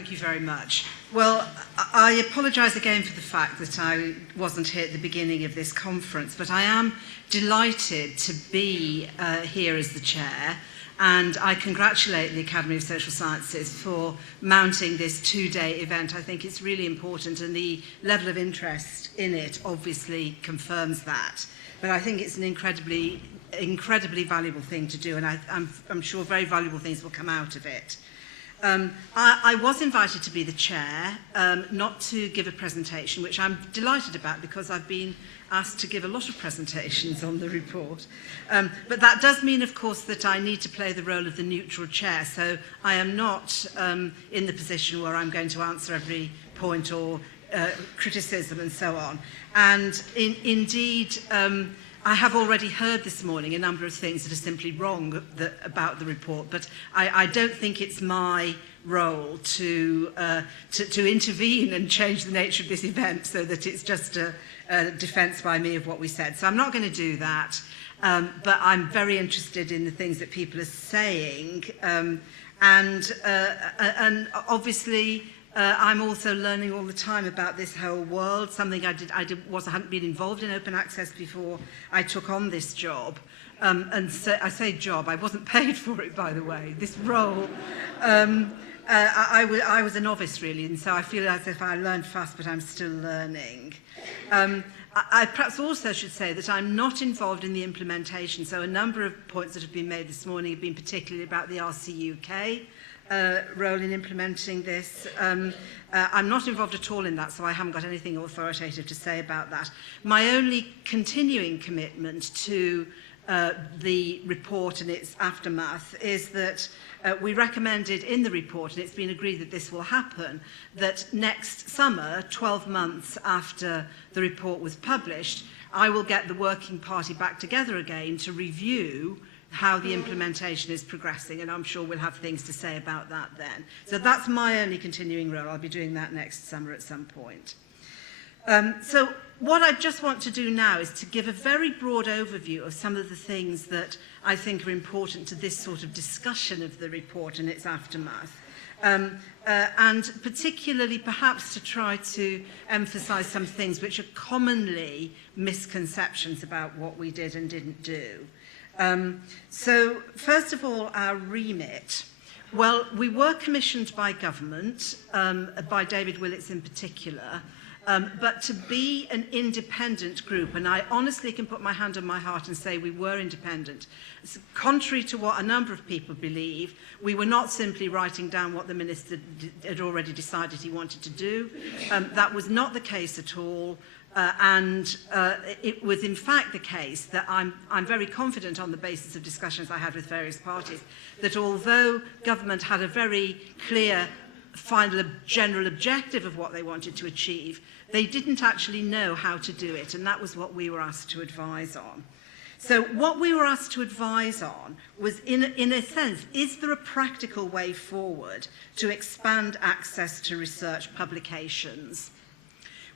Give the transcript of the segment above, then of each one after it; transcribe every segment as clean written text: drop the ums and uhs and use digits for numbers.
Thank you very much. Well, I apologise again for the fact that I wasn't here at the beginning of this conference, but I am delighted to be here as the chair, and I congratulate the Academy of Social Sciences for mounting this two-day event. I think it's really important, and the level of interest in it obviously confirms that. But I think it's an incredibly valuable thing to do, and I'm sure very valuable things will come out of it. I was invited to be the chair, not to give a presentation, which I'm delighted about because I've been asked to give a lot of presentations on the report. But that does mean, of course, that I need to play the role of the neutral chair, so I am not in the position where I'm going to answer every point or criticism and so on. And indeed, I have already heard this morning a number of things that are simply wrong about the report, but I don't think it's my role to intervene and change the nature of this event so that it's just a defence by me of what we said. So I'm not going to do that, but I'm very interested in the things that people are saying, and obviously I'm also learning all the time about this whole world, something I hadn't been involved in open access before I took on this job. And so I say job, I wasn't paid for it, by the way, this role. I was a novice, really, and so I feel as if I learned fast, but I'm still learning. I perhaps also should say that I'm not involved in the implementation, so a number of points that have been made this morning have been particularly about the RCUK role in implementing this. I'm not involved at all in that, so I haven't got anything authoritative to say about that. My only continuing commitment to the report and its aftermath is that we recommended in the report, and it's been agreed that this will happen, that next summer, 12 months after the report was published, I will get the working party back together again to review how the implementation is progressing, and I'm sure we'll have things to say about that then. So that's my only continuing role. I'll be doing that next summer at some point. So what I just want to do now is to give a very broad overview of some of the things that I think are important to this sort of discussion of the report and its aftermath. And particularly perhaps to try to emphasise some things which are commonly misconceptions about what we did and didn't do. So first of all, our remit. Well, we were commissioned by government, by David Willits in particular, but to be an independent group, and I honestly can put my hand on my heart and say we were independent. Contrary to what a number of people believe, we were not simply writing down what the minister had already decided he wanted to do. That was not the case at all. And it was in fact the case that I'm very confident on the basis of discussions I had with various parties that although government had a very clear final general objective of what they wanted to achieve, they didn't actually know how to do it, and that was what we were asked to advise on. So what we were asked to advise on was, in a sense, is there a practical way forward to expand access to research publications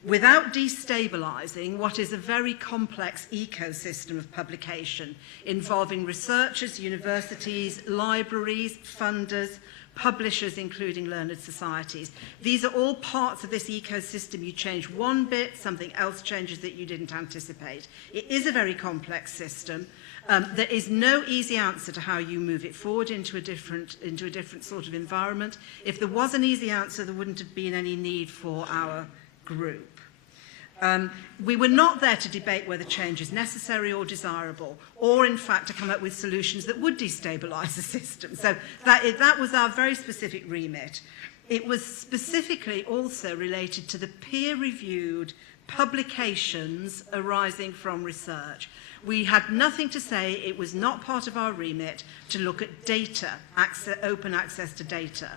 without destabilising what is a very complex ecosystem of publication involving researchers, universities, libraries, funders, publishers, including learned societies. These are all parts of this ecosystem. You change one bit, something else changes that you didn't anticipate. It is a very complex system. There is no easy answer to how you move it forward into a different sort of environment. If there was an easy answer, there wouldn't have been any need for our group. We were not there to debate whether change is necessary or desirable, or in fact to come up with solutions that would destabilise the system. So that was our very specific remit. It was specifically also related to the peer-reviewed publications arising from research. We had nothing to say. It was not part of our remit to look at data, open access to data.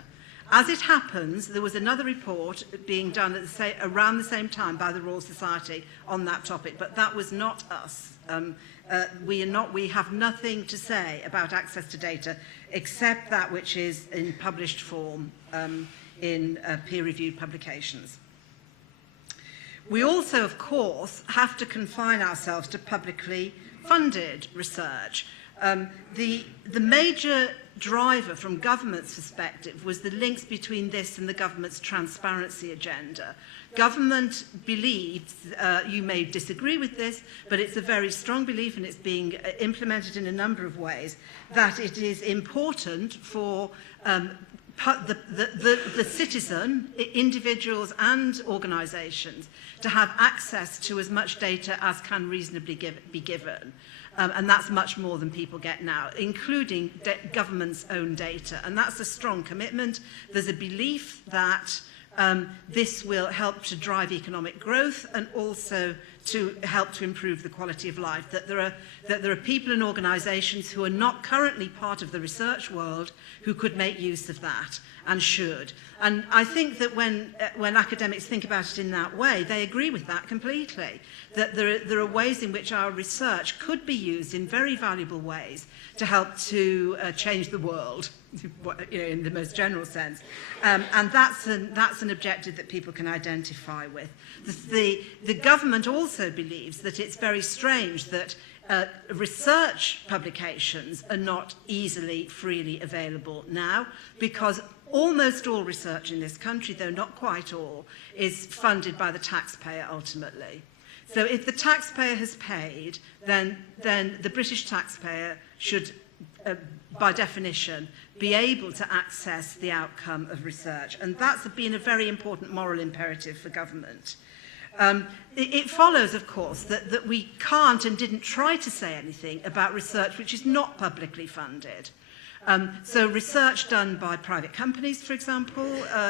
As it happens, there was another report being done at around the same time by the Royal Society on that topic, but that was not us. We have nothing to say about access to data except that which is in published form in peer-reviewed publications. We also, of course, have to confine ourselves to publicly funded research. The major driver from government's perspective was the links between this and the government's transparency agenda. Government believes, you may disagree with this, but it's a very strong belief, and it's being implemented in a number of ways, that it is important for the citizen, individuals and organisations, to have access to as much data as can reasonably be given. And that's much more than people get now, including government's own data. And that's a strong commitment. There's a belief that this will help to drive economic growth and also to help to improve the quality of life. That there are people and organisations who are not currently part of the research world who could make use of that and should. And I think that when academics think about it in that way, they agree with that completely. That there are ways in which our research could be used in very valuable ways to help to change the world, in the most general sense. And that's an objective that people can identify with. The government also believes that it's very strange that research publications are not easily, freely available now, because almost all research in this country, though not quite all, is funded by the taxpayer ultimately. So if the taxpayer has paid, then the British taxpayer should, by definition, be able to access the outcome of research. And that's been a very important moral imperative for government. It follows, of course, that we can't and didn't try to say anything about research which is not publicly funded. So research done by private companies, for example,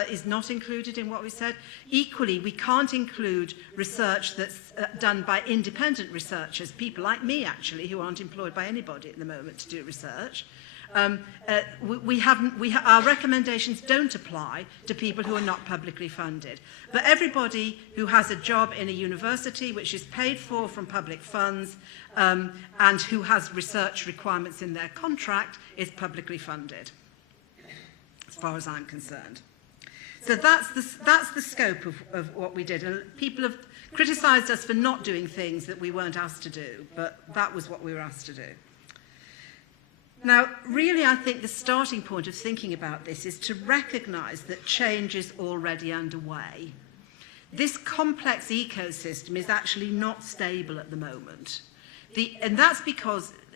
is not included in what we said. Equally, we can't include research that's done by independent researchers, people like me, actually, who aren't employed by anybody at the moment to do research. Our recommendations don't apply to people who are not publicly funded. But everybody who has a job in a university which is paid for from public funds and who has research requirements in their contract is publicly funded, as far as I'm concerned. So that's the scope of what we did. And people have criticised us for not doing things that we weren't asked to do, but that was what we were asked to do. Now, really, I think the starting point of thinking about this is to recognise that change is already underway. This complex ecosystem is actually not stable at the moment. And that's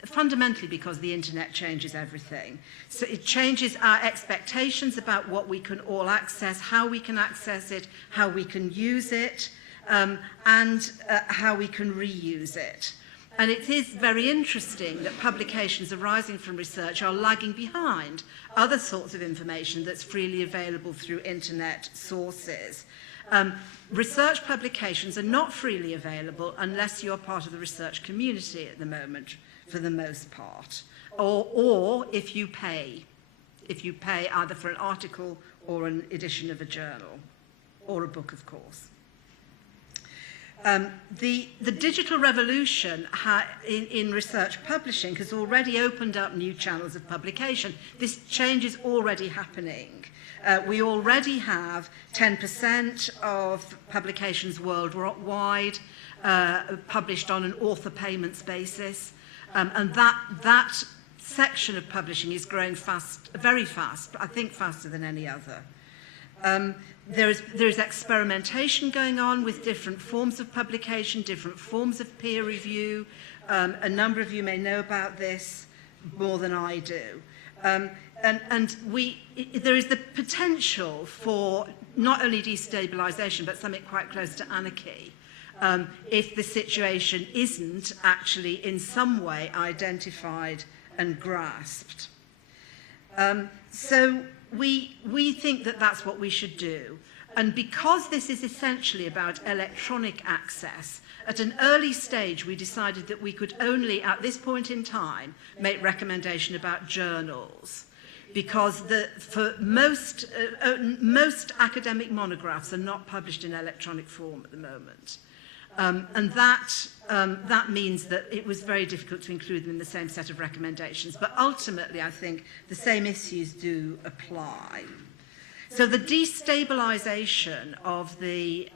fundamentally because the internet changes everything. So it changes our expectations about what we can all access, how we can access it, how we can use it, and how we can reuse it. And it is very interesting that publications arising from research are lagging behind other sorts of information that's freely available through internet sources. Research publications are not freely available unless you're part of the research community at the moment, for the most part, or if you pay either for an article or an edition of a journal, or a book, of course. The digital revolution in research publishing has already opened up new channels of publication. This change is already happening. We already have 10% of publications worldwide published on an author payments basis, and that section of publishing is growing fast, very fast, I think faster than any other. There is experimentation going on with different forms of publication, different forms of peer review. A number of you may know about this more than I do. There is the potential for not only destabilization, but something quite close to anarchy, if the situation isn't actually in some way identified and grasped. So we think that that's what we should do. And because this is essentially about electronic access, at an early stage we decided that we could only, at this point in time, make recommendation about journals. Because for most academic monographs are not published in electronic form at the moment. And that means that it was very difficult to include them in the same set of recommendations. But ultimately, I think the same issues do apply. So the destabilization of the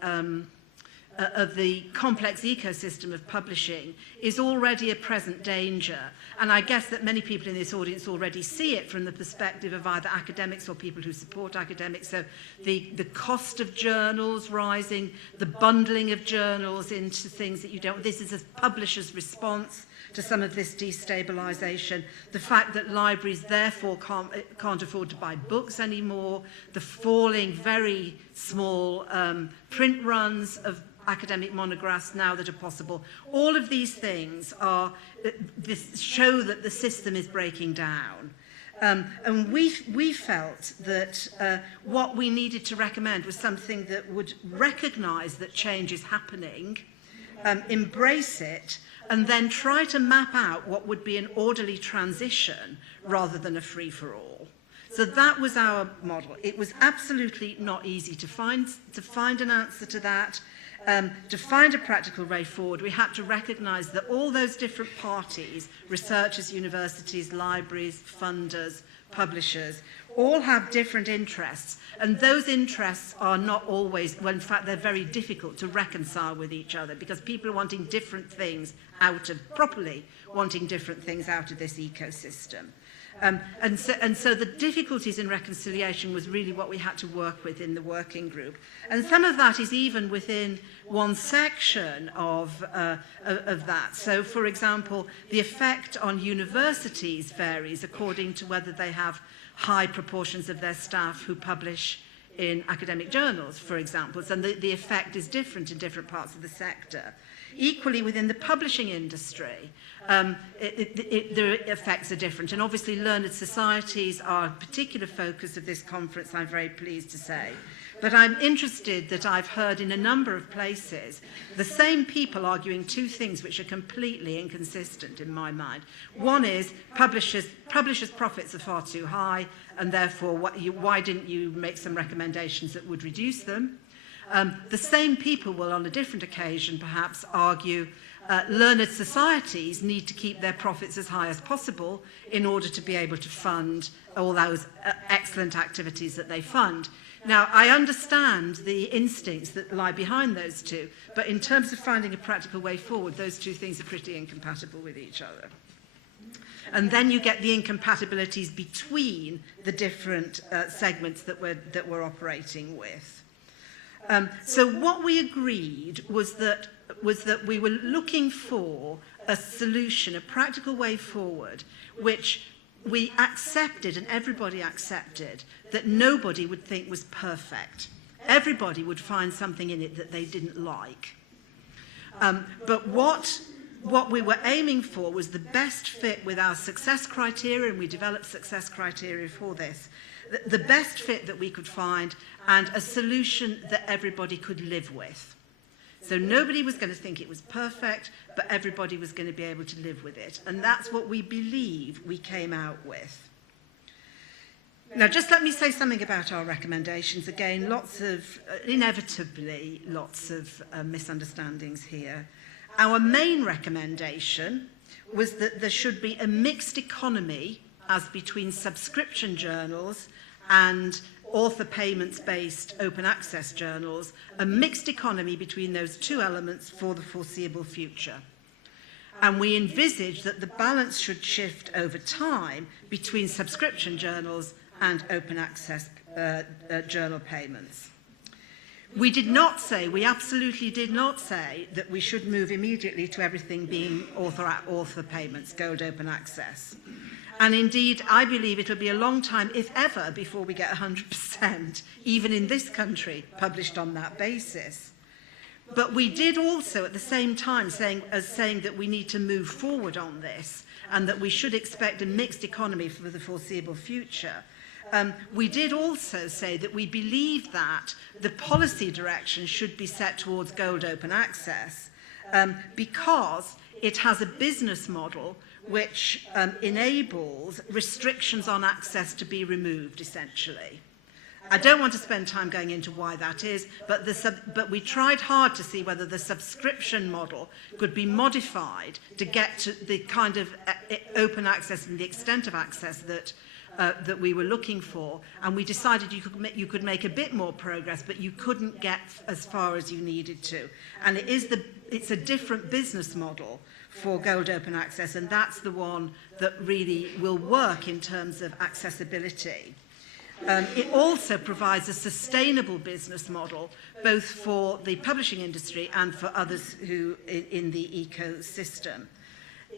the complex ecosystem of publishing is already a present danger. And I guess that many people in this audience already see it from the perspective of either academics or people who support academics. So the cost of journals rising, the bundling of journals into things that you don't... This is a publisher's response to some of this destabilization, the fact that libraries therefore can't afford to buy books anymore, the falling, very small print runs of academic monographs now that are possible. All of these things are show that the system is breaking down. And we felt that what we needed to recommend was something that would recognize that change is happening, embrace it, and then try to map out what would be an orderly transition rather than a free-for-all. So that was our model. It was absolutely not easy to find an answer to that. To find a practical way forward, we had to recognise that all those different parties, researchers, universities, libraries, funders, publishers, all have different interests, and those interests are not always, well, in fact, they're very difficult to reconcile with each other because people are wanting different things properly wanting different things out of this ecosystem. And so the difficulties in reconciliation was really what we had to work with in the working group. And some of that is even within one section of that. So, for example, the effect on universities varies according to whether they have high proportions of their staff who publish in academic journals, for example. So the effect is different in different parts of the sector. Equally, within the publishing industry, the effects are different. And obviously, learned societies are a particular focus of this conference, I'm very pleased to say. But I'm interested that I've heard in a number of places the same people arguing two things which are completely inconsistent in my mind. One is publishers' profits are far too high, and therefore why didn't you make some recommendations that would reduce them? The same people will on a different occasion perhaps argue learned societies need to keep their profits as high as possible in order to be able to fund all those excellent activities that they fund. Now, I understand the instincts that lie behind those two, but in terms of finding a practical way forward, those two things are pretty incompatible with each other. And then you get the incompatibilities between the different segments that we're operating with. So what we agreed was that we were looking for a solution, a practical way forward, which we accepted, and everybody accepted, that nobody would think was perfect. Everybody would find something in it that they didn't like. But what we were aiming for was the best fit with our success criteria, and we developed success criteria for this, the best fit that we could find, and a solution that everybody could live with. So nobody was going to think it was perfect, but everybody was going to be able to live with it. And that's what we believe we came out with. Now, just let me say something about our recommendations. Again, inevitably, lots of misunderstandings here. Our main recommendation was that there should be a mixed economy as between subscription journals and author payments-based open access journals, a mixed economy between those two elements for the foreseeable future. And we envisage that the balance should shift over time between subscription journals and open access journal payments. We absolutely did not say that we should move immediately to everything being author payments, gold open access. And indeed, I believe it'll be a long time, if ever, before we get 100%, even in this country, published on that basis. But we did also, at the same time, saying that we need to move forward on this and that we should expect a mixed economy for the foreseeable future. We did also say that we believe that the policy direction should be set towards gold open access because it has a business model which enables restrictions on access to be removed, essentially. I don't want to spend time going into why that is, but we tried hard to see whether the subscription model could be modified to get to the kind of open access and the extent of access that that we were looking for, and we decided you could make a bit more progress, but you couldn't get as far as you needed to. And it's a different business model for Gold Open Access, and that's the one that really will work in terms of accessibility. It also provides a sustainable business model, both for the publishing industry and for others who in the ecosystem.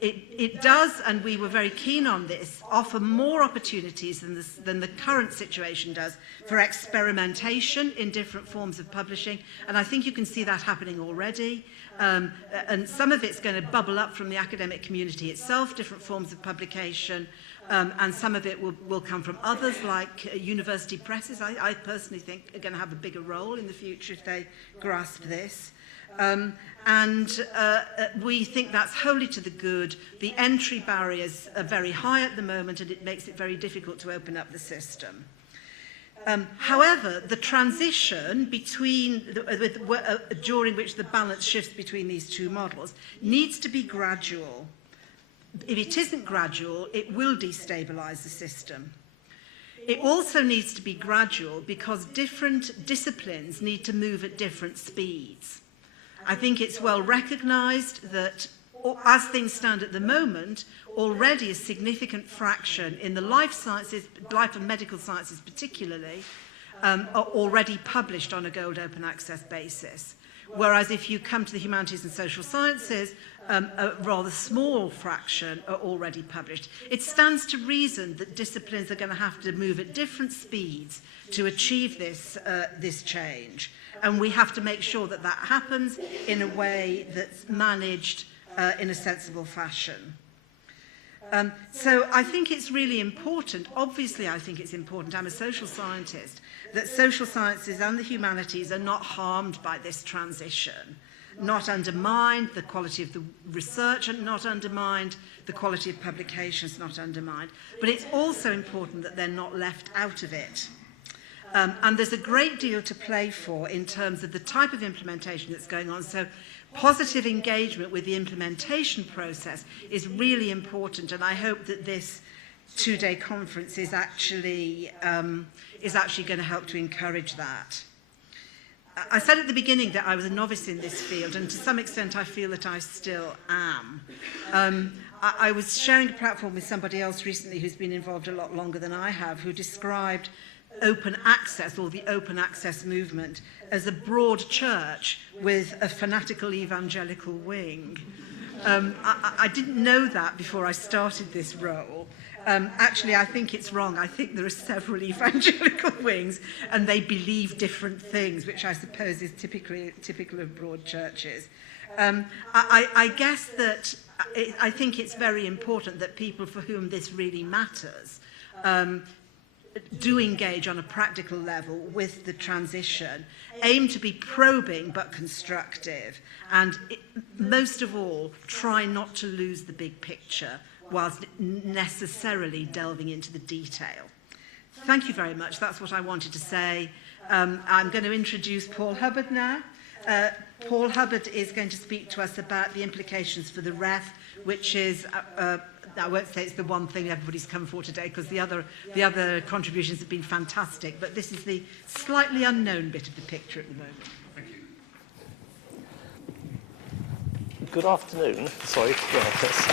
It does, and we were very keen on this, offer more opportunities than the current situation does for experimentation in different forms of publishing, and I think you can see that happening already. And some of it's going to bubble up from the academic community itself, different forms of publication, and some of it will come from others, like university presses. I personally think are going to have a bigger role in the future if they grasp this. We think that's wholly to the good. The entry barriers are very high at the moment, and it makes it very difficult to open up the system. However, the transition during which the balance shifts between these two models needs to be gradual. If it isn't gradual, it will destabilise the system. It also needs to be gradual because different disciplines need to move at different speeds. I think it's well recognised that, as things stand at the moment, already a significant fraction in the life sciences, life and medical sciences particularly, are already published on a Gold Open Access basis. Whereas if you come to the humanities and social sciences, a rather small fraction are already published. It stands to reason that disciplines are going to have to move at different speeds to achieve this change. And we have to make sure that that happens in a way that's managed in a sensible fashion. So I think it's really important, obviously I think it's important, I'm a social scientist, that social sciences and the humanities are not harmed by this transition, not undermined, the quality of the research and not undermined, the quality of publications not undermined. But it's also important that they're not left out of it. And there's a great deal to play for in terms of the type of implementation that's going on. So positive engagement with the implementation process is really important, and I hope that this two-day conference is actually going to help to encourage that. I said at the beginning that I was a novice in this field, and to some extent I feel that I still am. I was sharing a platform with somebody else recently who's been involved a lot longer than I have, who described open access, or the open access movement, as a broad church with a fanatical evangelical wing. I didn't know that before I started this role. Actually, I think it's wrong. I think there are several evangelical wings, and they believe different things, which I suppose is typical of broad churches. I guess that I think it's very important that people for whom this really matters do engage on a practical level with the transition, aim to be probing but constructive, and most of all, try not to lose the big picture whilst necessarily delving into the detail. Thank you very much. That's what I wanted to say. I'm going to introduce Paul Hubbard now. Paul Hubbard is going to speak to us about the implications for the REF, which is I won't say it's the one thing everybody's come for today, because the other contributions have been fantastic, but this is the slightly unknown bit of the picture at the moment. Thank you. Good afternoon. Sorry. Yes.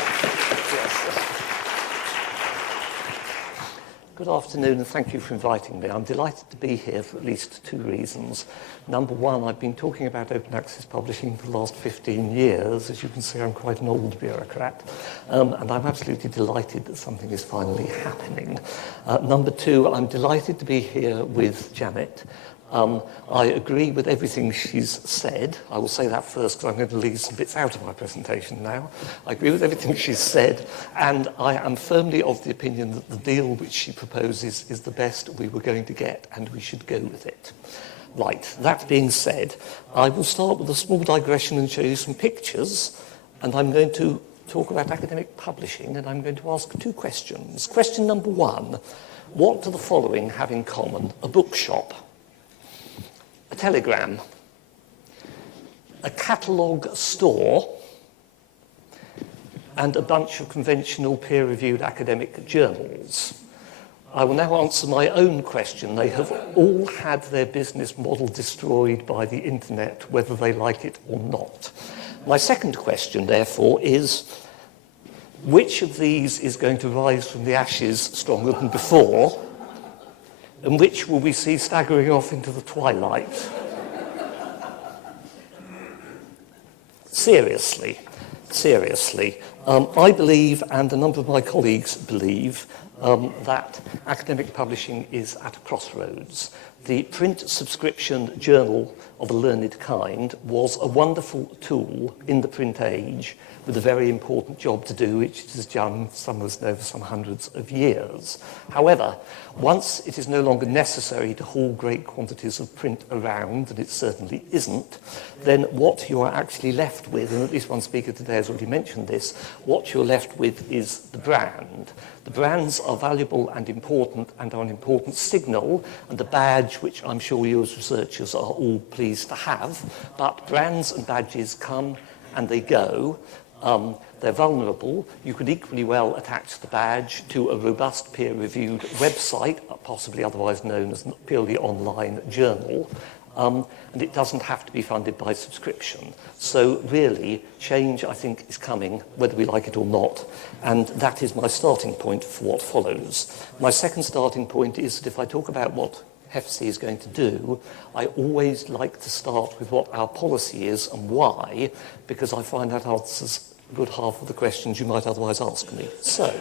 Good afternoon, and thank you for inviting me. I'm delighted to be here for at least two reasons. Number one, I've been talking about open access publishing for the last 15 years. As you can see, I'm quite an old bureaucrat, and I'm absolutely delighted that something is finally happening. Number two, I'm delighted to be here with Janet. I agree with everything she's said. I will say that first because I'm going to leave some bits out of my presentation now. I agree with everything she's said, and I am firmly of the opinion that the deal which she proposes is the best we were going to get, and we should go with it. Right, that being said, I will start with a small digression and show you some pictures, and I'm going to talk about academic publishing, and I'm going to ask two questions. Question number one, what do the following have in common? A bookshop, a telegram, a catalogue store, and a bunch of conventional peer-reviewed academic journals. I will now answer my own question. They have all had their business model destroyed by the internet, whether they like it or not. My second question, therefore, is which of these is going to rise from the ashes stronger than before, and which will we see staggering off into the twilight? Seriously, I believe, and a number of my colleagues believe, that academic publishing is at a crossroads. The print subscription journal of a learned kind was a wonderful tool in the print age with a very important job to do, which it has done, some of us know, for some hundreds of years. However, once it is no longer necessary to haul great quantities of print around, and it certainly isn't, then what you are actually left with, and at least one speaker today has already mentioned this, what you're left with is the brand. The brands are valuable and important and are an important signal, and a badge which I'm sure you as researchers are all pleased to have, but brands and badges come and they go. They're vulnerable. You could equally well attach the badge to a robust peer-reviewed website, possibly otherwise known as a purely online journal, and it doesn't have to be funded by subscription. So really, change, I think, is coming, whether we like it or not, and that is my starting point for what follows. My second starting point is that if I talk about what HEFC is going to do, I always like to start with what our policy is and why, because I find that answers a good half of the questions you might otherwise ask me. So,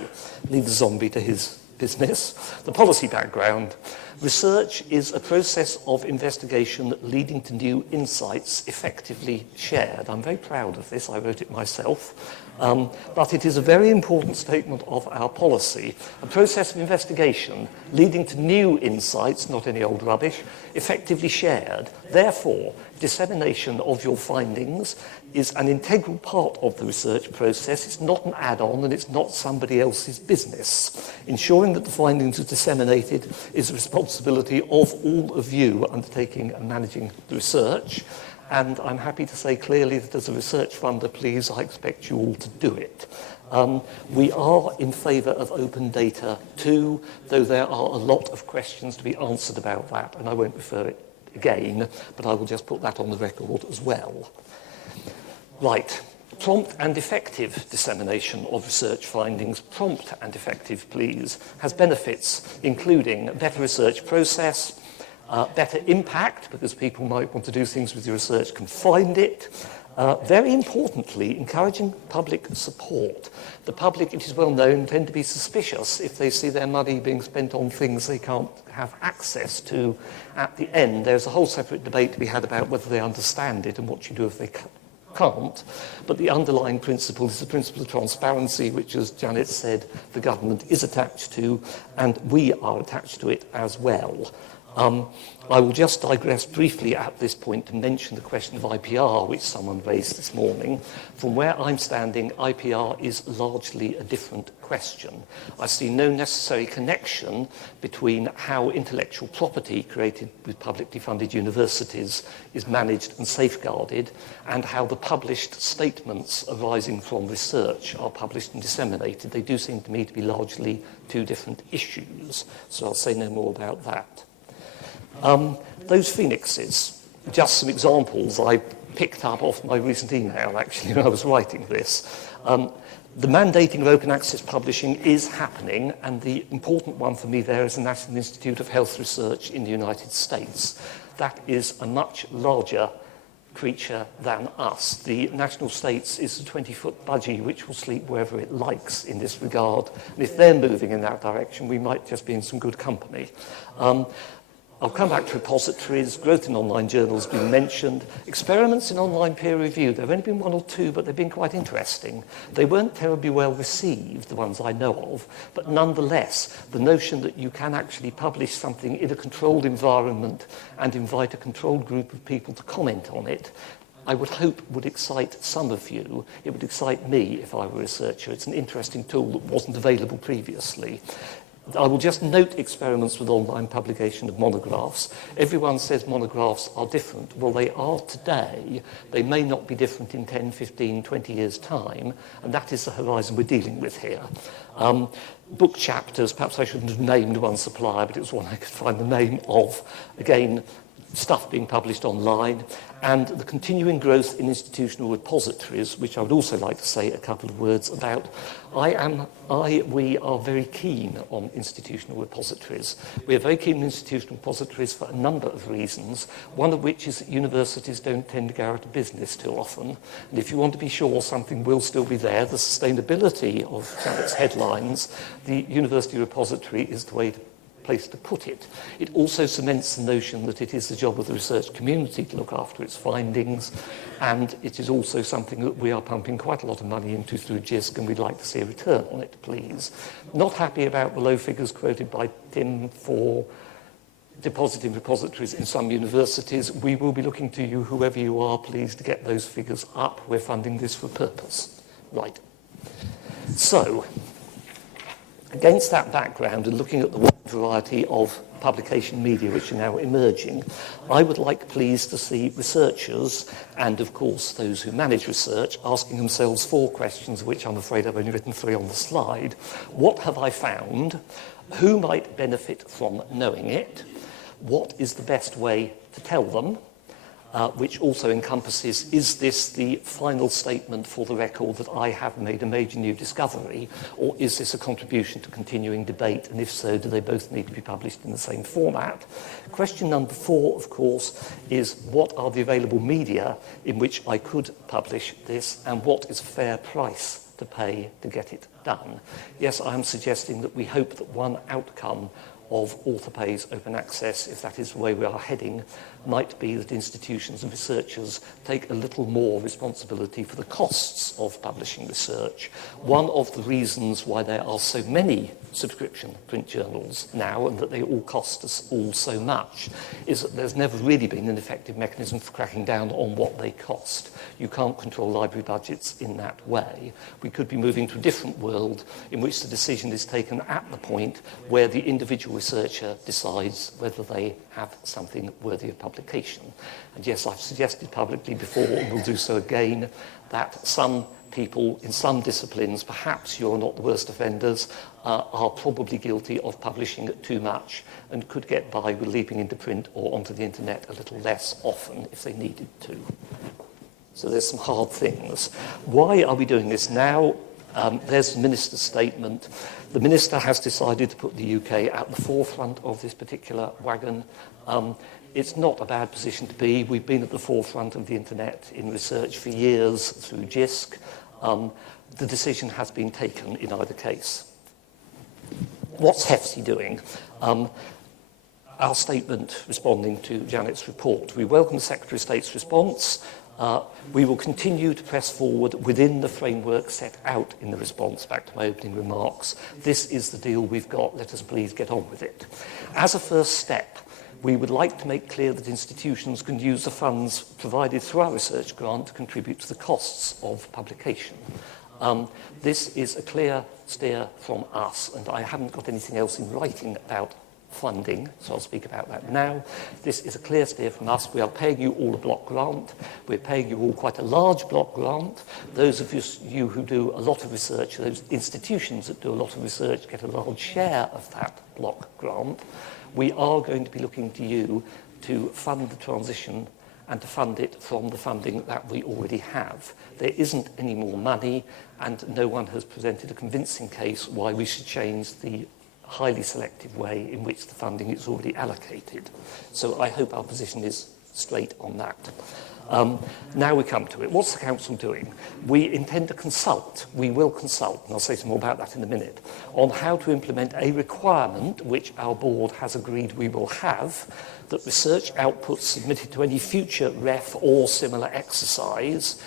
leave the zombie to his business. The policy background. Research is a process of investigation leading to new insights effectively shared. I'm very proud of this. I wrote it myself. But it is a very important statement of our policy. A process of investigation leading to new insights, not any old rubbish, effectively shared. Therefore, dissemination of your findings is an integral part of the research process. It's not an add-on and it's not somebody else's business. Ensuring that the findings are disseminated is the responsibility of all of you undertaking and managing the research. And I'm happy to say clearly that as a research funder, please, I expect you all to do it. We are in favour of open data too, though there are a lot of questions to be answered about that, and I won't refer it again, but I will just put that on the record as well. Right. Prompt and effective dissemination of research findings, prompt and effective, please, has benefits including a better research process, better impact, because people might want to do things with your research, can find it. Very importantly, encouraging public support. The public, it is well known, tend to be suspicious if they see their money being spent on things they can't have access to at the end. There's a whole separate debate to be had about whether they understand it and what you do if they can't, but the underlying principle is the principle of transparency, which, as Janet said, the government is attached to, and we are attached to it as well. I will just digress briefly at this point to mention the question of IPR, which someone raised this morning. From where I'm standing, IPR is largely a different question. I see no necessary connection between how intellectual property created with publicly funded universities is managed and safeguarded, and how the published statements arising from research are published and disseminated. They do seem to me to be largely two different issues, so I'll say no more about that. Those phoenixes, just some examples I picked up off my recent email, actually, when I was writing this. The mandating of open access publishing is happening, and the important one for me there is the National Institute of Health Research in the United States. That is a much larger creature than us. The national states is a 20-foot budgie which will sleep wherever it likes in this regard. And if they're moving in that direction, we might just be in some good company. I'll come back to repositories. Growth in online journals has been mentioned. Experiments in online peer review. There have only been one or two, but they've been quite interesting. They weren't terribly well received, the ones I know of, but nonetheless, the notion that you can actually publish something in a controlled environment and invite a controlled group of people to comment on it, I would hope would excite some of you. It would excite me if I were a researcher. It's an interesting tool that wasn't available previously. I will just note experiments with online publication of monographs. Everyone says monographs are different. Well, they are today. They may not be different in 10, 15, 20 years' time, and that is the horizon we're dealing with here. Book chapters, perhaps I shouldn't have named one supplier, but it was one I could find the name of. Again, stuff being published online, and the continuing growth in institutional repositories, which I would also like to say a couple of words about. We are very keen on institutional repositories. We are very keen on institutional repositories for a number of reasons, one of which is that universities don't tend to go out of business too often, and if you want to be sure something will still be there, the sustainability of its headlines, the university repository is the place to put it. It also cements the notion that it is the job of the research community to look after its findings, and it is also something that we are pumping quite a lot of money into through JISC, and we'd like to see a return on it, please. Not happy about the low figures quoted by Tim for depositing repositories in some universities. We will be looking to you, whoever you are, please, to get those figures up. We're funding this for a purpose. Right. So, against that background and looking at the wide variety of publication media which are now emerging, I would like, please, to see researchers and, of course, those who manage research asking themselves 4 questions, of which I'm afraid I've only written 3 on the slide. What have I found? Who might benefit from knowing it? What is the best way to tell them? Which also encompasses, is this the final statement for the record that I have made a major new discovery, or is this a contribution to continuing debate, and if so, do they both need to be published in the same format? Question number 4, of course, is what are the available media in which I could publish this, and what is a fair price to pay to get it done? Yes, I am suggesting that we hope that one outcome of author pays open access, if that is the way we are heading, might be that institutions and researchers take a little more responsibility for the costs of publishing research. One of the reasons why there are so many subscription print journals now, and that they all cost us all so much, is that there's never really been an effective mechanism for cracking down on what they cost. You can't control library budgets in that way. We could be moving to a different world in which the decision is taken at the point where the individual researcher decides whether they have something worthy of publication. And yes, I've suggested publicly before, and will do so again, that some people in some disciplines, perhaps you're not the worst offenders, are probably guilty of publishing too much and could get by with leaping into print or onto the internet a little less often if they needed to. So there's some hard things. Why are we doing this now? There's the Minister's statement. The Minister has decided to put the UK at the forefront of this particular wagon. It's not a bad position to be. We've been at the forefront of the internet in research for years through JISC. The decision has been taken in either case. What's HEFSI doing? Our statement responding to Janet's report. We welcome the Secretary of State's response. We will continue to press forward within the framework set out in the response, back to my opening remarks. This is the deal we've got. Let us please get on with it. As a first step, we would like to make clear that institutions can use the funds provided through our research grant to contribute to the costs of publication. This is a clear steer from us, and I haven't got anything else in writing about funding, so I'll speak about that now. This is a clear steer from us. We are paying you all a block grant. We're paying you all quite a large block grant. Those of you who do a lot of research, those institutions that do a lot of research, get a large share of that block grant. We are going to be looking to you to fund the transition and to fund it from the funding that we already have. There isn't any more money, and no one has presented a convincing case why we should change the highly selective way in which the funding is already allocated. So I hope our position is straight on that. Now we come to it. What's the Council doing? We intend to consult. We will consult, and I'll say some more about that in a minute, on how to implement a requirement which our board has agreed we will have, that research outputs submitted to any future REF or similar exercise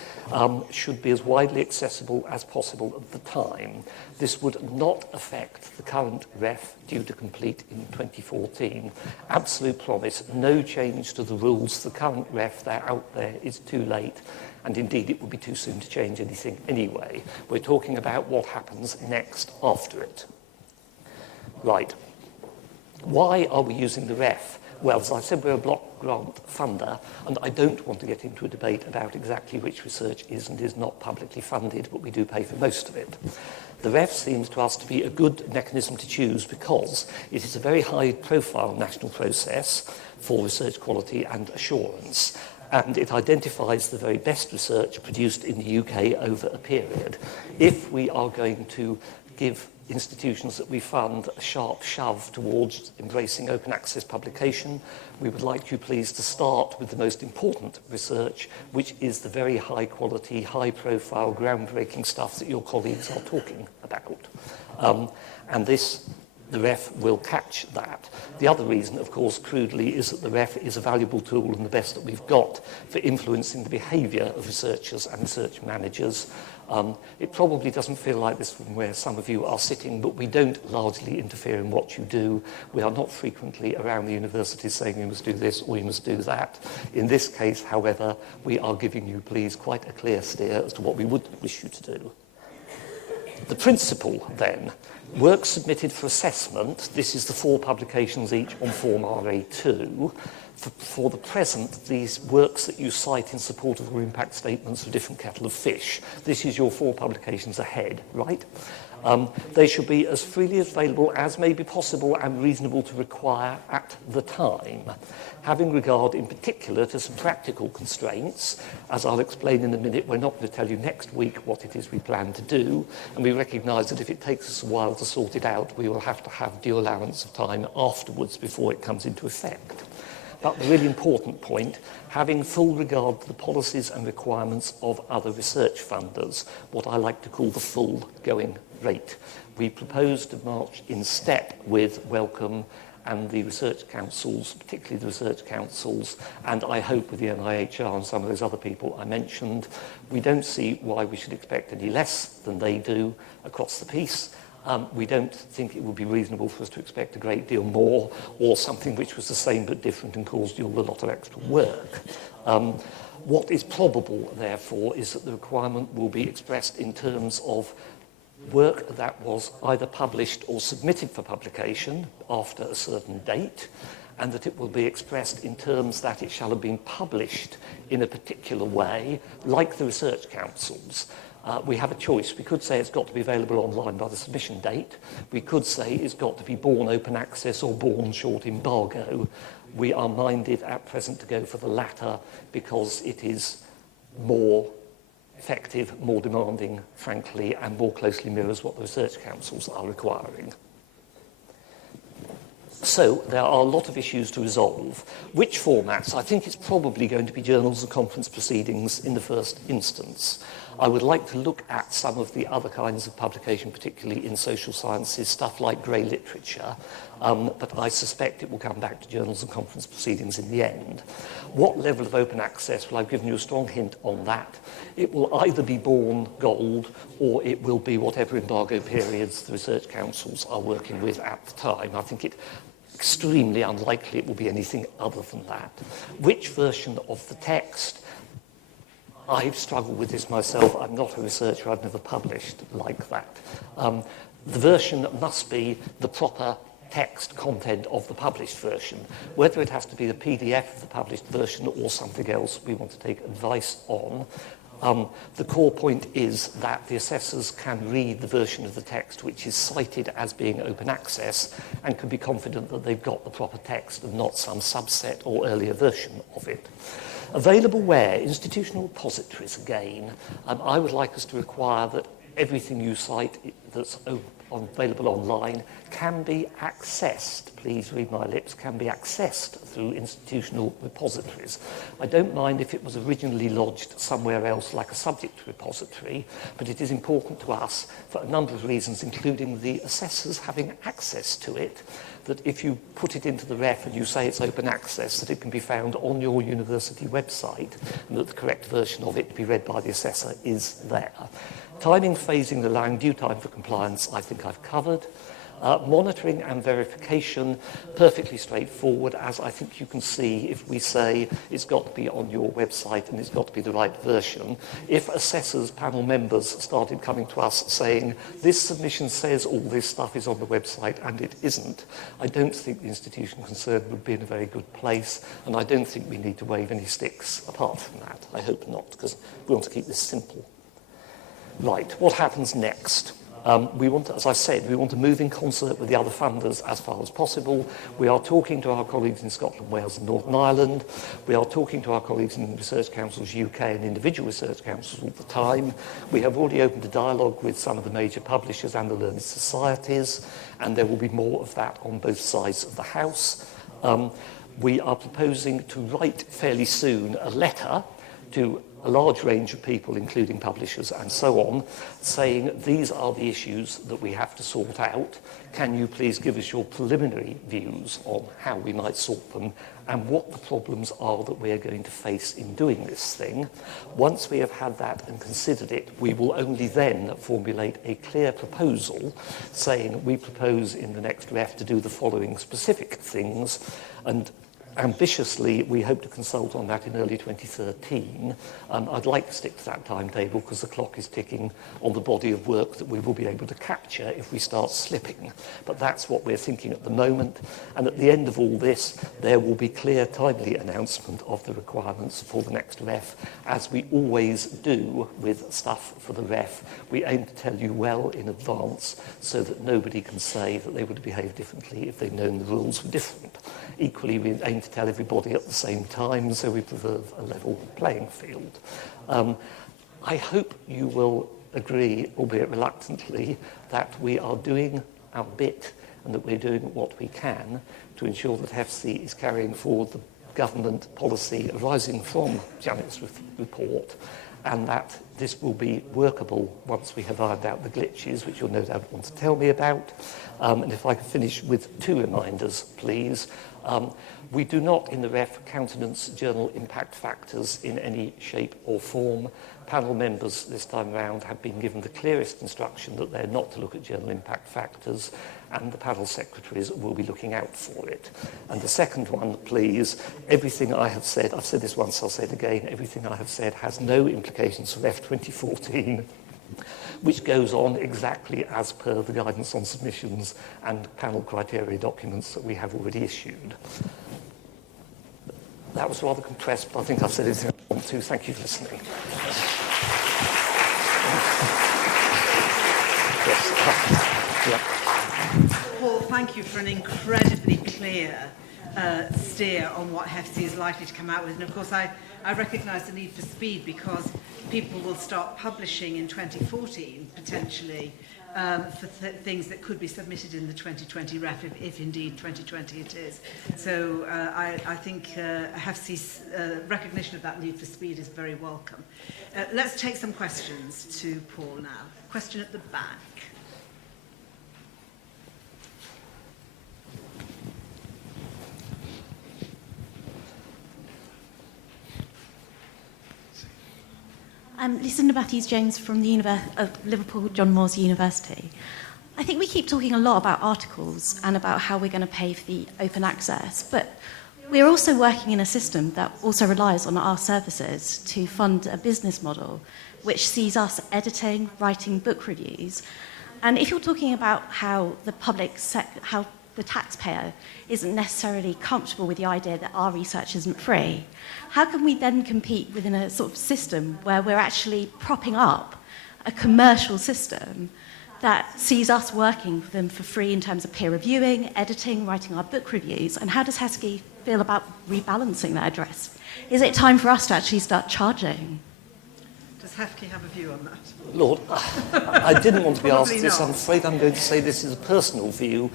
should be as widely accessible as possible at the time. This would not affect the current REF due to complete in 2014. Absolute promise, no change to the rules. The current REF, they're out there, is too late, and indeed it would be too soon to change anything anyway. We're talking about what happens next after it. Right. Why are we using the REF? Well, as I said, we're a block grant funder, and I don't want to get into a debate about exactly which research is and is not publicly funded, but we do pay for most of it. The REF seems to us to be a good mechanism to choose because it is a very high-profile national process for research quality and assurance, and it identifies the very best research produced in the UK over a period. If we are going to give institutions that we fund a sharp shove towards embracing open access publication, we would like you please to start with the most important research, which is the very high quality, high profile, groundbreaking stuff that your colleagues are talking about. And the REF will catch that. The other reason, of course, crudely, is that the REF is a valuable tool and the best that we've got for influencing the behaviour of researchers and research managers. It probably doesn't feel like this from where some of you are sitting, but we don't largely interfere in what you do. We are not frequently around the universities saying you must do this or you must do that. In this case, however, we are giving you, please, quite a clear steer as to what we would wish you to do. The principle, then, work submitted for assessment, this is the 4 publications each on Form RA2. For the present, these works that you cite in support of your impact statements are a different kettle of fish. This is your 4 publications ahead, right? They should be as freely available as may be possible and reasonable to require at the time, having regard in particular to some practical constraints. As I'll explain in a minute, we're not going to tell you next week what it is we plan to do, and we recognise that if it takes us a while to sort it out, we will have to have due allowance of time afterwards before it comes into effect. But the really important point, having full regard to the policies and requirements of other research funders, what I like to call the full going rate. We propose to march in step with Wellcome and the research councils, particularly the research councils, and I hope with the NIHR and some of those other people I mentioned. We don't see why we should expect any less than they do across the piece. We don't think it would be reasonable for us to expect a great deal more or something which was the same but different and caused you a lot of extra work. What is probable, therefore, is that the requirement will be expressed in terms of work that was either published or submitted for publication after a certain date, and that it will be expressed in terms that it shall have been published in a particular way, like the research councils. We have a choice. We could say it's got to be available online by the submission date. We could say it's got to be born open access or born short embargo. We are minded at present to go for the latter because it is more effective, more demanding, frankly, and more closely mirrors what the research councils are requiring. So there are a lot of issues to resolve. Which formats? I think it's probably going to be journals and conference proceedings in the first instance. I would like to look at some of the other kinds of publication, particularly in social sciences, stuff like grey literature, but I suspect it will come back to journals and conference proceedings in the end. What level of open access? Well, I've given you a strong hint on that. It will either be born gold or it will be whatever embargo periods the research councils are working with at the time. I think it's extremely unlikely it will be anything other than that. Which version of the text? I've struggled with this myself. I'm not a researcher. I've never published like that. The version must be the proper text content of the published version. Whether it has to be the PDF of the published version or something else, we want to take advice on. The core point is that the assessors can read the version of the text which is cited as being open access and can be confident that they've got the proper text and not some subset or earlier version of it. Available where? Institutional repositories again. I would like us to require that everything you cite that's available online can be accessed, please read my lips, can be accessed through institutional repositories. I don't mind if it was originally lodged somewhere else like a subject repository, but it is important to us for a number of reasons, including the assessors having access to it, that if you put it into the REF and you say it's open access, that it can be found on your university website and that the correct version of it to be read by the assessor is there. Timing, phasing, allowing due time for compliance, I think I've covered. Monitoring and verification, perfectly straightforward, as I think you can see if we say it's got to be on your website and it's got to be the right version. If assessors, panel members started coming to us saying, this submission says all this stuff is on the website and it isn't, I don't think the institution concerned would be in a very good place, and I don't think we need to wave any sticks apart from that. I hope not, because we want to keep this simple. Right, what happens next? We want to, as I said, we want to move in concert with the other funders as far as possible. We are talking to our colleagues in Scotland, Wales and Northern Ireland. We are talking to our colleagues in Research Councils UK and individual research councils all the time. We have already opened a dialogue with some of the major publishers and the learned societies, and there will be more of that on both sides of the House. We are proposing to write fairly soon a letter to a large range of people, including publishers and so on, saying these are the issues that we have to sort out. Can you please give us your preliminary views on how we might sort them and what the problems are that we are going to face in doing this thing? Once we have had that and considered it, we will only then formulate a clear proposal saying we propose in the next REF to do the following specific things, and ambitiously, we hope to consult on that in early 2013. I'd like to stick to that timetable because the clock is ticking on the body of work that we will be able to capture if we start slipping. But that's what we're thinking at the moment. And at the end of all this, there will be clear, timely announcement of the requirements for the next REF, as we always do with stuff for the REF. We aim to tell you well in advance so that nobody can say that they would have behaved differently if they'd known the rules were different. Equally, we aim to tell everybody at the same time, so we preserve a level playing field. I hope you will agree, albeit reluctantly, that we are doing our bit and that we're doing what we can to ensure that HEFC is carrying forward the government policy arising from Janet's report, and that this will be workable once we have ironed out the glitches, which you'll no doubt want to tell me about. And if I could finish with two reminders, please. We do not, in the REF, countenance journal impact factors in any shape or form. Panel members this time round have been given the clearest instruction that they're not to look at journal impact factors, and the panel secretaries will be looking out for it. And the second one, please, everything I have said, I've said this once, I'll say it again, everything I have said has no implications for REF 2014, which goes on exactly as per the guidance on submissions and panel criteria documents that we have already issued. That was rather compressed, but I think I've said everything I want to. Thank you for listening. Paul, thank you for an incredibly clear steer on what HEFC is likely to come out with. And of course, I recognise the need for speed because people will start publishing in 2014, potentially, for things that could be submitted in the 2020 REF, if indeed 2020 it is. So I think HEFC's recognition of that need for speed is very welcome. Let's take some questions to Paul now. Question at the back. I'm Lucinda Matthews-Jones from the Liverpool John Moores University. I think we keep talking a lot about articles and about how we're going to pay for the open access, but we're also working in a system that also relies on our services to fund a business model which sees us editing, writing book reviews. And if you're talking about how how the taxpayer isn't necessarily comfortable with the idea that our research isn't free, how can we then compete within a sort of system where we're actually propping up a commercial system that sees us working for them for free in terms of peer reviewing, editing, writing our book reviews? And how does HESCI feel about rebalancing that address? Is it time for us to actually start charging? Does HEFCI have a view on that? Lord, I didn't want to be asked this. Not. I'm afraid I'm going to say this is a personal view.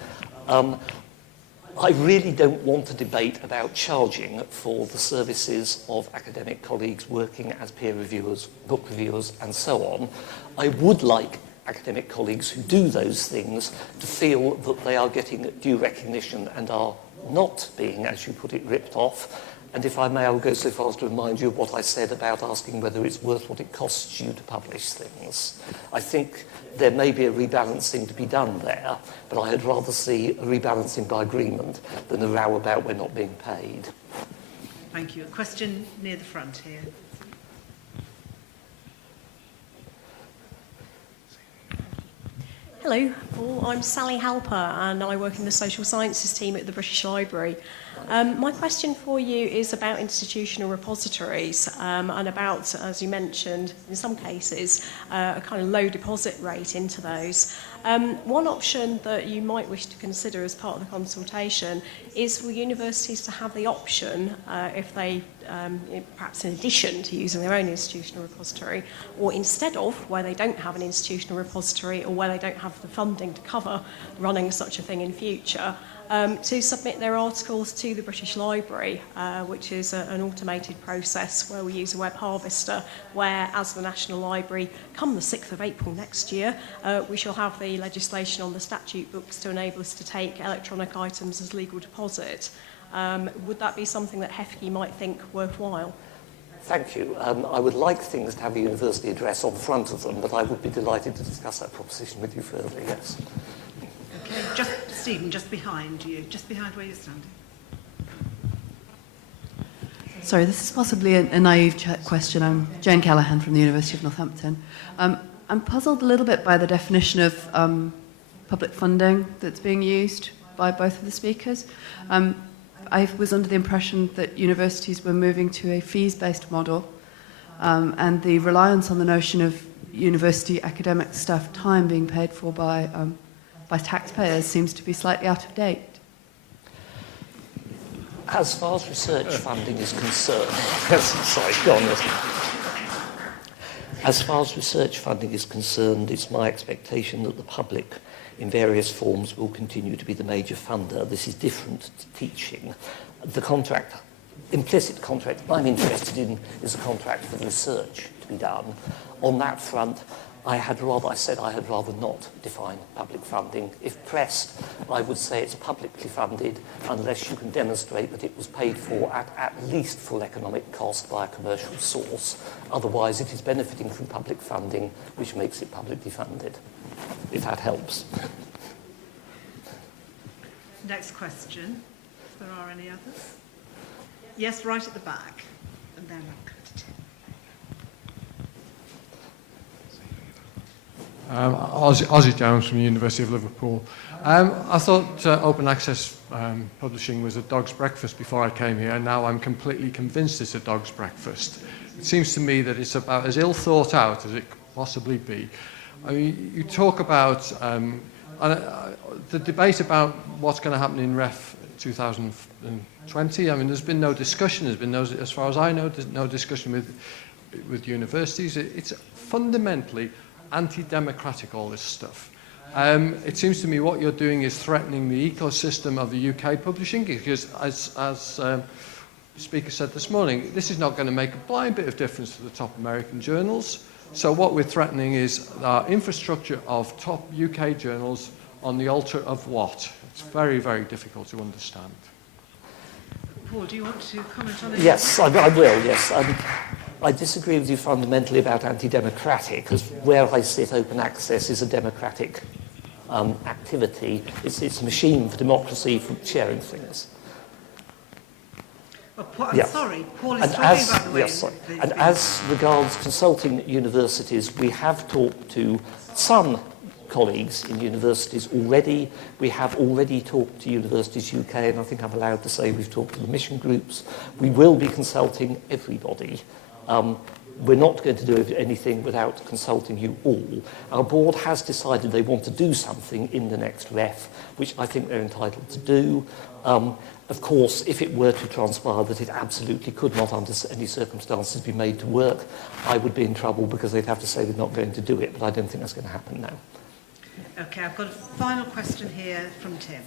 I really don't want to debate about charging for the services of academic colleagues working as peer reviewers, book reviewers, and so on. I would like academic colleagues who do those things to feel that they are getting due recognition and are not being, as you put it, ripped off. And if I may, I'll go so far as to remind you of what I said about asking whether it's worth what it costs you to publish things. I think there may be a rebalancing to be done there, but I had rather see a rebalancing by agreement than a row about we're not being paid. Thank you. A question near the front here. Hello, Paul. I'm Sally Halper and I work in the social sciences team at the British Library. My question for you is about institutional repositories and about, as you mentioned, in some cases, a kind of low deposit rate into those. One option that you might wish to consider as part of the consultation is for universities to have the option, if they, perhaps in addition to using their own institutional repository, or instead of, where they don't have an institutional repository or where they don't have the funding to cover running such a thing in future, to submit their articles to the British Library, which is an automated process where we use a web harvester, where, as the National Library, come the 6th of April next year, we shall have the legislation on the statute books to enable us to take electronic items as legal deposit. Would that be something that HEFCE might think worthwhile? Thank you. I would like things to have a university address on the front of them, but I would be delighted to discuss that proposition with you further, yes. Okay, Stephen, just behind you, just behind where you're standing. Sorry, this is possibly a naive question. I'm Jane Callaghan from the University of Northampton. I'm puzzled a little bit by the definition of public funding that's being used by both of the speakers. I was under the impression that universities were moving to a fees-based model, and the reliance on the notion of university academic staff time being paid for by taxpayers seems to be slightly out of date. As far as research funding is concerned, sorry, go on. As far as research funding is concerned, it's my expectation that the public, in various forms, will continue to be the major funder. This is different to teaching. The contract, implicit contract I'm interested in is a contract for the research to be done. On that front, I said I had rather not define public funding. If pressed, I would say it's publicly funded unless you can demonstrate that it was paid for at least full economic cost by a commercial source. Otherwise, it is benefiting from public funding, which makes it publicly funded, if that helps. Next question, if there are any others. Yes, right at the back, and then I'll go to Tim. Ozzy Jones from the University of Liverpool. I thought open access publishing was a dog's breakfast before I came here, and now I'm completely convinced it's a dog's breakfast. It seems to me that it's about as ill thought out as it could possibly be. I mean, you talk about the debate about what's going to happen in REF 2020. I mean, there's been no discussion. There's been no, as far as I know, there's no discussion with universities. It's fundamentally anti-democratic, all this stuff. It seems to me what you're doing is threatening the ecosystem of the UK publishing, because as the speaker said this morning, this is not going to make a blind bit of difference to the top American journals. So what we're threatening is our infrastructure of top UK journals on the altar of what? It's very, very difficult to understand. Paul, do you want to comment on it? Yes, I will, yes. I disagree with you fundamentally about anti-democratic, because where I sit, open access is a democratic activity. It's a machine for democracy, for sharing things. Oh, Paul, I'm Yes. sorry, Paul is And talking about the way... yes, sorry. And as regards consulting universities, we have talked to some colleagues in universities already. We have already talked to Universities UK, and I think I'm allowed to say we've talked to the mission groups. We will be consulting everybody. We're not going to do anything without consulting you all. Our board has decided they want to do something in the next REF, which I think they're entitled to do. Of course, if it were to transpire that it absolutely could not under any circumstances be made to work, I would be in trouble because they'd have to say they're not going to do it, but I don't think that's going to happen now. Okay, I've got a final question here from Tim.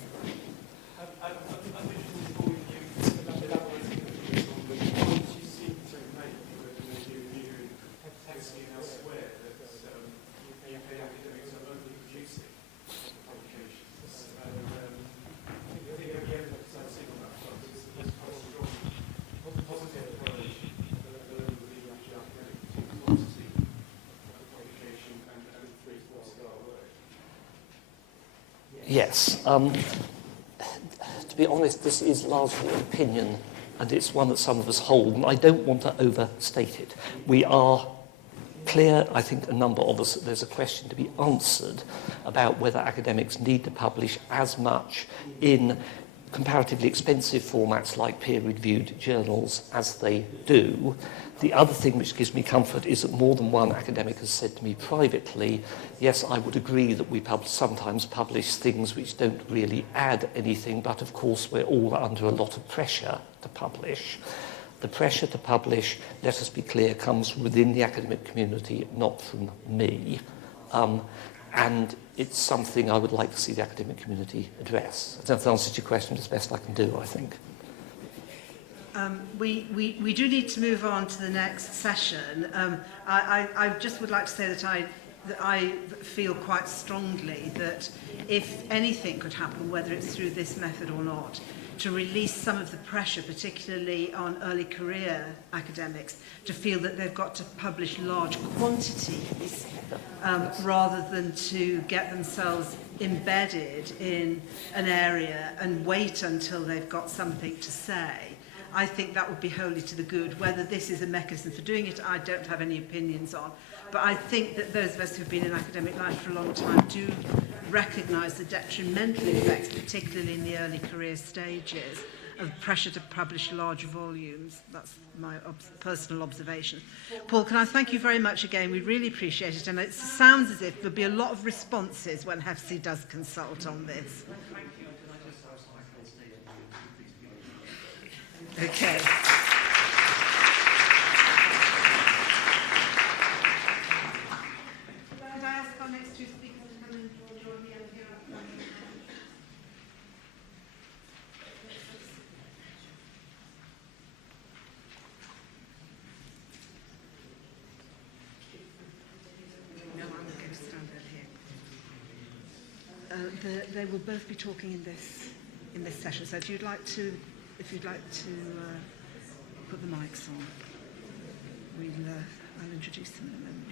Yes. To be honest, this is largely an opinion, and it's one that some of us hold, and I don't want to overstate it. We are clear, I think a number of us, there's a question to be answered about whether academics need to publish as much in comparatively expensive formats like peer-reviewed journals as they do. The other thing which gives me comfort is that more than one academic has said to me privately, yes, I would agree that we sometimes publish things which don't really add anything, but of course we're all under a lot of pressure to publish. The pressure to publish, let us be clear, comes within the academic community, not from me. And it's something I would like to see the academic community address. I don't know if that answers your question as best I can do, I think. We do need to move on to the next session. I just would like to say that I feel quite strongly that if anything could happen, whether it's through this method or not, to release some of the pressure, particularly on early career academics, to feel that they've got to publish large quantities rather than to get themselves embedded in an area and wait until they've got something to say. I think that would be wholly to the good. Whether this is a mechanism for doing it, I don't have any opinions on. But I think that those of us who've been in academic life for a long time do recognise the detrimental effects, particularly in the early career stages, of pressure to publish large volumes. That's my personal observation. Paul, can I thank you very much again? We really appreciate it. And it sounds as if there'll be a lot of responses when HEFC does consult on this. Okay. Could I ask our next two speakers to come and join me up here? No, I'm going to stand over here. They will both be talking in this session. So if you'd like to put the mics on, I'll introduce them in a moment.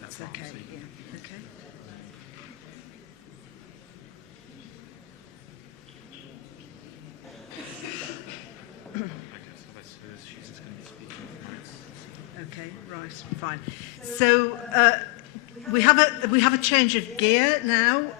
That's okay. Yeah. Okay. Okay. Right. Fine. So we have a change of gear now.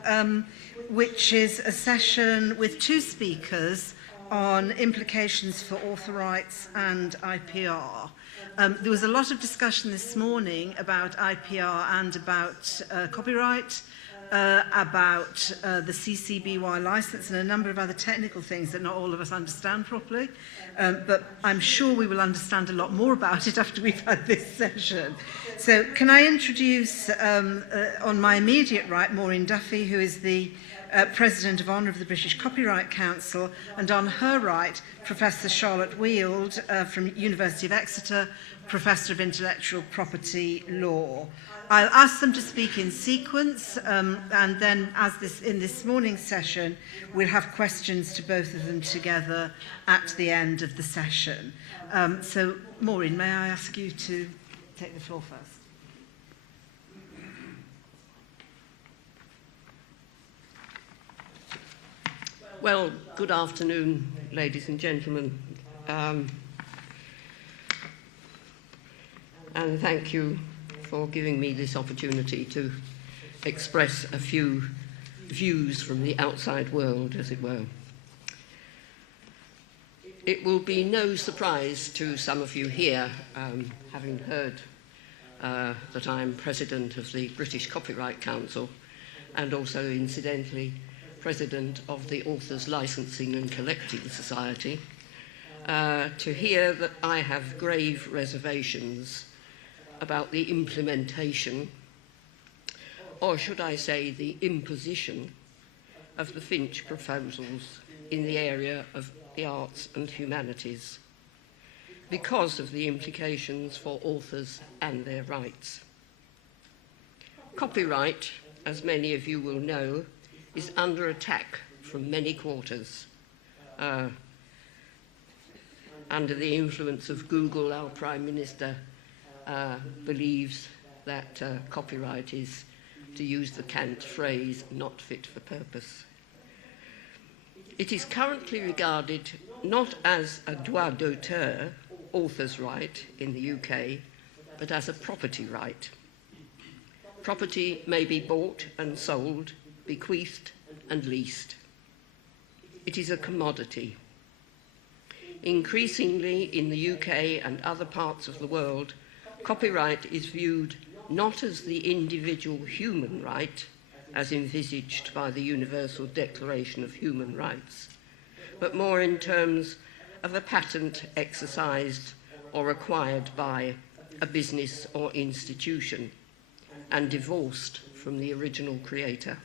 Which is a session with two speakers on implications for author rights and IPR. There was a lot of discussion this morning about IPR and about copyright, about the CC BY license and a number of other technical things that not all of us understand properly. But I'm sure we will understand a lot more about it after we've had this session. So can I introduce on my immediate right Maureen Duffy, who is the President of Honour of the British Copyright Council, and on her right, Professor Charlotte Weald from University of Exeter, Professor of Intellectual Property Law. I'll ask them to speak in sequence, and then in this morning's session, we'll have questions to both of them together at the end of the session. So, Maureen, may I ask you to take the floor first? Well, good afternoon, ladies and gentlemen, and thank you for giving me this opportunity to express a few views from the outside world, as it were. It will be no surprise to some of you here, having heard that I'm President of the British Copyright Council and also, incidentally, President of the Authors Licensing and Collecting Society, to hear that I have grave reservations about the implementation, or should I say the imposition, of the Finch proposals in the area of the arts and humanities, because of the implications for authors and their rights. Copyright, as many of you will know, is under attack from many quarters. Under the influence of Google, our Prime Minister believes that copyright is to use the cant phrase, not fit for purpose. It is currently regarded not as a droit d'auteur, author's right in the UK, but as a property right. Property may be bought and sold, bequeathed and leased. It is a commodity. Increasingly in the UK and other parts of the world, copyright is viewed not as the individual human right, as envisaged by the Universal Declaration of Human Rights, but more in terms of a patent exercised or acquired by a business or institution and divorced from the original creator.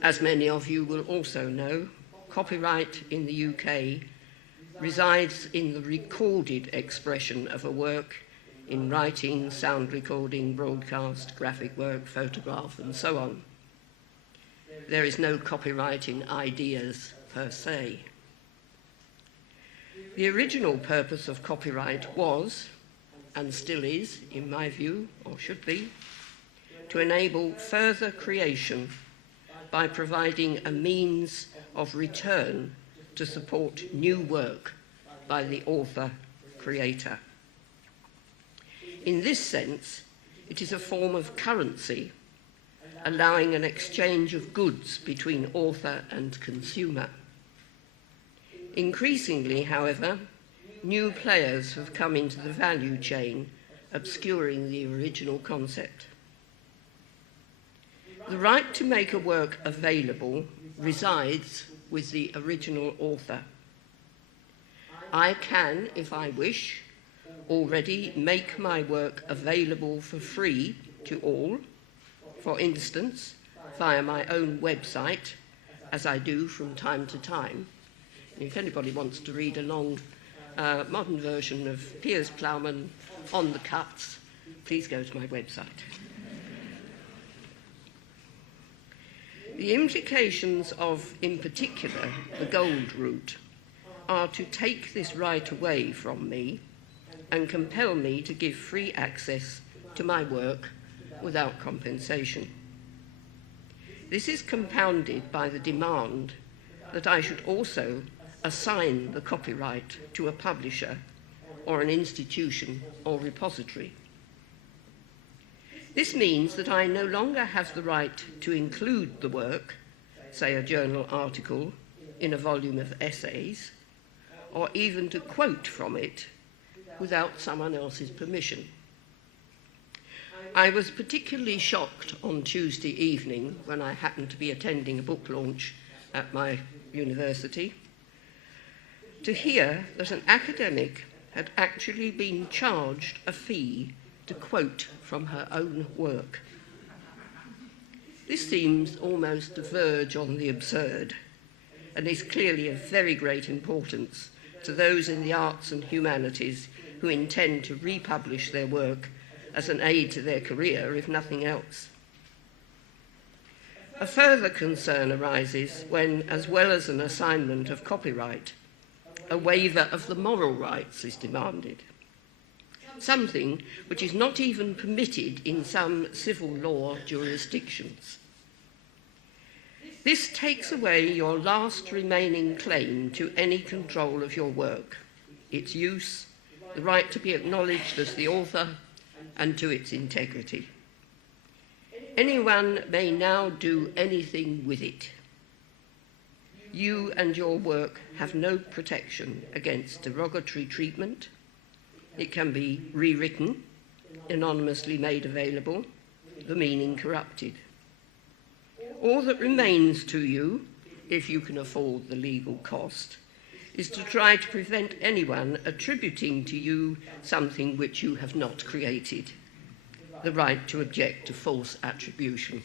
As many of you will also know, copyright in the UK resides in the recorded expression of a work in writing, sound recording, broadcast, graphic work, photograph, and so on. There is no copyright in ideas per se. The original purpose of copyright was, and still is, in my view, or should be, to enable further creation by providing a means of return to support new work by the author-creator. In this sense, it is a form of currency, allowing an exchange of goods between author and consumer. Increasingly, however, new players have come into the value chain, obscuring the original concept. The right to make a work available resides with the original author. I can, if I wish, already make my work available for free to all, for instance, via my own website, as I do from time to time. If anybody wants to read a long modern version of Piers Plowman on the cuts, please go to my website. The implications of, in particular, the gold route are to take this right away from me and compel me to give free access to my work without compensation. This is compounded by the demand that I should also assign the copyright to a publisher or an institution or repository. This means that I no longer have the right to include the work, say a journal article, in a volume of essays, or even to quote from it without someone else's permission. I was particularly shocked on Tuesday evening when I happened to be attending a book launch at my university to hear that an academic had actually been charged a fee to quote from her own work. This seems almost to verge on the absurd and is clearly of very great importance to those in the arts and humanities who intend to republish their work as an aid to their career, if nothing else. A further concern arises when, as well as an assignment of copyright, a waiver of the moral rights is demanded, something which is not even permitted in some civil law jurisdictions. This takes away your last remaining claim to any control of your work, its use, the right to be acknowledged as the author, and to its integrity. Anyone may now do anything with it. You and your work have no protection against derogatory treatment. It can be rewritten, anonymously made available, the meaning corrupted. All that remains to you, if you can afford the legal cost, is to try to prevent anyone attributing to you something which you have not created, the right to object to false attribution.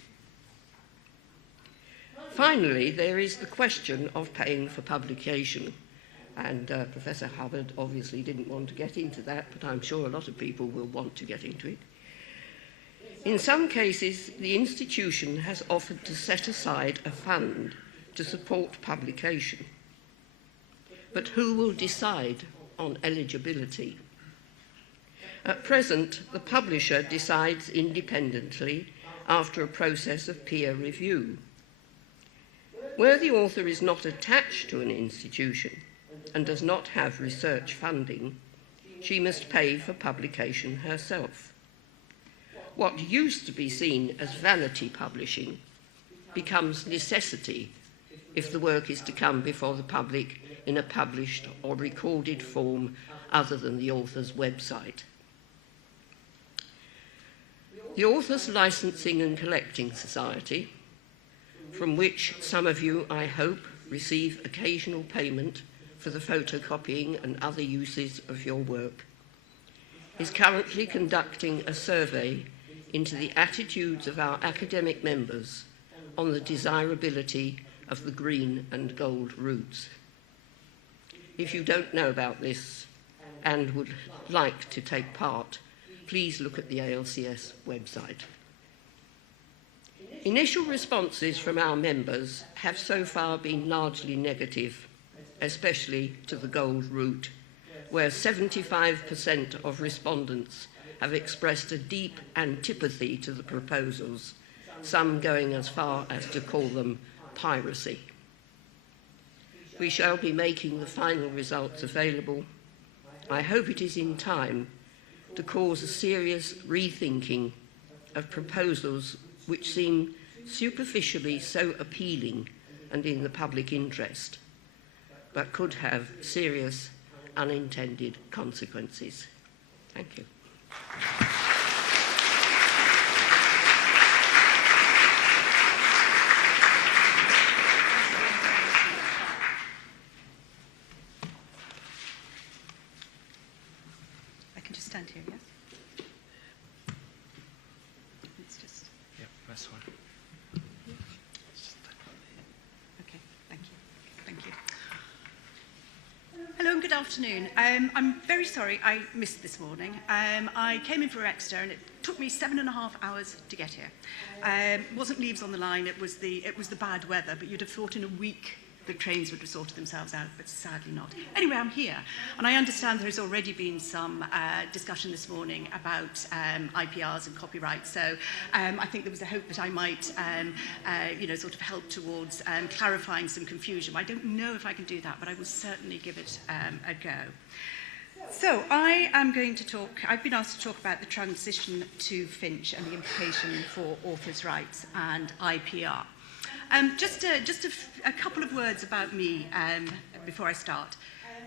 Finally, there is the question of paying for publication, and Professor Hubbard obviously didn't want to get into that, but I'm sure a lot of people will want to get into it. In some cases, the institution has offered to set aside a fund to support publication. But who will decide on eligibility? At present, the publisher decides independently after a process of peer review. Where the author is not attached to an institution and does not have research funding, she must pay for publication herself. What used to be seen as vanity publishing becomes necessity if the work is to come before the public in a published or recorded form other than the author's website. The Authors Licensing and Collecting Society, from which some of you, I hope, receive occasional payment for the photocopying and other uses of your work, is currently conducting a survey into the attitudes of our academic members on the desirability of the green and gold routes. If you don't know about this and would like to take part, please look at the ALCS website. Initial responses from our members have so far been largely negative, especially to the gold route, where 75% of respondents have expressed a deep antipathy to the proposals, some going as far as to call them piracy. We shall be making the final results available. I hope it is in time to cause a serious rethinking of proposals which seem superficially so appealing and in the public interest, but could have serious unintended consequences. Thank you. I can just stand here, yes? It's just... Yep, that's fine. Okay, thank you. Thank you. Hello and good afternoon. I'm very sorry I missed this morning. I came in for Exeter and it took me 7.5 hours to get here. It wasn't leaves on the line, it was the bad weather, but you'd have thought in a week the trains would have sorted themselves out, but sadly not. Anyway, I'm here, and I understand there's already been some discussion this morning about IPRs and copyright, so I think there was a hope that I might, sort of help towards clarifying some confusion. I don't know if I can do that, but I will certainly give it a go. So I am going to talk, I've been asked to talk about the transition to Finch and the implication for authors' rights and IPR. Just a couple of words about me before I start.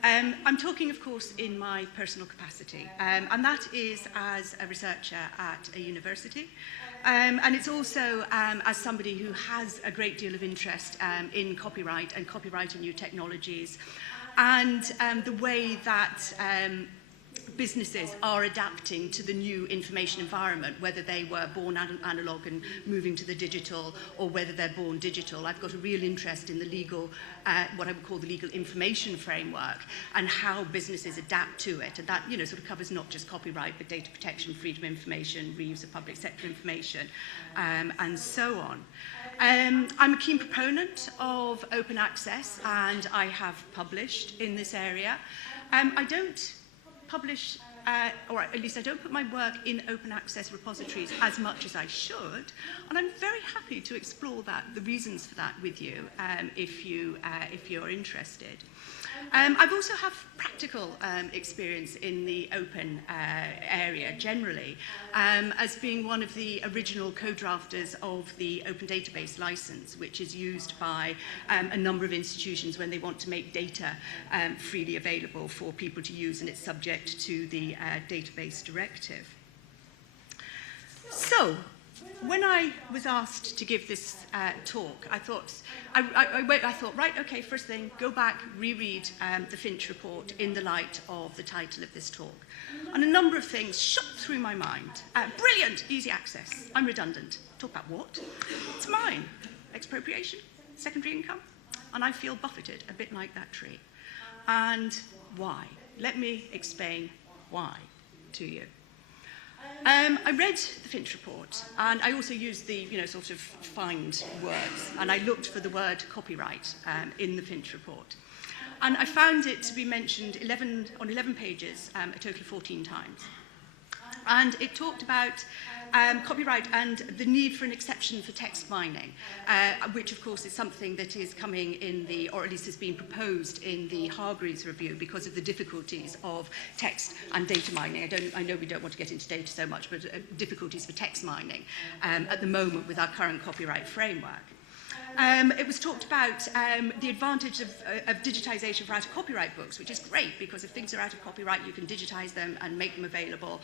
I'm talking, of course, in my personal capacity, and that is as a researcher at a university. And it's also as somebody who has a great deal of interest in copyright and new technologies, and the way that businesses are adapting to the new information environment, whether they were born analog and moving to the digital, or whether they're born digital. I've got a real interest in the legal, what I would call the legal information framework, and how businesses adapt to it. And that, sort of covers not just copyright, but data protection, freedom of information, reuse of public sector information, and so on. I'm a keen proponent of open access, and I have published in this area. I don't publish, or at least I don't put my work in open access repositories as much as I should, and I'm very happy to explore the reasons for that with you, if you're interested. I've also have practical experience in the open area generally, as being one of the original co-drafters of the Open Database License, which is used by a number of institutions when they want to make data freely available for people to use, and it's subject to the Database Directive. So, when I was asked to give this talk, I thought, right, okay, first thing, go back, reread the Finch Report in the light of the title of this talk. And a number of things shot through my mind. Brilliant, easy access. I'm redundant. Talk about what? It's mine. Expropriation, secondary income. And I feel buffeted, a bit like that tree. And why? Let me explain why to you. I read the Finch Report, and I also used the, sort of find words, and I looked for the word copyright in the Finch Report. And I found it to be mentioned on 11 pages, a total of 14 times. And it talked about copyright and the need for an exception for text mining, which of course is something that is coming in the, or at least has been proposed in the Hargreaves review because of the difficulties of text and data mining. I know we don't want to get into data so much, but difficulties for text mining at the moment with our current copyright framework. It was talked about the advantage of digitisation for out-of-copyright books, which is great because if things are out of copyright, you can digitise them and make them available.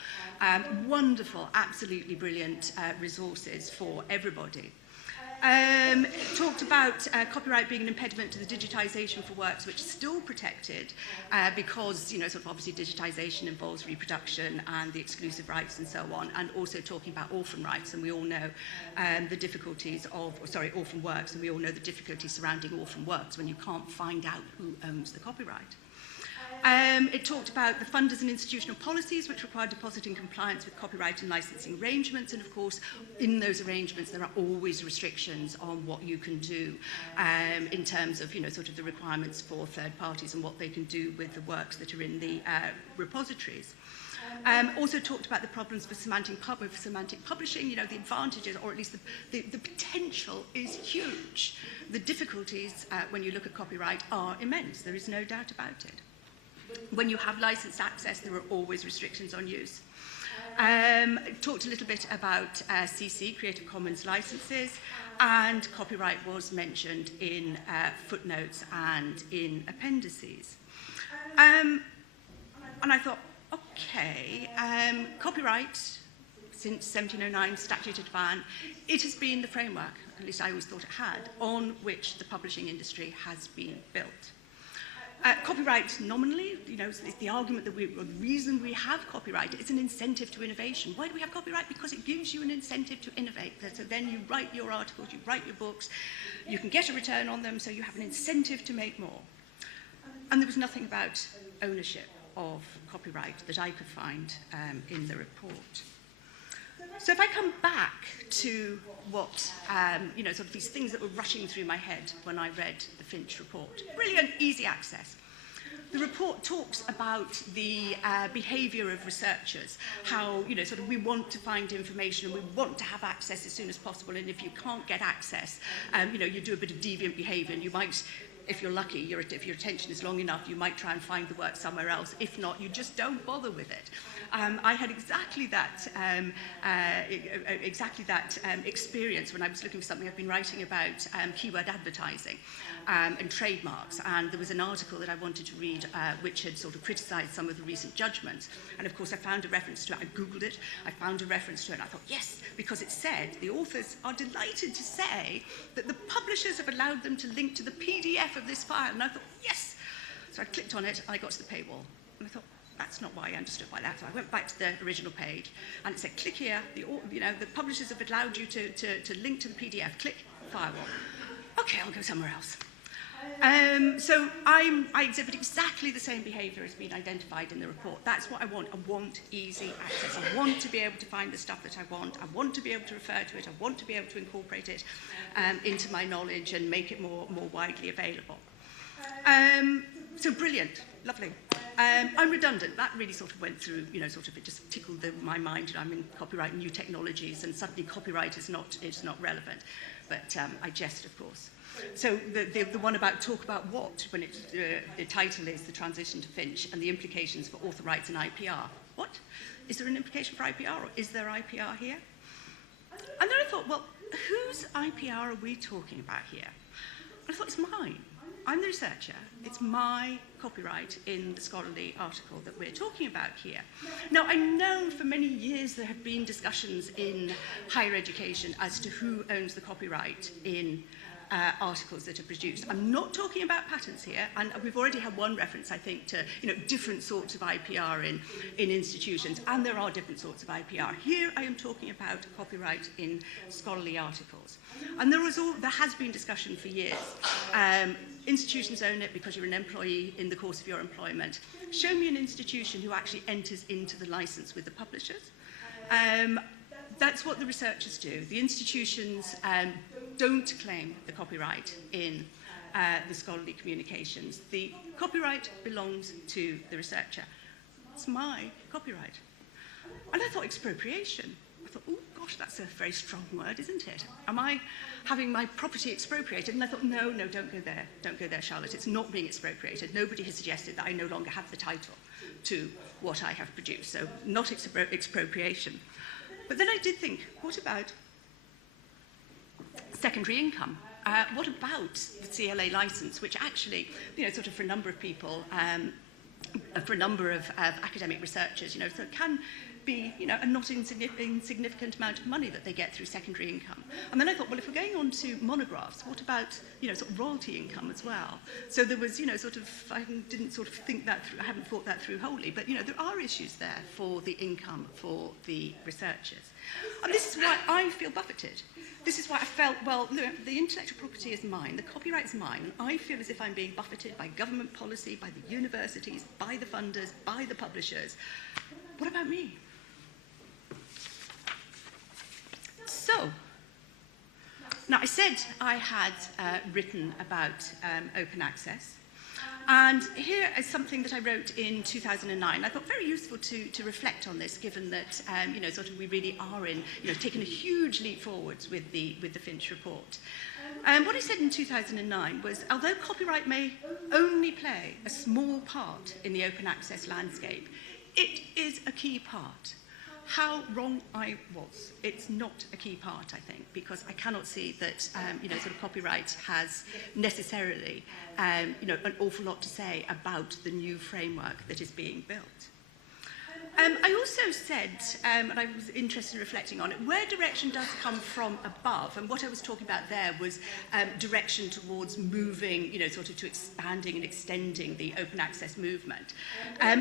Wonderful, absolutely brilliant resources for everybody. Talked about copyright being an impediment to the digitisation for works which are still protected because, you know, sort of obviously digitisation involves reproduction and the exclusive rights and so on, and also talking about orphan rights, and we all know the difficulties of, orphan works, and we all know the difficulties surrounding orphan works when you can't find out who owns the copyright. It talked about the funders and institutional policies which require depositing compliance with copyright and licensing arrangements, and of course in those arrangements there are always restrictions on what you can do in terms of, you know, sort of the requirements for third parties and what they can do with the works that are in the repositories. Also talked about the problems with semantic publishing, you know, the advantages, or at least the potential is huge. The difficulties when you look at copyright are immense, there is no doubt about it. When you have licensed access, there are always restrictions on use. Talked a little bit about CC, Creative Commons licenses, and copyright was mentioned in footnotes and in appendices. And I thought, okay, copyright, since 1709, statute ad ban, it has been the framework, at least I always thought it had, on which the publishing industry has been built. Copyright nominally, you know, is the argument that the reason we have copyright is an incentive to innovation. Why do we have copyright? Because it gives you an incentive to innovate. So then you write your articles, you write your books, you can get a return on them, so you have an incentive to make more. And there was nothing about ownership of copyright that I could find in the report. So if I come back to what, you know, sort of these things that were rushing through my head when I read the Finch report. Brilliant, easy access. The report talks about the behaviour of researchers, how, you know, sort of we want to find information and we want to have access as soon as possible, and if you can't get access, you know, you do a bit of deviant behaviour and you might, if you're lucky, if your attention is long enough, you might try and find the work somewhere else. If not, you just don't bother with it. I had exactly that experience when I was looking for something. I've been writing about keyword advertising and trademarks, and there was an article that I wanted to read which had sort of criticised some of the recent judgments. And of course, I found a reference to it. I Googled it. I found a reference to it. And I thought, yes, because it said the authors are delighted to say that the publishers have allowed them to link to the PDF of this file. And I thought, yes. So I clicked on it. And I got to the paywall. And I thought, that's not what I understood by that. So I went back to the original page, and it said, click here. The publishers have allowed you to link to the PDF. Click firewall. Okay, I'll go somewhere else. So I exhibit exactly the same behaviour as being identified in the report. That's what I want. I want easy access. I want to be able to find the stuff that I want. I want to be able to refer to it. I want to be able to incorporate it into my knowledge and make it more widely available. So brilliant, lovely. I'm redundant. That really sort of went through, you know, sort of it just tickled my mind. I'm in copyright and new technologies, and suddenly copyright is not relevant. But I jest, of course. So the one about talk about what, when the title is The Transition to Finch and the Implications for Author Rights and IPR. What? Is there an implication for IPR, or is there IPR here? And then I thought, well, whose IPR are we talking about here? And I thought, it's mine. I'm the researcher. It's my copyright in the scholarly article that we're talking about here. Now, I know for many years there have been discussions in higher education as to who owns the copyright in articles that are produced. I'm not talking about patents here, and we've already had one reference, I think, to, you know, different sorts of IPR in institutions, and there are different sorts of IPR. Here I am talking about copyright in scholarly articles. And there has been discussion for years. Institutions own it because you're an employee in the course of your employment. Show me an institution who actually enters into the license with the publishers. That's what the researchers do. The institutions don't claim the copyright in the scholarly communications. The copyright belongs to the researcher. It's my copyright. And I thought, expropriation. I thought, oh gosh, that's a very strong word, isn't it? Am I having my property expropriated? And I thought, no, don't go there. Don't go there, Charlotte. It's not being expropriated. Nobody has suggested that I no longer have the title to what I have produced. So not expropriation. But then I did think, what about secondary income? What about the CLA license, which actually, sort of for a number of people, for a number of academic researchers, so it can be, a not insignificant amount of money that they get through secondary income. And then I thought, well, if we're going on to monographs, what about, sort of royalty income as well? So there was, sort of, I didn't sort of think that through, I haven't thought that through wholly, but, there are issues there for the income for the researchers. And this is why I feel buffeted. This is why I felt, well, look, the intellectual property is mine, the copyright is mine, and I feel as if I'm being buffeted by government policy, by the universities, by the funders, by the publishers. What about me? So, now I said I had written about open access. And here is something that I wrote in 2009. I thought very useful to reflect on this, given that sort of we really are in, taking a huge leap forwards with the Finch Report. What I said in 2009 was, although copyright may only play a small part in the open access landscape, it is a key part. How wrong I was. It's not a key part, I think, because I cannot see that, sort of copyright has necessarily, an awful lot to say about the new framework that is being built. I also said, and I was interested in reflecting on it, where direction does come from above, and what I was talking about there was direction towards moving, sort of to expanding and extending the open access movement.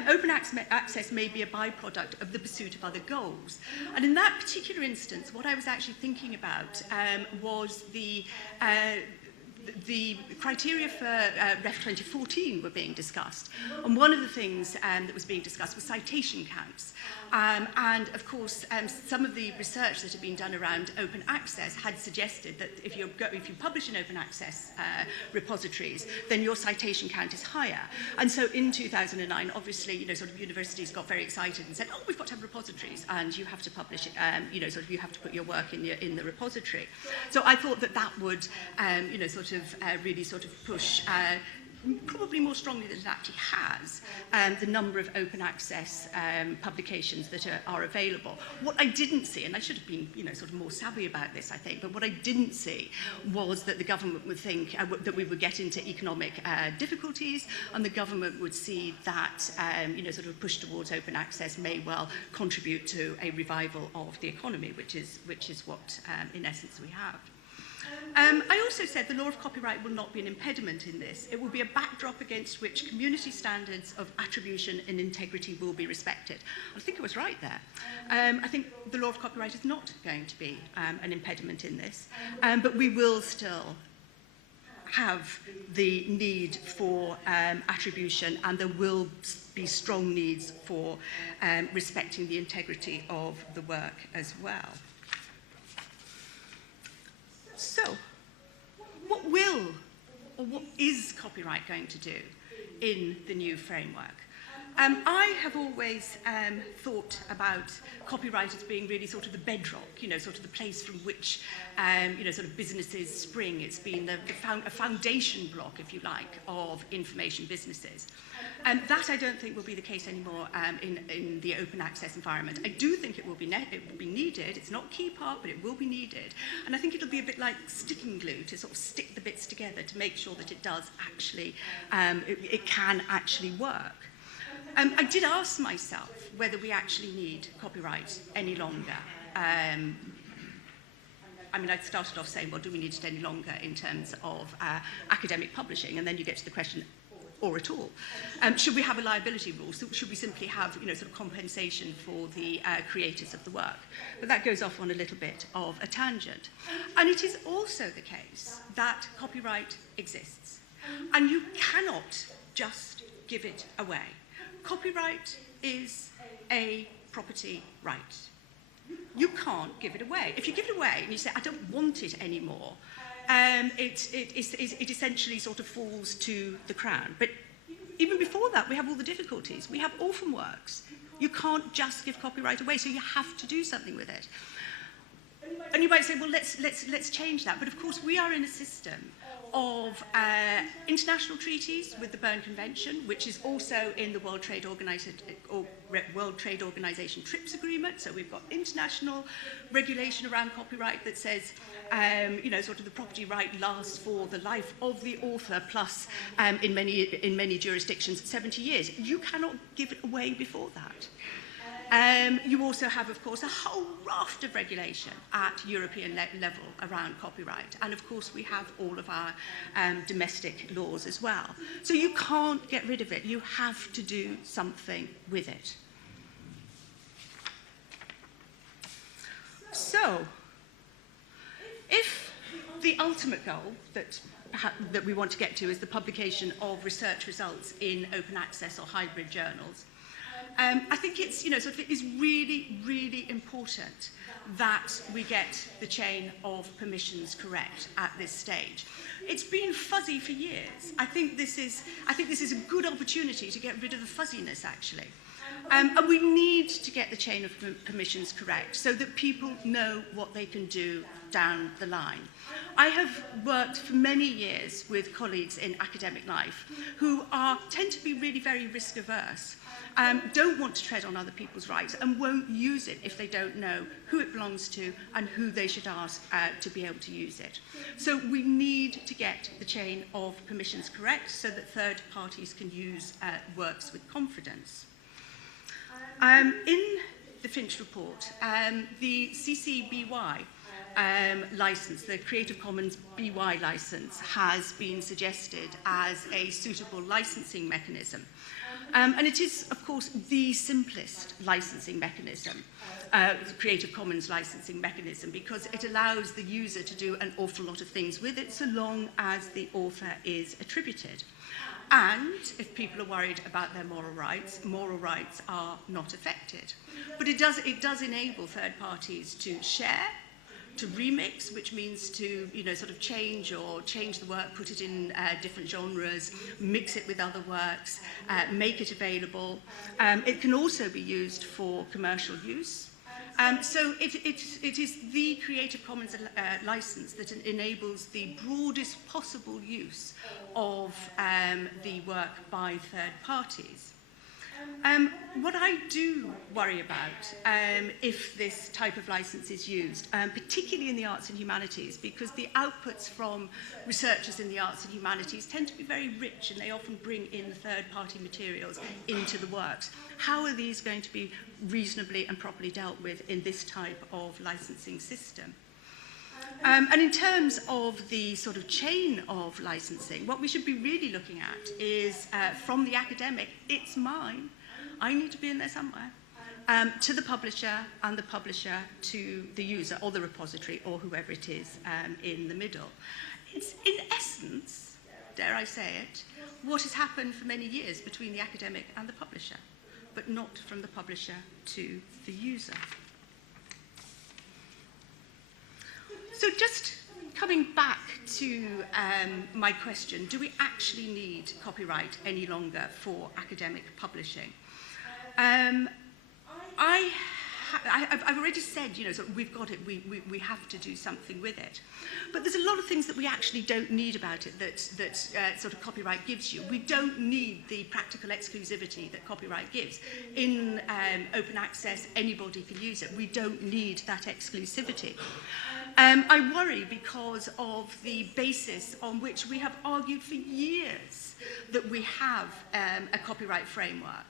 Open access may be a byproduct of the pursuit of other goals. And in that particular instance, what I was actually thinking about was the criteria for Ref 2014 were being discussed. And one of the things that was being discussed was citation counts. And of course, some of the research that had been done around open access had suggested that if you publish in open access repositories, then your citation count is higher. And so in 2009, obviously, sort of universities got very excited and said, oh, we've got to have repositories, and you have to publish it, sort of you have to put your work in the repository. So I thought that would, really sort of push, probably more strongly than it actually has, the number of open access publications that are available. What I didn't see, and I should have been, sort of more savvy about this, I think, but what I didn't see was that the government would think that we would get into economic difficulties, and the government would see that, sort of a push towards open access may well contribute to a revival of the economy, which is what, in essence, we have. I also said the law of copyright will not be an impediment in this. It will be a backdrop against which community standards of attribution and integrity will be respected. I think I was right there. I think the law of copyright is not going to be an impediment in this, but we will still have the need for attribution, and there will be strong needs for respecting the integrity of the work as well. So, what is copyright going to do in the new framework? I have always thought about copyright as being really sort of the bedrock, sort of the place from which, sort of businesses spring. It's been a foundation block, if you like, of information businesses. That I don't think will be the case anymore in the open access environment. I do think it will be needed. It's not a key part, but it will be needed. And I think it'll be a bit like sticking glue to sort of stick the bits together to make sure that it does actually, it can actually work. I did ask myself whether we actually need copyright any longer. I mean, I started off saying, well, do we need it any longer in terms of academic publishing? And then you get to the question, or at all. Should we have a liability rule? So should we simply have, sort of compensation for the creators of the work? But that goes off on a little bit of a tangent. And it is also the case that copyright exists. And you cannot just give it away. Copyright is a property right. You can't give it away. If you give it away and you say, I don't want it anymore, it essentially sort of falls to the Crown. But even before that, we have all the difficulties. We have orphan works. You can't just give copyright away, so you have to do something with it. And you might say, well, let's change that. But of course, we are in a system of international treaties with the Berne Convention, which is also in the World Trade Organization TRIPS agreement. So we've got international regulation around copyright that says, sort of the property right lasts for the life of the author, plus in many jurisdictions 70 years. You cannot give it away before that. You also have, of course, a whole raft of regulation at European level around copyright. And, of course, we have all of our domestic laws as well. So you can't get rid of it. You have to do something with it. So, if the ultimate goal that we want to get to is the publication of research results in open access or hybrid journals, I think it's, it is really, really important that we get the chain of permissions correct at this stage. It's been fuzzy for years. I think this is a good opportunity to get rid of the fuzziness, actually. And we need to get the chain of permissions correct so that people know what they can do down the line. I have worked for many years with colleagues in academic life who tend to be really very risk averse, don't want to tread on other people's rights and won't use it if they don't know who it belongs to and who they should ask to be able to use it. So we need to get the chain of permissions correct so that third parties can use works with confidence. In the Finch Report, the CC BY license, the Creative Commons BY license, has been suggested as a suitable licensing mechanism. And it is, of course, the simplest licensing mechanism, the Creative Commons licensing mechanism, because it allows the user to do an awful lot of things with it so long as the author is attributed. And if people are worried about their moral rights are not affected. But it does enable third parties to share, to remix, which means to sort of change the work, put it in different genres, mix it with other works, make it available. It can also be used for commercial use. So it is the Creative Commons license that enables the broadest possible use of the work by third parties. What I do worry about if this type of license is used, particularly in the arts and humanities, because the outputs from researchers in the arts and humanities tend to be very rich and they often bring in third-party materials into the works. How are these going to be reasonably and properly dealt with in this type of licensing system? And in terms of the sort of chain of licensing, what we should be really looking at is from the academic, it's mine, I need to be in there somewhere, to the publisher, and the publisher to the user or the repository or whoever it is in the middle. It's in essence, dare I say it, what has happened for many years between the academic and the publisher, but not from the publisher to the user. So just coming back to my question, do we actually need copyright any longer for academic publishing? I've already said, so we've got it, we have to do something with it. But there's a lot of things that we actually don't need about it that sort of copyright gives you. We don't need the practical exclusivity that copyright gives. In open access, anybody can use it. We don't need that exclusivity. I worry because of the basis on which we have argued for years that we have a copyright framework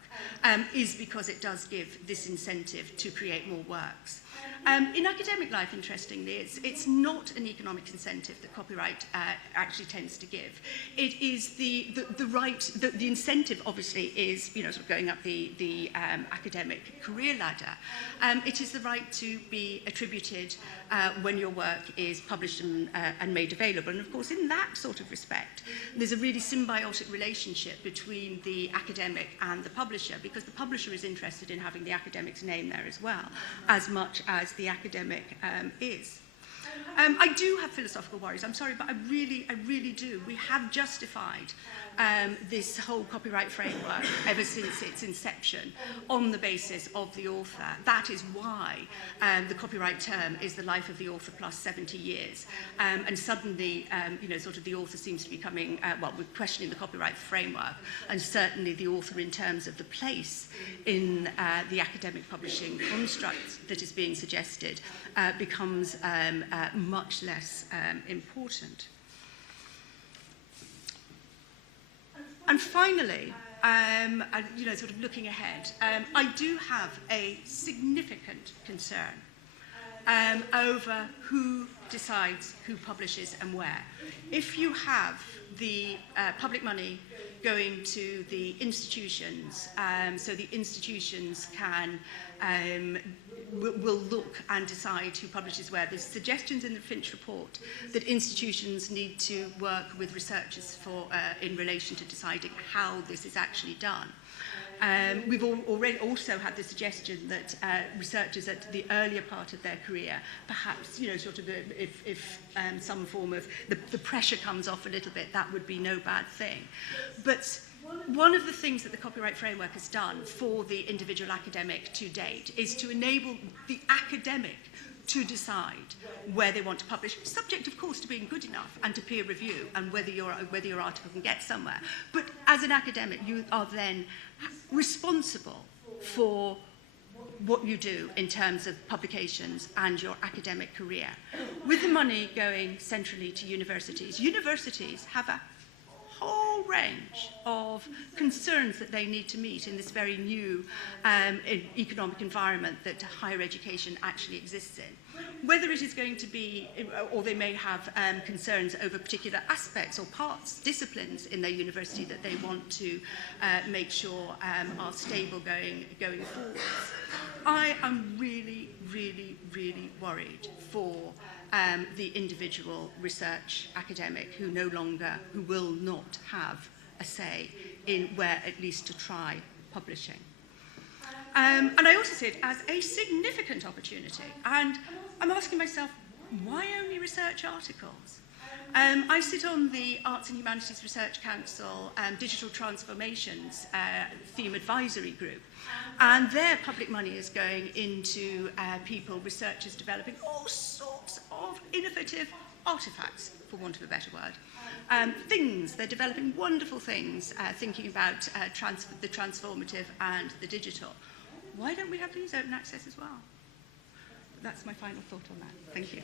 is because it does give this incentive to create more works. In academic life, interestingly, it's not an economic incentive that copyright actually tends to give. It is the right, the incentive obviously is, sort of going up the academic career ladder. It is the right to be attributed when your work is published and made available. And of course, in that sort of respect, there's a really symbiotic relationship between the academic and the publisher, because the publisher is interested in having the academic's name there as well, as much as the academic is. I do have philosophical worries. I'm sorry, but I really do. We have justified this whole copyright framework ever since its inception on the basis of the author. That is why the copyright term is the life of the author plus 70 years. And suddenly, sort of the author seems to be coming, we're questioning the copyright framework, and certainly the author in terms of the place in the academic publishing construct that is being suggested becomes much less important. And finally, sort of looking ahead, I do have a significant concern over who decides who publishes and where. If you have the public money going to the institutions, so the institutions can will look and decide who publishes where. There's suggestions in the Finch Report that institutions need to work with researchers in relation to deciding how this is actually done. We've already also had the suggestion that researchers at the earlier part of their career, perhaps, sort of if some form of the pressure comes off a little bit, that would be no bad thing. But one of the things that the copyright framework has done for the individual academic to date is to enable the academic to decide where they want to publish, subject, of course, to being good enough and to peer review and whether your article can get somewhere. But as an academic, you are then responsible for what you do in terms of publications and your academic career. With the money going centrally to universities, universities have a whole range of concerns that they need to meet in this very new economic environment that higher education actually exists in. Whether it is going to be, or they may have concerns over particular aspects or parts, disciplines in their university that they want to make sure are stable going forward. I am really worried for the individual research academic who will not have a say in where at least to try publishing. And I also see it as a significant opportunity. And I'm asking myself, why only research articles? I sit on the Arts and Humanities Research Council Digital Transformations Theme Advisory Group. And their public money is going into researchers developing all sorts of innovative artifacts, for want of a better word. They're developing wonderful things, thinking about the transformative and the digital. Why don't we have these open access as well? That's my final thought on that. Thank you.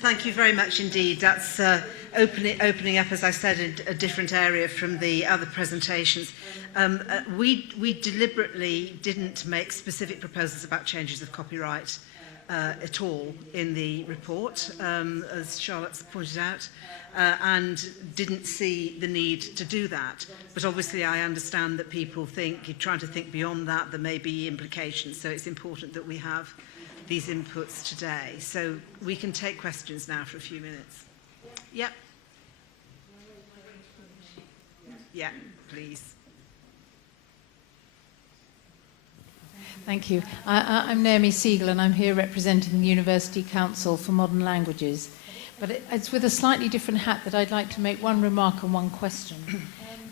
Thank you very much indeed. That's opening up, as I said, a different area from the other presentations. We deliberately didn't make specific proposals about changes of copyright at all in the report, as Charlotte's pointed out, and didn't see the need to do that. But obviously I understand that people think, you're trying to think beyond that, there may be implications, so it's important that we have these inputs today. So we can take questions now for a few minutes. Yep. Yeah, please. Thank you. I'm Naomi Siegel and I'm here representing the University Council for Modern Languages. But it's with a slightly different hat that I'd like to make one remark and one question.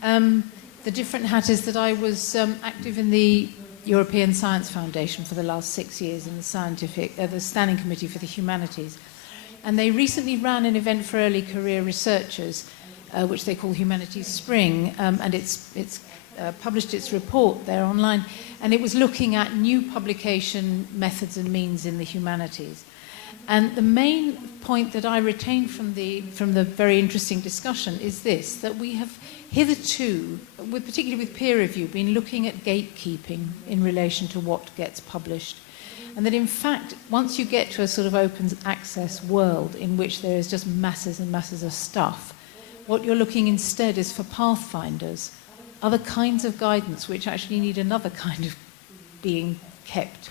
The different hat is that I was active in the European Science Foundation for the last 6 years in the Standing Committee for the Humanities. And they recently ran an event for early career researchers, which they call Humanities Spring, and it's published its report there online, and it was looking at new publication methods and means in the humanities. And the main point that I retained from the very interesting discussion is this, that we have hitherto, particularly with peer review, been looking at gatekeeping in relation to what gets published. And that in fact, once you get to a sort of open access world in which there is just masses and masses of stuff, what you're looking instead is for pathfinders, other kinds of guidance which actually need another kind of being kept.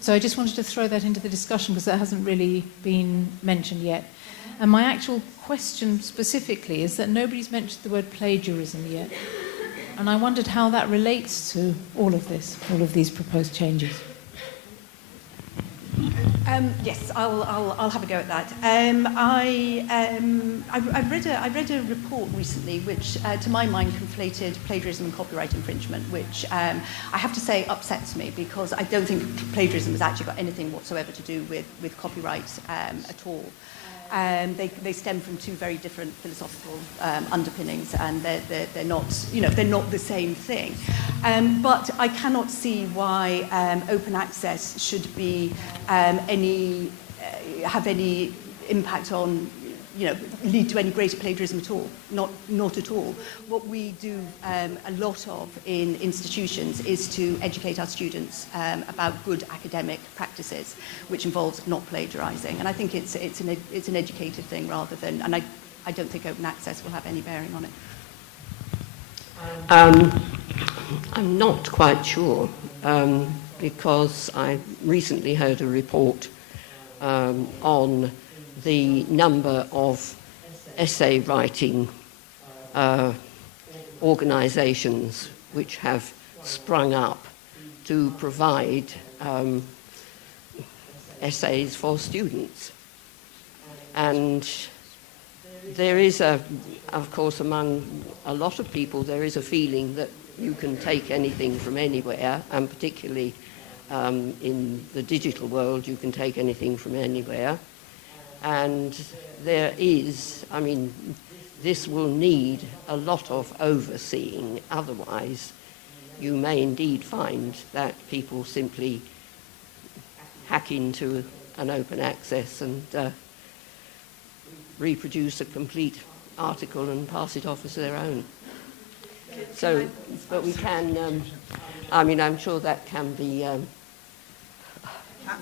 So I just wanted to throw that into the discussion because that hasn't really been mentioned yet. And my actual question specifically is that nobody's mentioned the word plagiarism yet. And I wondered how that relates to all of this, all of these proposed changes. Yes, I'll have a go at that. I read a report recently which, to my mind, conflated plagiarism and copyright infringement, which I have to say upsets me because I don't think plagiarism has actually got anything whatsoever to do with copyright at all. They stem from two very different philosophical underpinnings, and they're not, they're not the same thing. But I cannot see why open access should be have any impact on, lead to any greater plagiarism at all. Not at all. What we do a lot of in institutions is to educate our students about good academic practices, which involves not plagiarising. And I think it's an educative thing rather than, and I don't think open access will have any bearing on it. I'm not quite sure, because I recently heard a report on the number of essay writing organisations which have sprung up to provide essays for students. And there is of course, among a lot of people, there is a feeling that you can take anything from anywhere, and particularly in the digital world, you can take anything from anywhere. And there is, this will need a lot of overseeing. Otherwise, you may indeed find that people simply hack into an open access and reproduce a complete article and pass it off as their own. So, but we can, I'm sure that can be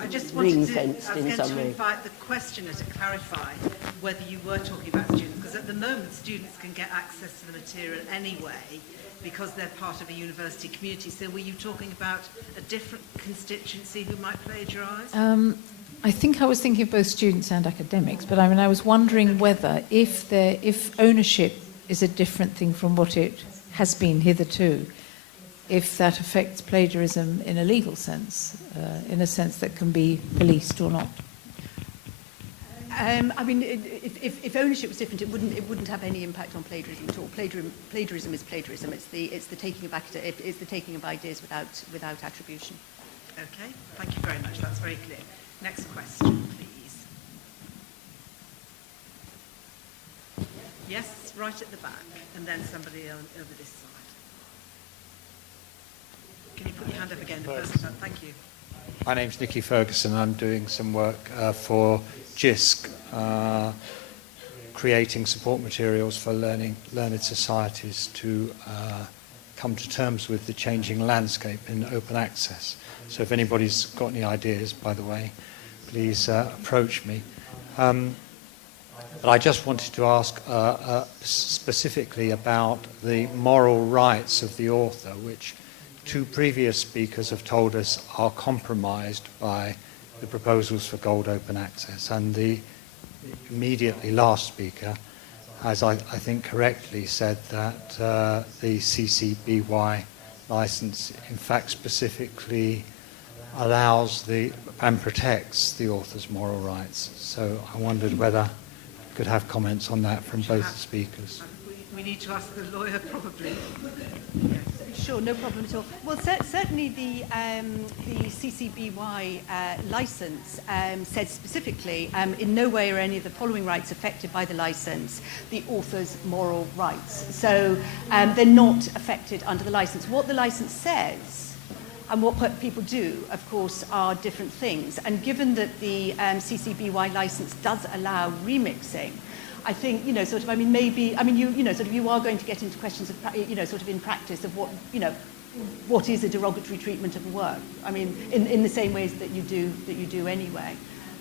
I just wanted to way. invite the questioner to clarify whether you were talking about students, because at the moment students can get access to the material anyway because they're part of a university community. So were you talking about a different constituency who might plagiarise? I think I was thinking of both students and academics, but I was wondering whether if ownership is a different thing from what it has been hitherto, if that affects plagiarism in a legal sense, in a sense that can be policed or not. If ownership was different, it wouldn't have any impact on plagiarism at all. Plagiarism is plagiarism. It's the taking of ideas without attribution. Okay, thank you very much. That's very clear. Next question, please. Yes, right at the back, and then somebody over this side. Can you put your hand up again? The person, thank you. My name's Nicky Ferguson. I'm doing some work for JISC, creating support materials for learned societies to come to terms with the changing landscape in open access. So if anybody's got any ideas, by the way, please approach me. But I just wanted to ask specifically about the moral rights of the author, which two previous speakers have told us are compromised by the proposals for gold open access. And the immediately last speaker, as I think correctly, said that the CC BY license in fact specifically allows and protects the author's moral rights. So I wondered whether you could have comments on that from both the speakers. We need to ask the lawyer, probably. Sure, no problem at all. Well, certainly the CCBY license says specifically, in no way are any of the following rights affected by the license the author's moral rights. So they're not affected under the license. What the license says and what people do, of course, are different things. And given that the CCBY license does allow remixing, I think, maybe, you are going to get into questions of, in practice of what is a derogatory treatment of a work. In the same ways that you do anyway.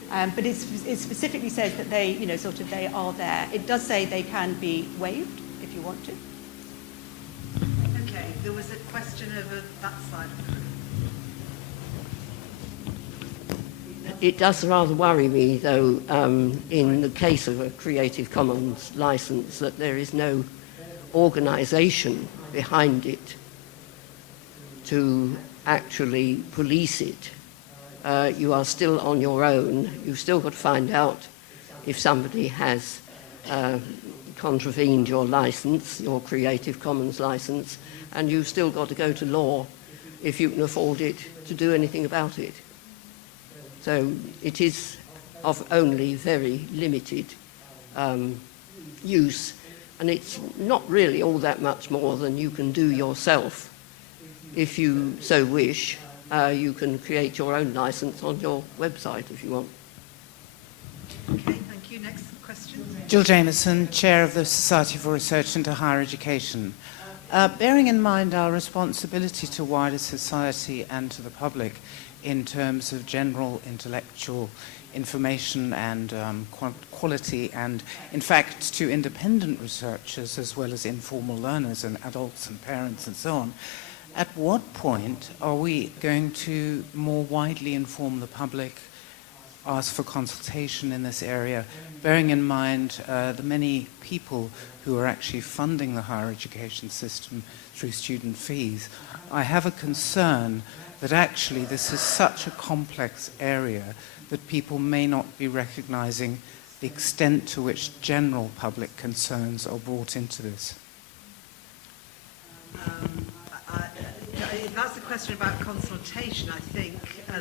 But it specifically says that they, they are there. It does say they can be waived if you want to. Okay, there was a question over that side of the room. It does rather worry me, though, in the case of a Creative Commons license, that there is no organisation behind it to actually police it, you are still on your own. You've still got to find out if somebody has contravened your licence, your Creative Commons licence, and you've still got to go to law if you can afford it to do anything about it. So it is of only very limited use, and it's not really all that much more than you can do yourself. If you so wish, you can create your own licence on your website if you want. Okay, thank you. Next question. Jill Jameson, Chair of the Society for Research into Higher Education. Bearing in mind our responsibility to wider society and to the public in terms of general intellectual information and quality, and in fact to independent researchers as well as informal learners and adults and parents and so on, at what point are we going to more widely inform the public, ask for consultation in this area, bearing in mind the many people who are actually funding the higher education system through student fees? I have a concern that actually this is such a complex area that people may not be recognizing the extent to which general public concerns are brought into this. If that's a question about consultation, I think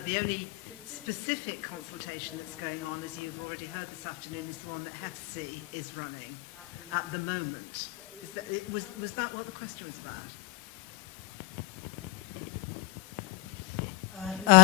the only specific consultation that's going on, as you've already heard this afternoon, is the one that HEFC is running at the moment. Was that what the question was about?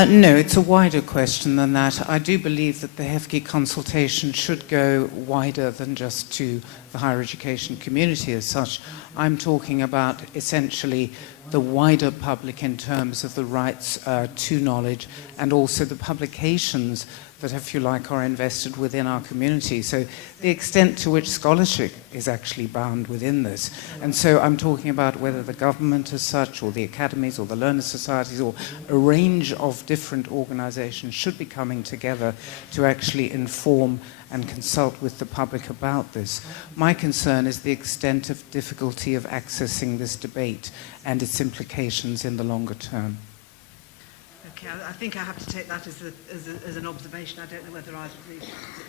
No, it's a wider question than that. I do believe that the HEFC consultation should go wider than just to the higher education community as such. I'm talking about essentially the wider public in terms of the rights to knowledge and also the publications that, if you like, are invested within our community. So the extent to which scholarship is actually bound within this. And so I'm talking about whether the government as such, or the academies, or the learner societies, or a range of different organizations should be coming together to actually inform and consult with the public about this. My concern is the extent of difficulty of accessing this debate and its implications in the longer term. Okay, I think I have to take that as an observation. I don't know whether I agree.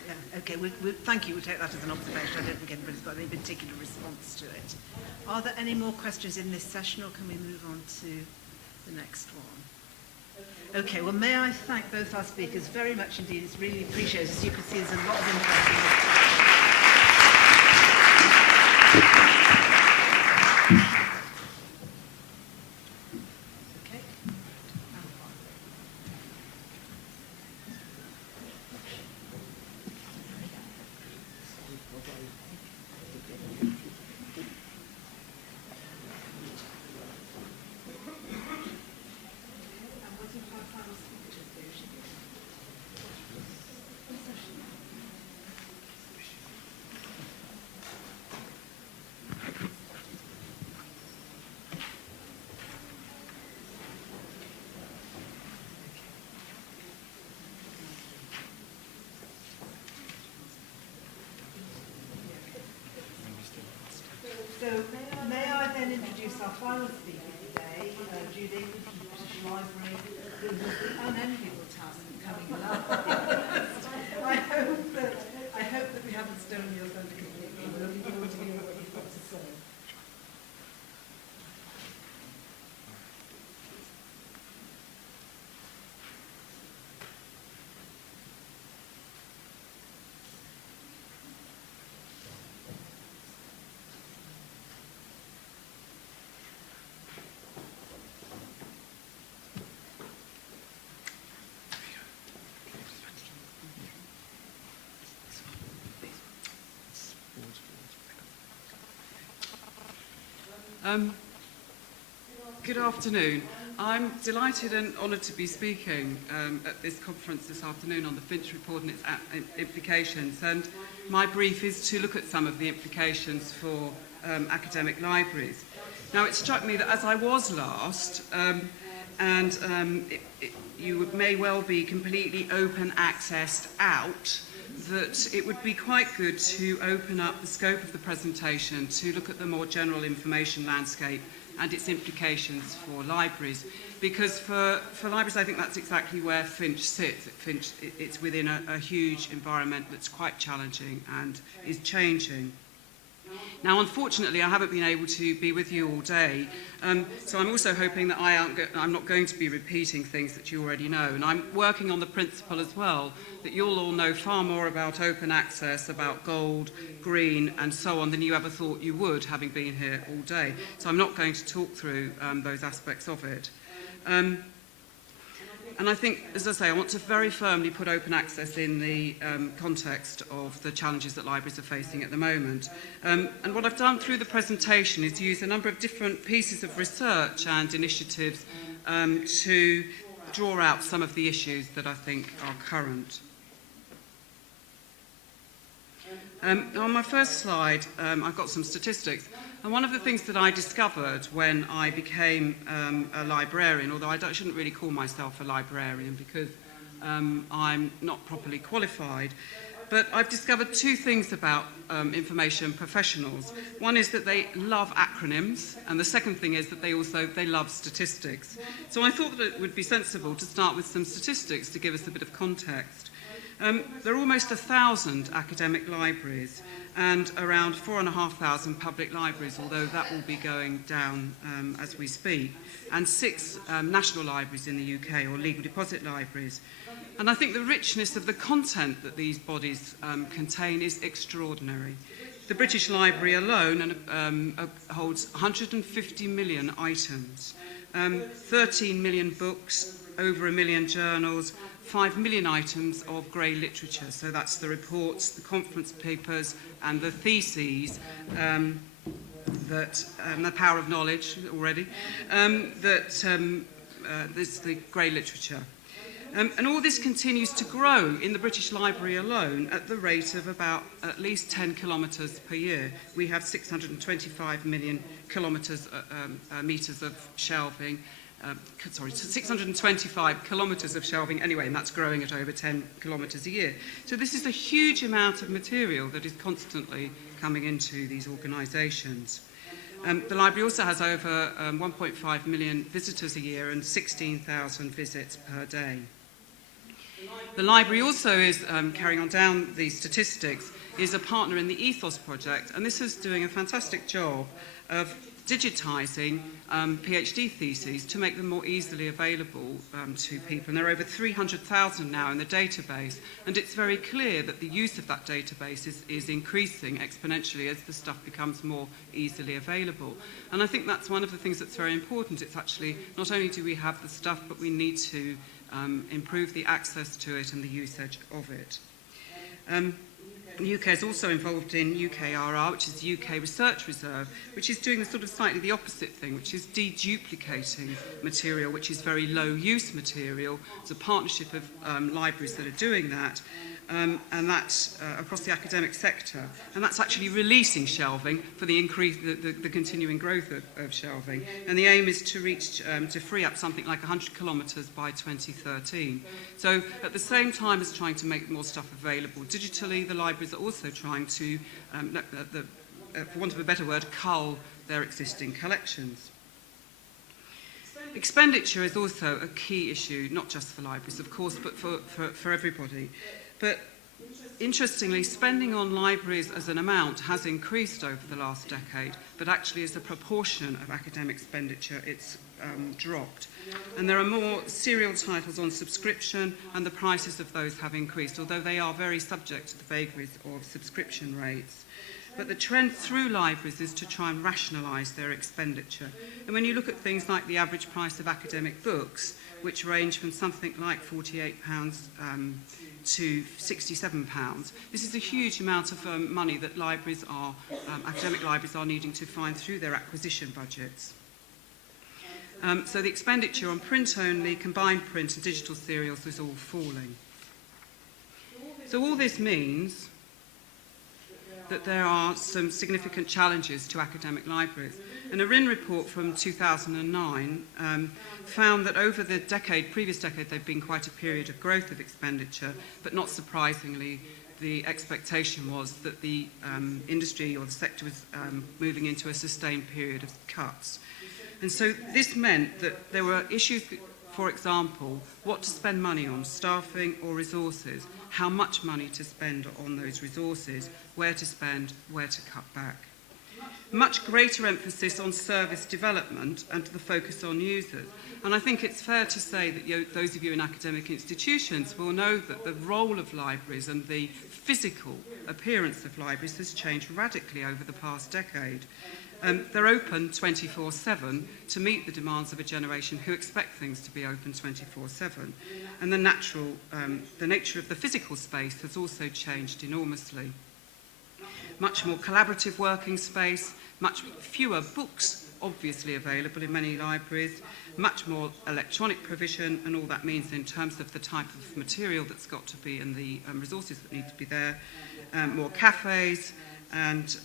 Yeah, okay, thank you. We'll take that as an observation. I don't think anybody's got any particular response to it. Are there any more questions in this session, or can we move on to the next one? Okay, well, may I thank both our speakers very much indeed. It's really appreciated. As you can see, there's a lot of interest. So may I then introduce our final speaker today, Judy from the British Library, who has the unenviable task of coming last. I hope that we haven't stolen your thunder completely. We're looking forward to hearing what you've got to say. Good afternoon. I'm delighted and honoured to be speaking at this conference this afternoon on the Finch Report and its implications. And my brief is to look at some of the implications for academic libraries. Now, it struck me that as I was last, you may well be completely open accessed out, that it would be quite good to open up the scope of the presentation to look at the more general information landscape and its implications for libraries. Because for libraries, I think that's exactly where Finch sits. It's within a huge environment that's quite challenging and is changing. Now, unfortunately, I haven't been able to be with you all day, so I'm also hoping that I'm not going to be repeating things that you already know. And I'm working on the principle as well that you'll all know far more about open access, about gold, green, and so on than you ever thought you would, having been here all day. So I'm not going to talk through those aspects of it. And I think, as I say, I want to very firmly put open access in the context of the challenges that libraries are facing at the moment. And what I've done through the presentation is use a number of different pieces of research and initiatives to draw out some of the issues that I think are current. On my first slide, I've got some statistics. And one of the things that I discovered when I became a librarian, although I shouldn't really call myself a librarian because I'm not properly qualified, but I've discovered two things about information professionals. One is that they love acronyms, and the second thing is that they love statistics. So I thought that it would be sensible to start with some statistics to give us a bit of context. There are almost 1,000 academic libraries and around 4,500 public libraries, although that will be going down as we speak, and 6 national libraries in the UK, or legal deposit libraries. And I think the richness of the content that these bodies contain is extraordinary. The British Library alone holds 150 million items, 13 million books, over 1 million journals, 5 million items of grey literature. So that's the reports, the conference papers, and the theses the power of knowledge already, this the grey literature. And all this continues to grow in the British Library alone at the rate of about at least 10 kilometres per year. We have 625 million metres of shelving. 625 kilometres of shelving anyway, and that's growing at over 10 kilometres a year. So this is a huge amount of material that is constantly coming into these organisations. The library also has over 1.5 million visitors a year and 16,000 visits per day. The library also is, carrying on down these statistics, is a partner in the Ethos project, and this is doing a fantastic job of digitising PhD theses to make them more easily available to people. And there are over 300,000 now in the database, and it's very clear that the use of that database is increasing exponentially as the stuff becomes more easily available. And I think that's one of the things that's very important. It's actually, not only do we have the stuff, but we need to improve the access to it and the usage of it. The UK is also involved in UKRR, which is the UK Research Reserve, which is doing the sort of slightly the opposite thing, which is deduplicating material, which is very low-use material. It's a partnership of libraries that are doing that, and that's across the academic sector. And that's actually releasing shelving for the continuing growth of shelving. And the aim is to reach, to free up something like 100 kilometres by 2013. So at the same time as trying to make more stuff available digitally, the libraries are also trying to, for want of a better word, cull their existing collections. Expenditure is also a key issue, not just for libraries, of course, but for everybody. But interestingly, spending on libraries as an amount has increased over the last decade, but actually as a proportion of academic expenditure, it's dropped. And there are more serial titles on subscription, and the prices of those have increased, although they are very subject to the vagaries of subscription rates. But the trend through libraries is to try and rationalise their expenditure. And when you look at things like the average price of academic books, which range from something like £48 to £67, this is a huge amount of money that libraries are, academic libraries are needing to find through their acquisition budgets. So the expenditure on print-only, combined print and digital serials is all falling. So all this means that there are some significant challenges to academic libraries. And a RIN report from 2009 found that over the previous decade, there'd been quite a period of growth of expenditure, but not surprisingly, the expectation was that the industry or the sector was moving into a sustained period of cuts. And so this meant that there were issues, for example, what to spend money on, staffing or resources, how much money to spend on those resources, where to spend, where to cut back. Much greater emphasis on service development and the focus on users. And I think it's fair to say that those of you in academic institutions will know that the role of libraries and the physical appearance of libraries has changed radically over the past decade. They're open 24/7 to meet the demands of a generation who expect things to be open 24/7. And the nature of the physical space has also changed enormously. Much more collaborative working space, much fewer books obviously available in many libraries, much more electronic provision, and all that means in terms of the type of material that's got to be and the resources that need to be there, more cafes and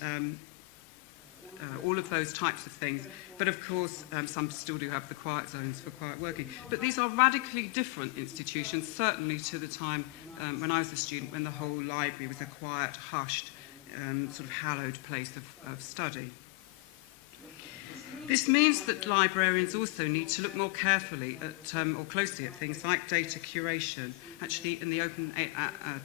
all of those types of things. But of course, some still do have the quiet zones for quiet working. But these are radically different institutions, certainly to the time when I was a student, when the whole library was a quiet, hushed, sort of hallowed place of study. This means that librarians also need to look more carefully at, or closely at things like data curation. Actually, in the open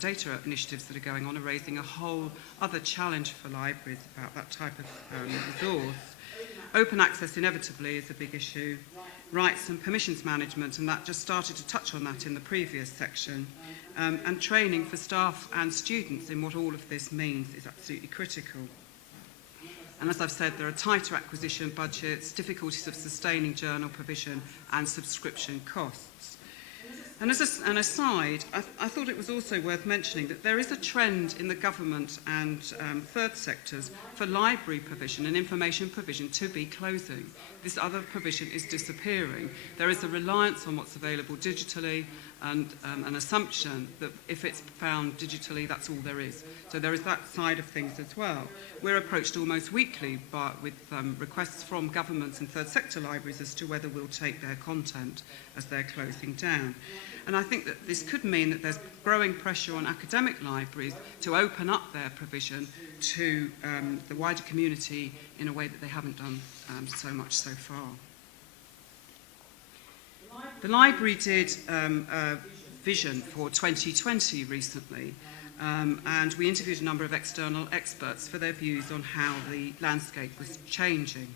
data initiatives that are going on are raising a whole other challenge for libraries about that type of resource. Open access inevitably is a big issue. Rights and permissions management, and that just started to touch on that in the previous section. And training for staff and students in what all of this means is absolutely critical. And as I've said, there are tighter acquisition budgets, difficulties of sustaining journal provision and subscription costs. And as an aside, I thought it was also worth mentioning that there is a trend in the government and third sectors for library provision and information provision to be closing. This other provision is disappearing. There is a reliance on what's available digitally and an assumption that if it's found digitally, that's all there is. So there is that side of things as well. We're approached almost weekly with requests from governments and third sector libraries as to whether we'll take their content as they're closing down. And I think that this could mean that there's growing pressure on academic libraries to open up their provision to the wider community in a way that they haven't done so much so far. The library did a vision for 2020 recently, and we interviewed a number of external experts for their views on how the landscape was changing.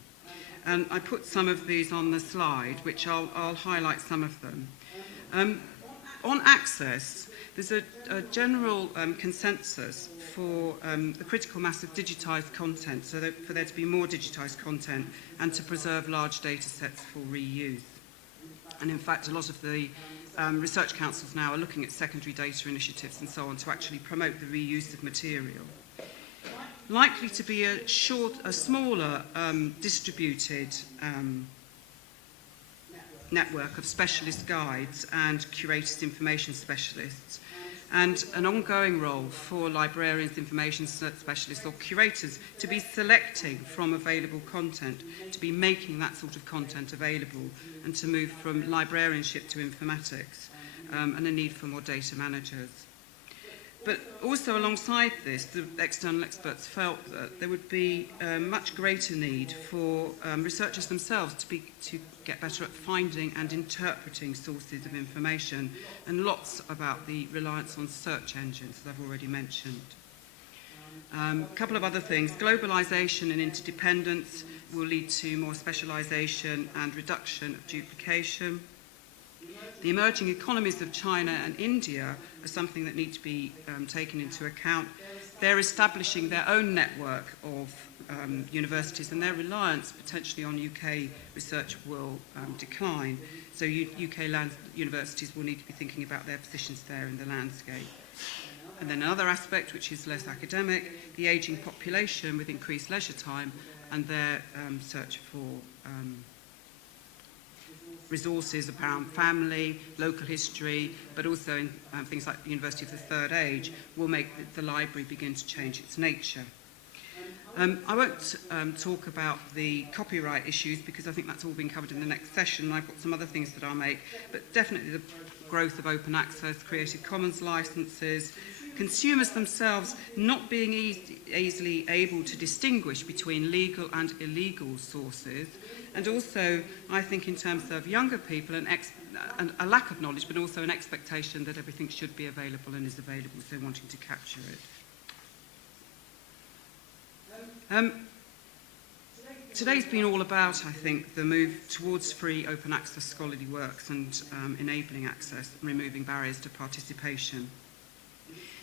And I put some of these on the slide, which I'll highlight some of them. On access, there's a general consensus for the critical mass of digitised content, so that for there to be more digitised content and to preserve large data sets for reuse. And in fact, a lot of the research councils now are looking at secondary data initiatives and so on to actually promote the reuse of material. Likely to be a smaller distributed network of specialist guides and curators information specialists, and an ongoing role for librarians, information specialists or curators to be selecting from available content, to be making that sort of content available, and to move from librarianship to informatics, and a need for more data managers. But also alongside this, the external experts felt that there would be a much greater need for researchers themselves to get better at finding and interpreting sources of information, and lots about the reliance on search engines, as I've already mentioned. A couple of other things. Globalisation and interdependence will lead to more specialisation and reduction of duplication. The emerging economies of China and India are something that need to be taken into account. They're establishing their own network of universities, and their reliance potentially on UK research will decline. So UK universities will need to be thinking about their positions there in the landscape. And then another aspect, which is less academic, the ageing population with increased leisure time and their search for resources around family, local history, but also in things like the University of the Third Age, will make the library begin to change its nature. I won't talk about the copyright issues because I think that's all been covered in the next session. I've got some other things that I'll make, but definitely the growth of open access, Creative Commons licenses, consumers themselves not being easily able to distinguish between legal and illegal sources, and also, I think, in terms of younger people, and a lack of knowledge, but also an expectation that everything should be available and is available, so wanting to capture it. Today's been all about, I think, the move towards free open access scholarly works and enabling access and removing barriers to participation.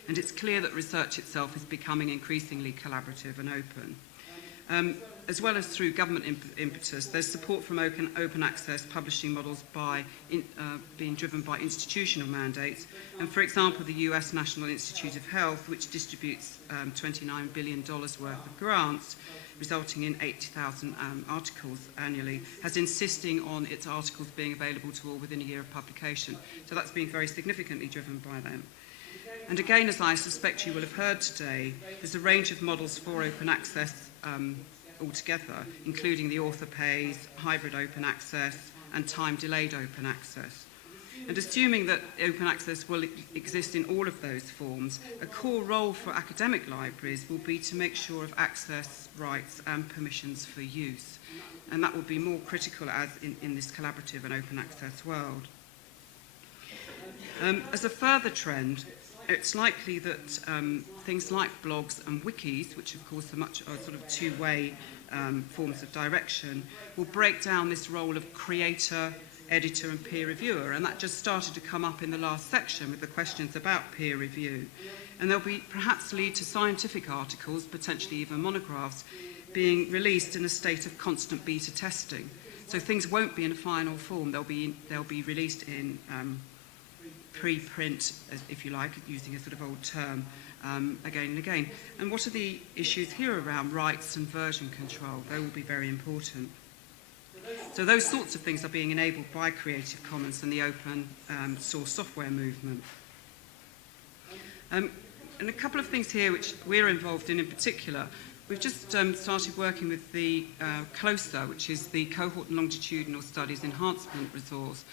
And it's clear that research itself is becoming increasingly collaborative and open. As well as through government impetus, there's support from open access publishing models being driven by institutional mandates. And for example, the US National Institute of Health, which distributes $29 billion worth of grants, resulting in 80,000 articles annually, has insisting on its articles being available to all within a year of publication. So that's been very significantly driven by them. And again, as I suspect you will have heard today, there's a range of models for open access altogether, including the author pays, hybrid open access, and time-delayed open access. And assuming that open access will exist in all of those forms, a core role for academic libraries will be to make sure of access rights and permissions for use. And that will be more critical as in this collaborative and open access world. As a further trend, it's likely that things like blogs and wikis, which of course are sort of two-way forms of direction, will break down this role of creator, editor and peer reviewer, and that just started to come up in the last section with the questions about peer review. And there'll be perhaps lead to scientific articles, potentially even monographs, being released in a state of constant beta testing. So things won't be in a final form, they'll be released in pre-print, if you like, using a sort of old term, again and again. And what are the issues here around rights and version control? They will be very important. So those sorts of things are being enabled by Creative Commons and the open source software movement. And a couple of things here which we're involved in particular. We've just started working with the CLOSER, which is the Cohort and Longitudinal Studies Enhancement Resource.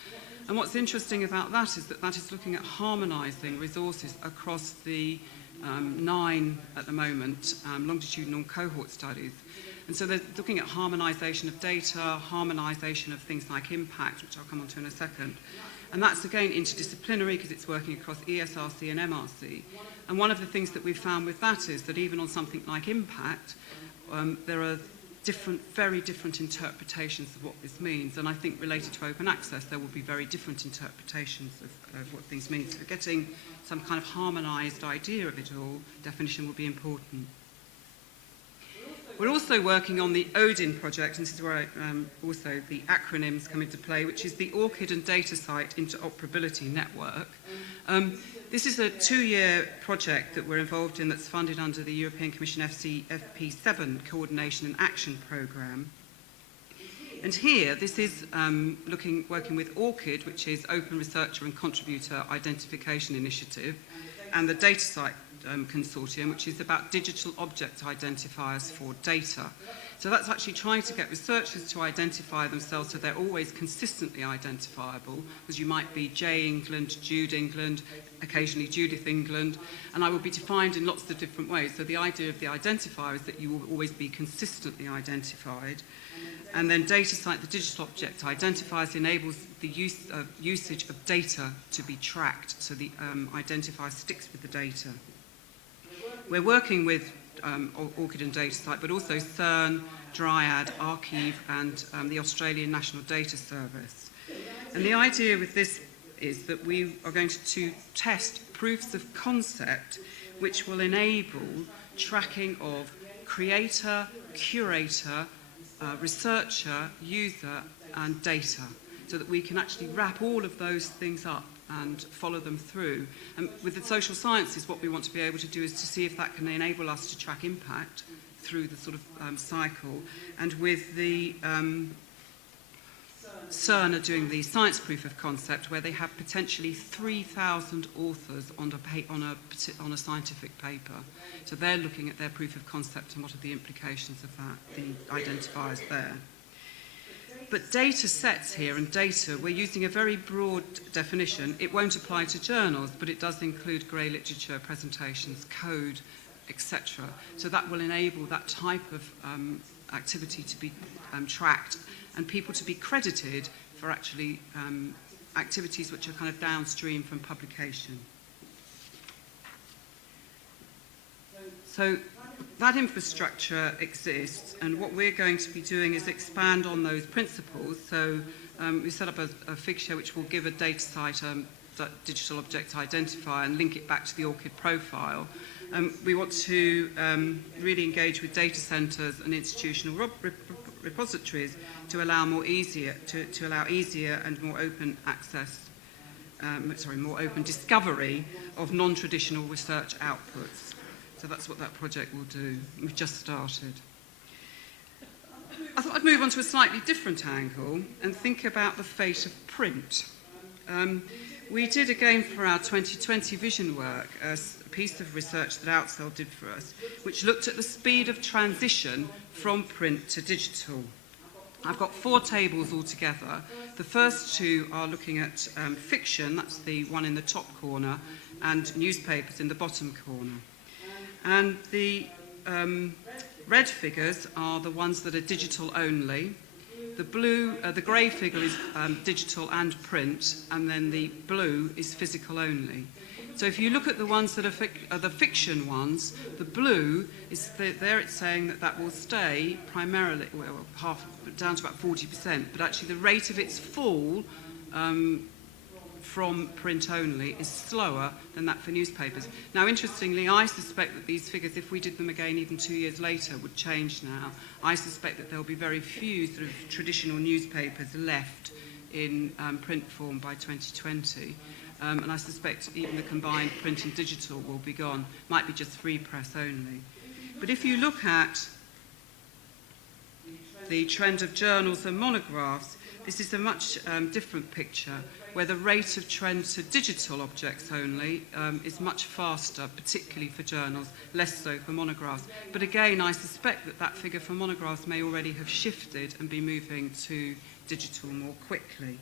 And what's interesting about that is looking at harmonising resources across the 9, at the moment, longitudinal cohort studies. And so they're looking at harmonisation of data, harmonisation of things like impact, which I'll come on to in a second. And that's, again, interdisciplinary because it's working across ESRC and MRC. And one of the things that we've found with that is that even on something like impact, there are very different interpretations of what this means. And I think related to open access, there will be very different interpretations of what things mean. So getting some kind of harmonised idea of it all, definition will be important. We're also working on the ODIN project, and this is where also the acronyms come into play, which is the ORCID and DataCite Interoperability Network. This is a 2-year project that we're involved in that's funded under the European Commission FP7 Coordination and Action Programme. And here, this is working with ORCID, which is Open Researcher and Contributor Identification Initiative, and the DataCite Consortium, which is about digital object identifiers for data. So that's actually trying to get researchers to identify themselves so they're always consistently identifiable, because you might be J England, Jude England, occasionally Judith England, and I will be defined in lots of different ways. So the idea of the identifier is that you will always be consistently identified. And then DataCite, the digital object identifiers, enables the usage of data to be tracked, so the identifier sticks with the data. We're working with ORCID and DataCite, but also CERN, Dryad, Archive, and the Australian National Data Service. And the idea with this is that we are going to test proofs of concept which will enable tracking of creator, curator, researcher, user, and data, so that we can actually wrap all of those things up and follow them through. And with the social sciences, what we want to be able to do is to see if that can enable us to track impact through the sort of cycle. And with the CERN are doing the science proof of concept, where they have potentially 3,000 authors on a scientific paper. So they're looking at their proof of concept and what are the implications of that, the identifiers there. But data sets here and data, we're using a very broad definition. It won't apply to journals, but it does include grey literature, presentations, code, etc. So that will enable that type of activity to be tracked and people to be credited for actually activities which are kind of downstream from publication. So that infrastructure exists, and what we're going to be doing is expand on those principles. So we set up a figure which will give a data site digital object identifier and link it back to the ORCID profile. We want to really engage with data centres and institutional repositories to allow easier and more open access, more open discovery of non-traditional research outputs. So that's what that project will do. We've just started. I thought I'd move on to a slightly different angle and think about the fate of print. We did again for our 2020 vision work a piece of research that Outsell did for us, which looked at the speed of transition from print to digital. I've got 4 tables altogether. The first 2 are looking at fiction, that's the one in the top corner, and newspapers in the bottom corner. And the red figures are the ones that are digital only. The grey figure is digital and print, and then the blue is physical only. So if you look at the ones that are the fiction ones, the blue is there. It's saying that will stay primarily down to about 40%, but actually the rate of its fall from print only is slower than that for newspapers. Now, interestingly, I suspect that these figures, if we did them again even 2 years later, would change now. I suspect that there will be very few sort of traditional newspapers left in print form by 2020. And I suspect even the combined print and digital will be gone. Might be just free press only. But if you look at the trend of journals and monographs, this is a much different picture, where the rate of trend to digital objects only is much faster, particularly for journals, less so for monographs. But again, I suspect that that figure for monographs may already have shifted and be moving to digital more quickly.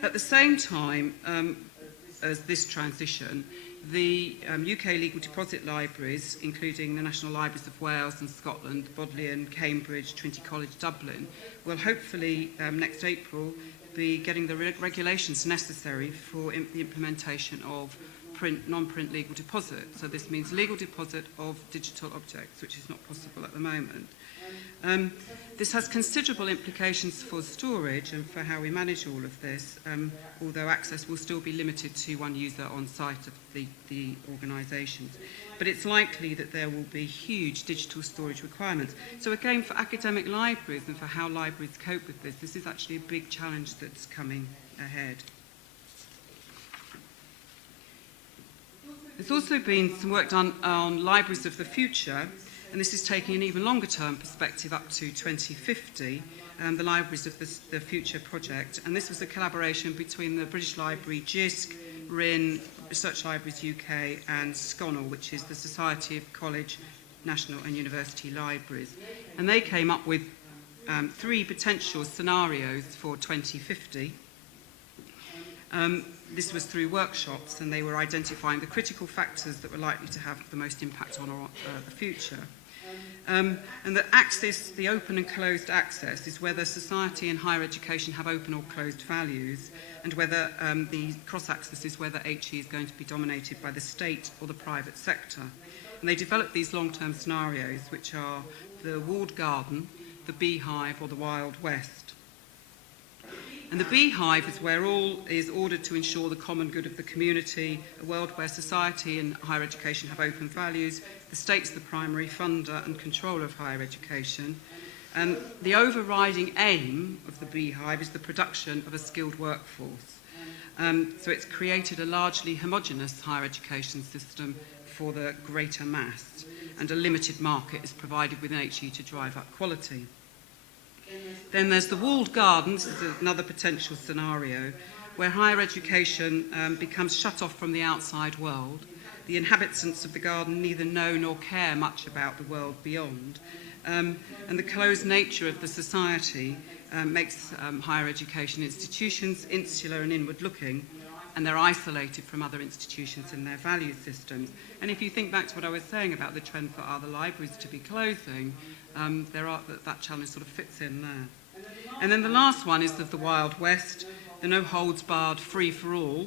At the same time as this transition, the UK legal deposit libraries, including the National Libraries of Wales and Scotland, Bodleian, Cambridge, Trinity College, Dublin, will hopefully next April be getting the regulations necessary for the implementation of non-print legal deposit. So this means legal deposit of digital objects, which is not possible at the moment. This has considerable implications for storage and for how we manage all of this, although access will still be limited to one user on site of the organisations. But it's likely that there will be huge digital storage requirements. So again, for academic libraries and for how libraries cope with this is actually a big challenge that's coming ahead. There's also been some work done on libraries of the future, and this is taking an even longer term perspective up to 2050, the Libraries of the Future project. And this was a collaboration between the British Library, GISC, RIN, Research Libraries UK, and SCONAL, which is the Society of College, National and University Libraries. And they came up with 3 potential scenarios for 2050. This was through workshops, and they were identifying the critical factors that were likely to have the most impact on the future. And the access, the open and closed access, is whether society and higher education have open or closed values, and whether the cross-access is whether HE is going to be dominated by the state or the private sector. And they developed these long-term scenarios, which are the walled garden, the beehive, or the Wild West. And the beehive is where all is ordered to ensure the common good of the community, a world where society and higher education have open values, the state's the primary funder and controller of higher education, and the overriding aim of the beehive is the production of a skilled workforce. So it's created a largely homogenous higher education system for the greater mass, and a limited market is provided within HE to drive up quality. Then there's the walled garden. This is another potential scenario where higher education becomes shut off from the outside world. The inhabitants of the garden neither know nor care much about the world beyond, And the closed nature of the society makes higher education institutions insular and inward-looking, and they're isolated from other institutions in their value systems. And if you think back to what I was saying about the trend for other libraries to be closing, that challenge sort of fits in there. And then the last one is of the Wild West, the no-holds-barred free-for-all,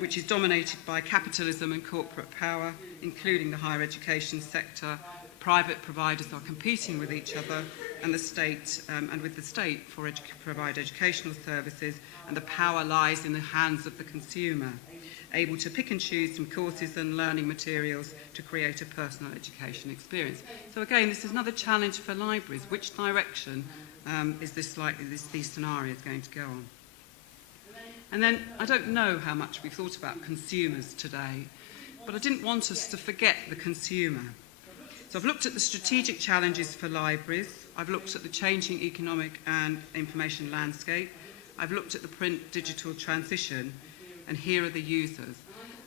which is dominated by capitalism and corporate power, including the higher education sector. Private providers are competing with each other and the state, and with the state for provide educational services, and the power lies in the hands of the consumer, able to pick and choose from courses and learning materials to create a personal education experience. So again, this is another challenge for libraries. Which direction is these scenarios going to go on? And then, I don't know how much we've thought about consumers today, but I didn't want us to forget the consumer. So I've looked at the strategic challenges for libraries, I've looked at the changing economic and information landscape, I've looked at the print-digital transition, and here are the users.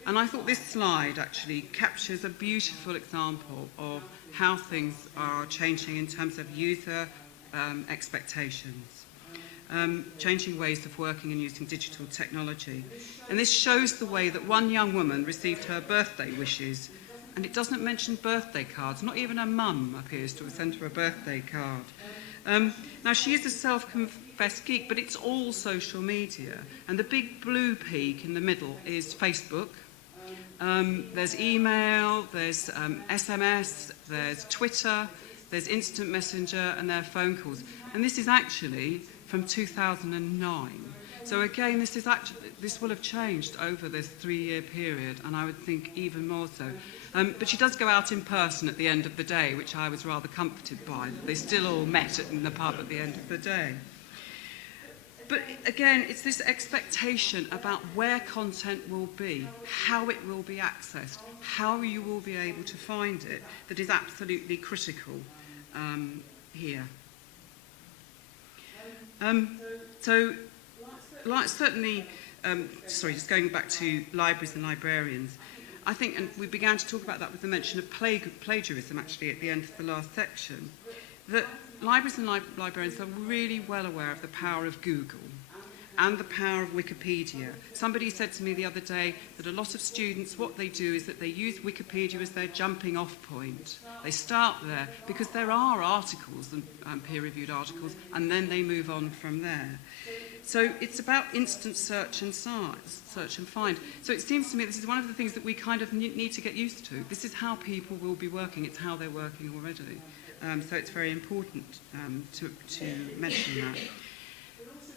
And I thought this slide actually captures a beautiful example of how things are changing in terms of user expectations. Changing ways of working and using digital technology. And this shows the way that one young woman received her birthday wishes, and it doesn't mention birthday cards. Not even her mum appears to have sent her a birthday card. Now, she is a self-confessed geek, but it's all social media. And the big blue peak in the middle is Facebook. There's email, there's SMS, there's Twitter, there's instant messenger, and there are phone calls. And this is actually from 2009. So again, this will have changed over this 3-year period, and I would think even more so. But she does go out in person at the end of the day, which I was rather comforted by, that they still all met in the pub at the end of the day. But again, it's this expectation about where content will be, how it will be accessed, how you will be able to find it, that is absolutely critical here. Just going back to libraries and librarians, I think, and we began to talk about that with the mention of plagiarism actually at the end of the last section, that libraries and librarians are really well aware of the power of Google and the power of Wikipedia. Somebody said to me the other day that a lot of students, what they do is that they use Wikipedia as their jumping off point. They start there because there are articles and peer-reviewed articles, and then they move on from there. So it's about instant search and find. So it seems to me this is one of the things that we kind of need to get used to. This is how people will be working. It's how they're working already. So it's very important to mention that.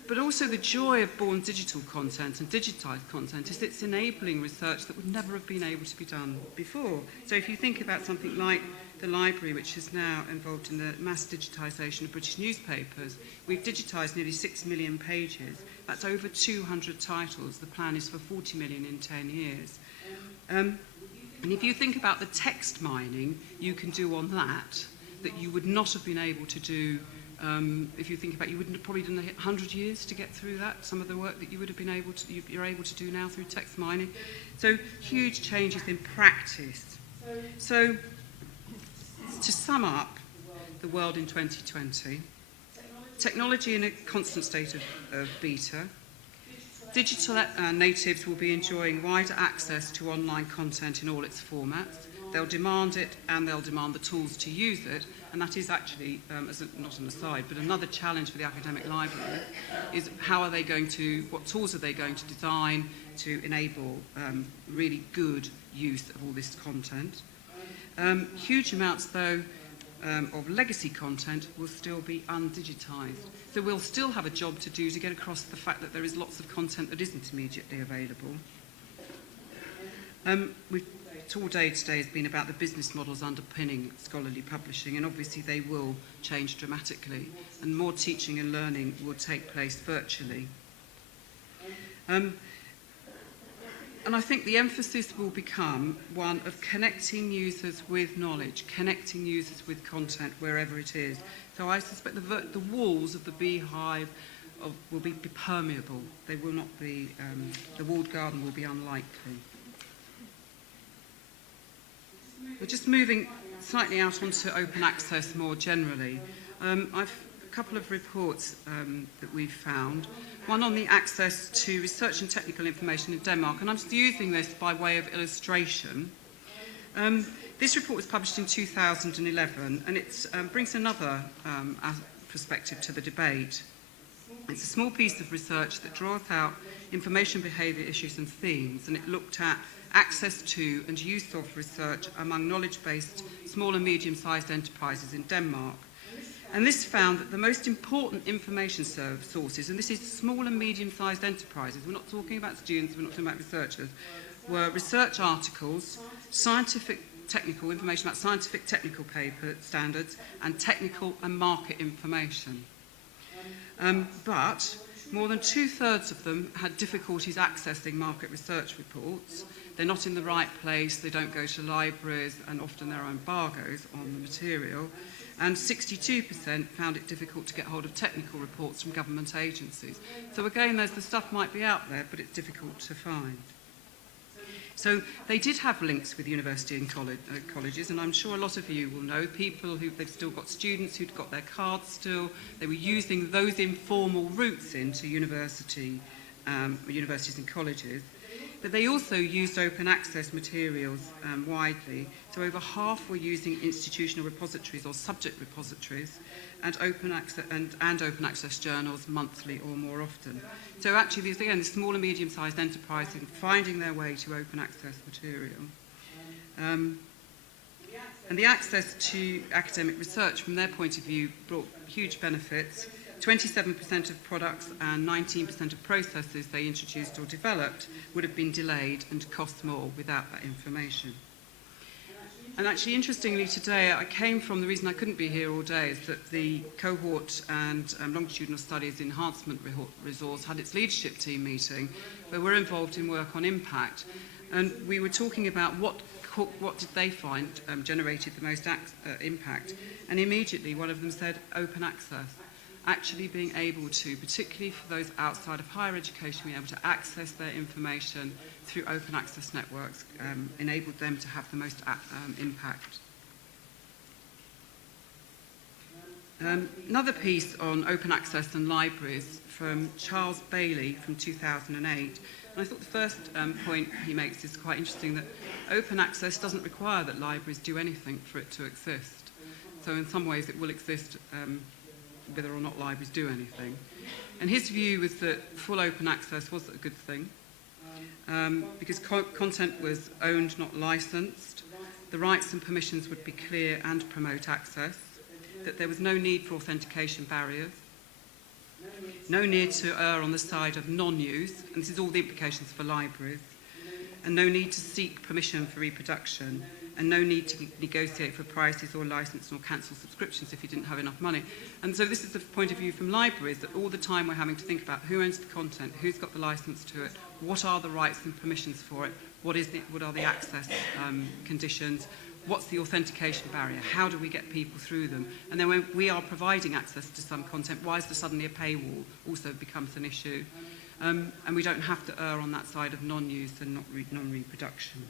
But also the joy of born digital content and digitised content is it's enabling research that would never have been able to be done before. So if you think about something like the library, which is now involved in the mass digitisation of British newspapers, we've digitised nearly 6 million pages. That's over 200 titles. The plan is for 40 million in 10 years. And if you think about the text mining you can do on that you would not have been able to do. If you think about it, you wouldn't have probably done 100 years to get through that, some of the work that you would have been able to, you're able to do now through text mining. So huge changes in practice. So to sum up the world in 2020, technology in a constant state of beta, digital natives will be enjoying wider access to online content in all its formats. They'll demand it and they'll demand the tools to use it. And that is actually, not an aside, but another challenge for the academic library is what tools are they going to design to enable really good use of all this content. Huge amounts, though, of legacy content will still be undigitised. So we'll still have a job to do to get across the fact that there is lots of content that isn't immediately available. All day today has been about the business models underpinning scholarly publishing, and obviously they will change dramatically, and more teaching and learning will take place virtually. And I think the emphasis will become one of connecting users with knowledge, connecting users with content wherever it is. So I suspect the walls of the beehive will be permeable. They will not be, the walled garden will be unlikely. We're just moving slightly out onto open access more generally. I've a couple of reports that we've found. One on the access to research and technical information in Denmark, and I'm just using this by way of illustration. This report was published in 2011, and it brings another perspective to the debate. It's a small piece of research that draws out information behaviour issues and themes, and it looked at access to and use of research among knowledge-based small and medium-sized enterprises in Denmark. And this found that the most important information sources, and this is small and medium-sized enterprises, we're not talking about students, we're not talking about researchers, were research articles, technical information about scientific technical paper standards, and technical and market information. But more than 2/3 of them had difficulties accessing market research reports. They're not in the right place, they don't go to libraries, and often there are embargoes on the material. And 62% found it difficult to get hold of technical reports from government agencies. So again, the stuff might be out there, but it's difficult to find. So they did have links with university and colleges, and I'm sure a lot of you will know people they've still got students who'd got their cards still. They were using those informal routes into universities and colleges. But they also used open access materials widely. So over half were using institutional repositories or subject repositories, and open access journals monthly or more often. So actually, again, the small and medium-sized enterprises finding their way to open access material. And the access to academic research, from their point of view, brought huge benefits. 27% of products and 19% of processes they introduced or developed would have been delayed and cost more without that information. And actually, interestingly, today I came from, the reason I couldn't be here all day is that the cohort and longitudinal studies enhancement resource had its leadership team meeting, where we're involved in work on impact. And we were talking about what did they find generated the most impact. And immediately one of them said open access. Actually being able to, particularly for those outside of higher education, being able to access their information through open access networks enabled them to have the most impact. Another piece on open access and libraries from Charles Bailey from 2008. And I thought the first point he makes is quite interesting, that open access doesn't require that libraries do anything for it to exist. So in some ways it will exist whether or not libraries do anything. And his view was that full open access was a good thing because content was owned, not licensed. The rights and permissions would be clear and promote access. That there was no need for authentication barriers. No need to err on the side of non-use, and this is all the implications for libraries. And no need to seek permission for reproduction. And no need to negotiate for prices or license or cancel subscriptions if you didn't have enough money. And so this is the point of view from libraries, that all the time we're having to think about who owns the content, who's got the license to it, what are the rights and permissions for it, what are the access conditions, what's the authentication barrier, how do we get people through them, and then when we are providing access to some content, why is there suddenly a paywall also becomes an issue. And we don't have to err on that side of non-use and non-reproduction.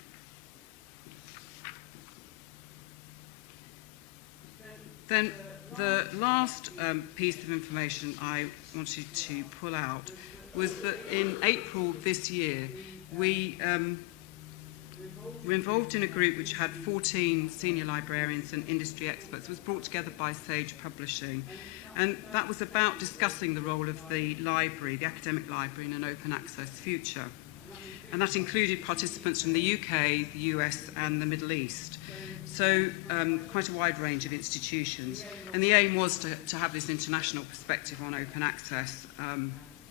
Then the last piece of information I wanted to pull out was that in April this year, we were involved in a group which had 14 senior librarians and industry experts. It was brought together by Sage Publishing. And that was about discussing the role of the library, the academic library, in an open access future. And that included participants from the UK, the US, and the Middle East. So quite a wide range of institutions. And the aim was to have this international perspective on open access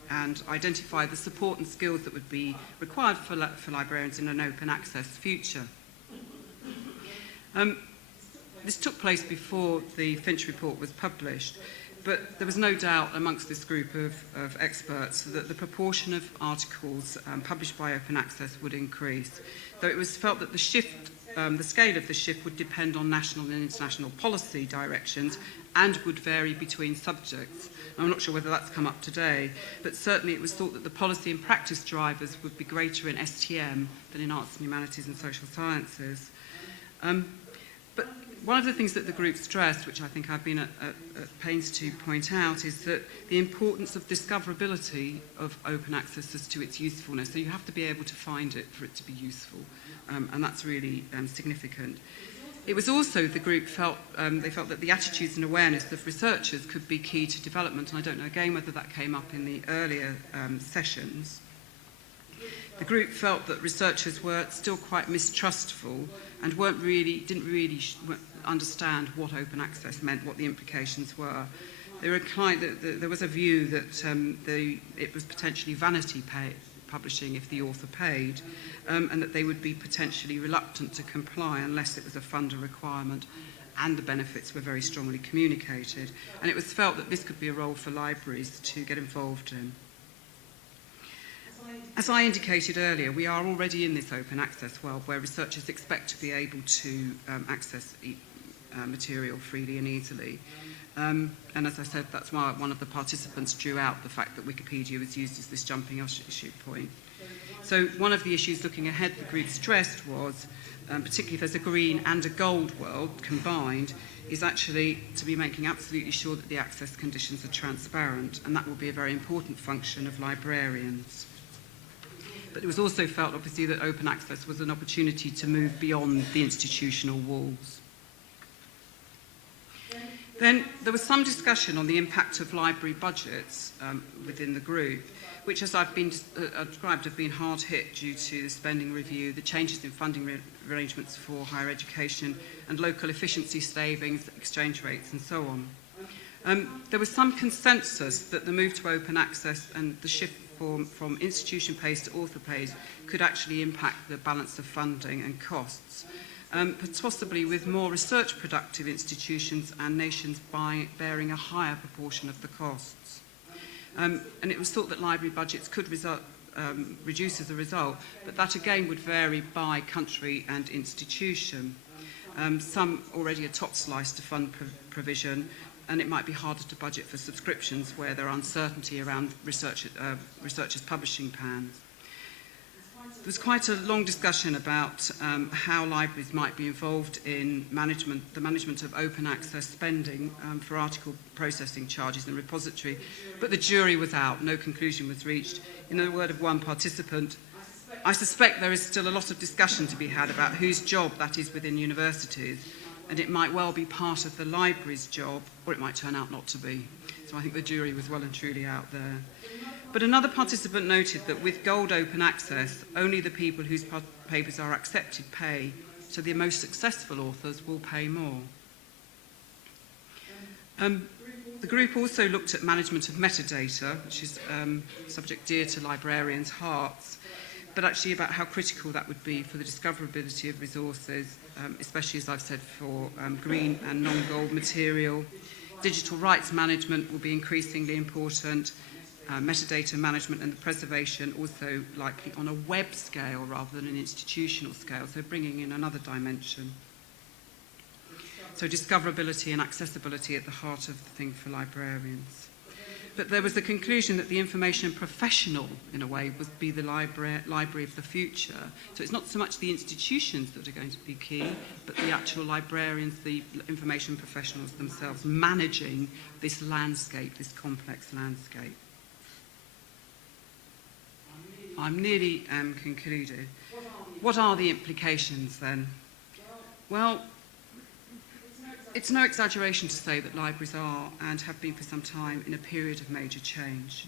and identify the support and skills that would be required for librarians in an open access future. This took place before the Finch Report was published, but there was no doubt amongst this group of experts that the proportion of articles published by open access would increase, though it was felt that the scale of the shift would depend on national and international policy directions and would vary between subjects. I'm not sure whether that's come up today, but certainly it was thought that the policy and practice drivers would be greater in STM than in arts and humanities and social sciences. But One of the things that the group stressed, which I think I've been at pains to point out, is that the importance of discoverability of open access as to its usefulness. So you have to be able to find it for it to be useful, and that's really significant. It was also, the group felt, they felt that the attitudes and awareness of researchers could be key to development, and I don't know again whether that came up in the earlier sessions. The group felt that researchers were still quite mistrustful and didn't really understand what open access meant, what the implications were. They were there was a view that it was potentially vanity publishing if the author paid, and that they would be potentially reluctant to comply unless it was a funder requirement and the benefits were very strongly communicated. And it was felt that this could be a role for libraries to get involved in. As I indicated earlier, we are already in this open access world where researchers expect to be able to access material freely and easily. And as I said, that's why one of the participants drew out the fact that Wikipedia was used as this jumping issue point. So one of the issues looking ahead the group stressed was, particularly if there's a green and a gold world combined, is actually to be making absolutely sure that the access conditions are transparent, and that will be a very important function of librarians. But it was also felt, obviously, that open access was an opportunity to move beyond the institutional walls. Then there was some discussion on the impact of library budgets within the group, which, as I've been described, have been hard hit due to the spending review, the changes in funding arrangements for higher education, and local efficiency savings, exchange rates, and so on. There was some consensus that the move to open access and the shift from institution pays to author pays could actually impact the balance of funding and costs, but possibly with more research productive institutions and nations bearing a higher proportion of the costs. And it was thought that library budgets could reduce as a result, but that again would vary by country and institution. Some already a top slice to fund provision, and it might be harder to budget for subscriptions where there are uncertainty around researchers' publishing plans. There was quite a long discussion about how libraries might be involved in the management of open access spending for article processing charges and repository, but the jury was out, no conclusion was reached. In the word of one participant, I suspect there is still a lot of discussion to be had about whose job that is within universities, and it might well be part of the library's job, or it might turn out not to be. So I think the jury was well and truly out there. But another participant noted that with gold open access, only the people whose papers are accepted pay, so the most successful authors will pay more. The group also looked at management of metadata, which is a subject dear to librarians' hearts, but actually about how critical that would be for the discoverability of resources, especially, as I've said, for green and non-gold material. Digital rights management will be increasingly important, metadata management and the preservation also likely on a web scale rather than an institutional scale, so bringing in another dimension. So discoverability and accessibility at the heart of the thing for librarians. But there was the conclusion that the information professional, in a way, would be the library of the future. So it's not so much the institutions that are going to be key, but the actual librarians, the information professionals themselves, managing this landscape, this complex landscape. I'm nearly concluded. What are the implications then? Well, it's no exaggeration to say that libraries are and have been for some time in a period of major change.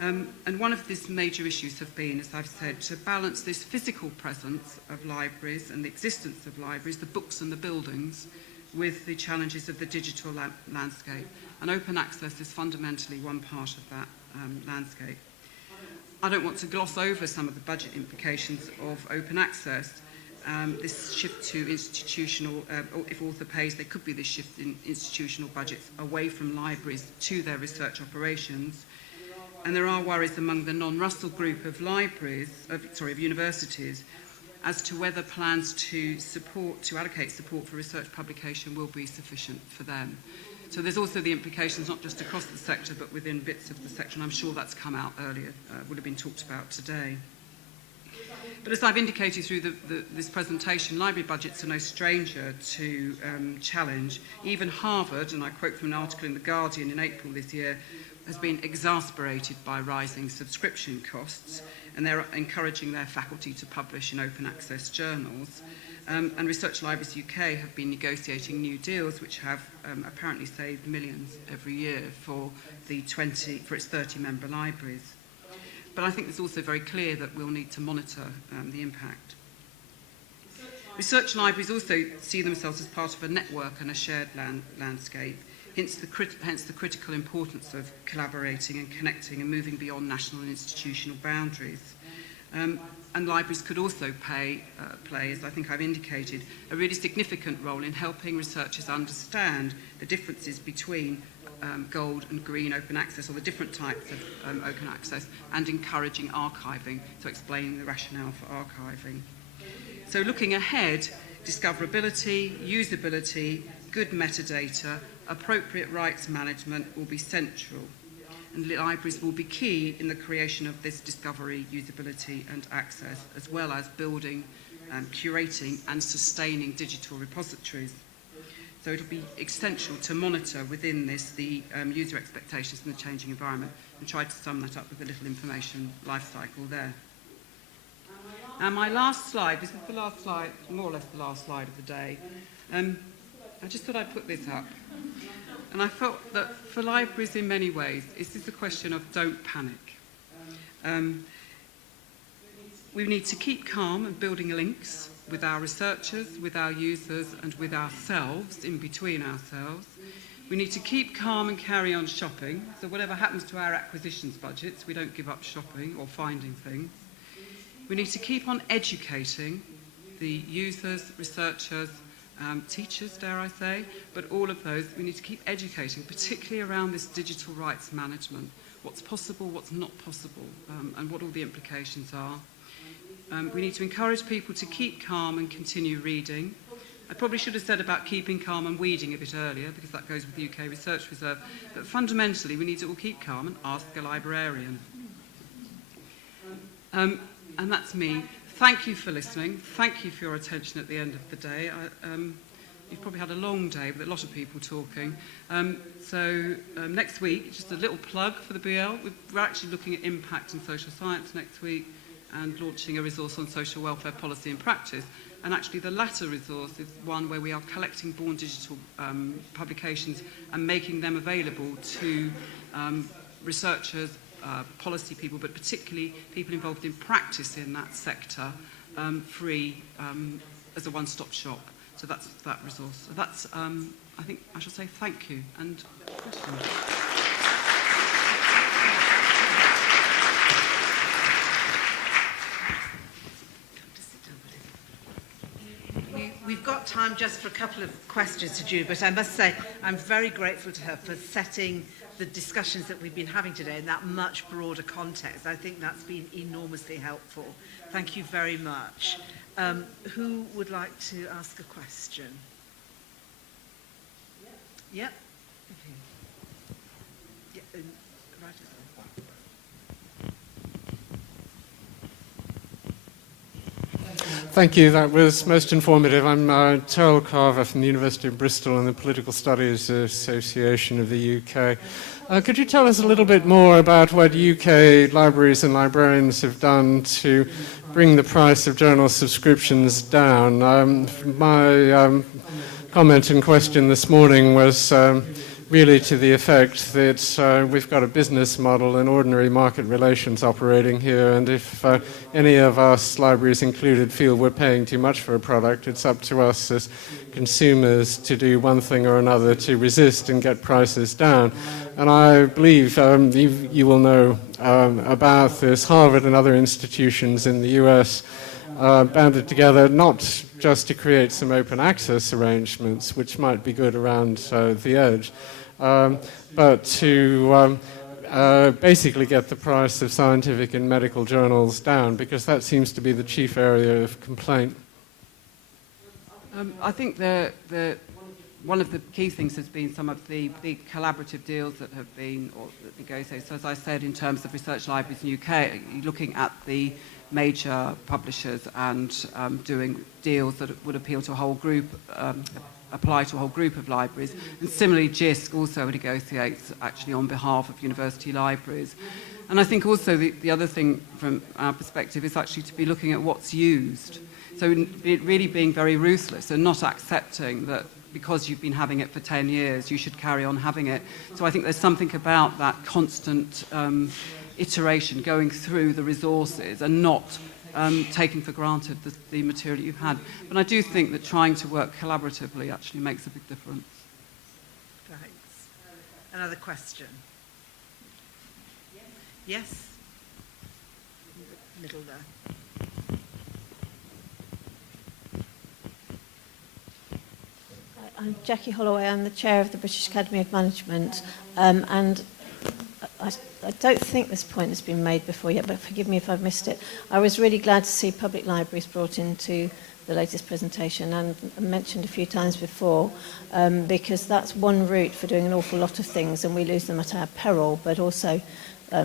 And one of these major issues have been, as I've said, to balance this physical presence of libraries and the existence of libraries, the books and the buildings, with the challenges of the digital landscape. And open access is fundamentally one part of that landscape. I don't want to gloss over some of the budget implications of open access. This shift to institutional, or if author pays, there could be this shift in institutional budgets away from libraries to their research operations. And there are worries among the non-Russell group of universities, as to whether plans to allocate support for research publication will be sufficient for them. So there's also the implications not just across the sector, but within bits of the sector, and I'm sure that's come out earlier, would have been talked about today. But as I've indicated through this presentation, library budgets are no stranger to challenge. Even Harvard, and I quote from an article in The Guardian in April this year, has been exasperated by rising subscription costs, and they're encouraging their faculty to publish in open access journals. And Research Libraries UK have been negotiating new deals which have apparently saved millions every year for its 30-member libraries. But I think it's also very clear that we'll need to monitor the impact. Research libraries also see themselves as part of a network and a shared landscape, hence the critical importance of collaborating and connecting and moving beyond national and institutional boundaries. And libraries could also play, as I think I've indicated, a really significant role in helping researchers understand the differences between gold and green open access, or the different types of open access, and encouraging archiving, so explaining the rationale for archiving. So looking ahead, discoverability, usability, good metadata, appropriate rights management will be central, and libraries will be key in the creation of this discovery, usability and access, as well as building, curating and sustaining digital repositories. So it'll be essential to monitor within this the user expectations in the changing environment, and try to sum that up with a little information life cycle there. And my last slide, this is the last slide, more or less the last slide of the day. I just thought I'd put this up. And I felt that for libraries in many ways, this is a question of don't panic. We need to keep calm and building links with our researchers, with our users, and with ourselves, in between ourselves. We need to keep calm and carry on shopping. So whatever happens to our acquisitions budgets, we don't give up shopping or finding things. We need to keep on educating the users, researchers, teachers, dare I say, but all of those, we need to keep educating, particularly around this digital rights management, what's possible, what's not possible, and what all the implications are. We need to encourage people to keep calm and continue reading. I probably should have said about keeping calm and weeding a bit earlier, because that goes with the UK Research Reserve, but fundamentally we need to all keep calm and ask a librarian. And that's me. Thank you for listening. Thank you for your attention at the end of the day. You've probably had a long day with a lot of people talking. So next week, just a little plug for the BL. We're actually looking at impact and social science next week, and launching a resource on social welfare policy and practice. And actually the latter resource is one where we are collecting born digital publications and making them available to researchers, policy people, but particularly people involved in practice in that sector, free as a one-stop shop. So that's that resource. So that's, I think I shall say thank you. And questions? We've got time just for a couple of questions to Jude, but I must say I'm very grateful to her for setting the discussions that we've been having today in that much broader context. I think that's been enormously helpful. Thank you very much. Who would like to ask a question? Yep. Okay. Yeah, right at the Thank you. That was most informative. I'm Terrell Carver from the University of Bristol and the Political Studies Association of the UK. Could you tell us a little bit more about what UK libraries and librarians have done to bring the price of journal subscriptions down? My comment and question this morning was really to the effect that we've got a business model and ordinary market relations operating here, and if any of us, libraries included, feel we're paying too much for a product, it's up to us as consumers to do one thing or another to resist and get prices down. And I believe you will know about this. Harvard and other institutions in the US banded together not just to create some open access arrangements, which might be good around the edge, but to basically get the price of scientific and medical journals down, because that seems to be the chief area of complaint. I think one of the key things has been some of the big collaborative deals that have been negotiated. So as I said, in terms of research libraries in the UK, looking at the major publishers and doing deals that would appeal to a whole group, apply to a whole group of libraries. And similarly, JISC also negotiates actually on behalf of university libraries. And I think also the other thing from our perspective is actually to be looking at what's used. So it really being very ruthless and not accepting that because you've been having it for 10 years, you should carry on having it. So I think there's something about that constant iteration, going through the resources and not taking for granted the material you've had. But I do think that trying to work collaboratively actually makes a big difference. Thanks. Another question? Yes? Middle there. I'm Jackie Holloway. I'm the chair of the British Academy of Management, and I don't think this point has been made before yet, but forgive me if I've missed it. I was really glad to see public libraries brought into the latest presentation, and mentioned a few times before, because that's one route for doing an awful lot of things, and we lose them at our peril. But also,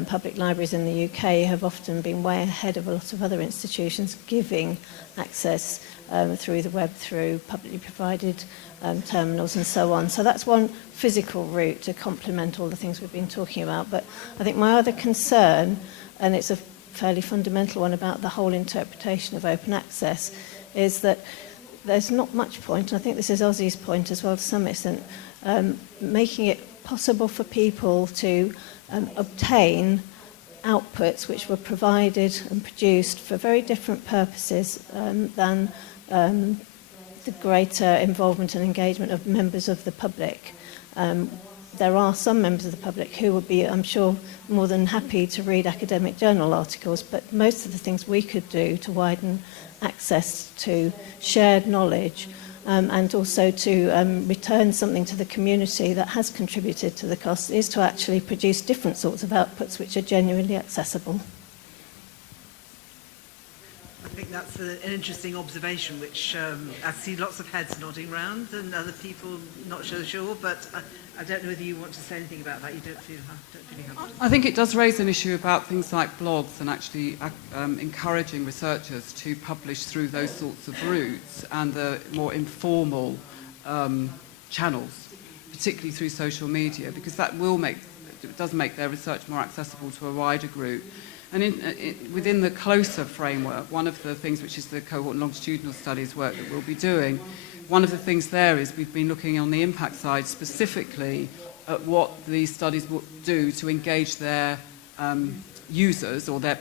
public libraries in the UK have often been way ahead of a lot of other institutions, giving access through the web, through publicly provided terminals and so on. So that's one physical route to complement all the things we've been talking about. But I think my other concern, and it's a fairly fundamental one about the whole interpretation of open access, is that there's not much point, and I think this is Ozzy's point as well to some extent, making it possible for people to obtain outputs which were provided and produced for very different purposes than the greater involvement and engagement of members of the public. There are some members of the public who would be, I'm sure, more than happy to read academic journal articles, but most of the things we could do to widen access to shared knowledge and also to return something to the community that has contributed to the cost is to actually produce different sorts of outputs which are genuinely accessible. I think that's an interesting observation, which I see lots of heads nodding round and other people not so sure, but I don't know whether you want to say anything about that. You don't feel you have to. I think it does raise an issue about things like blogs and actually encouraging researchers to publish through those sorts of routes and the more informal channels, particularly through social media, because that does make their research more accessible to a wider group. And within the closer framework, one of the things which is the cohort and longitudinal studies work that we'll be doing, one of the things there is we've been looking on the impact side specifically at what these studies will do to engage their users or their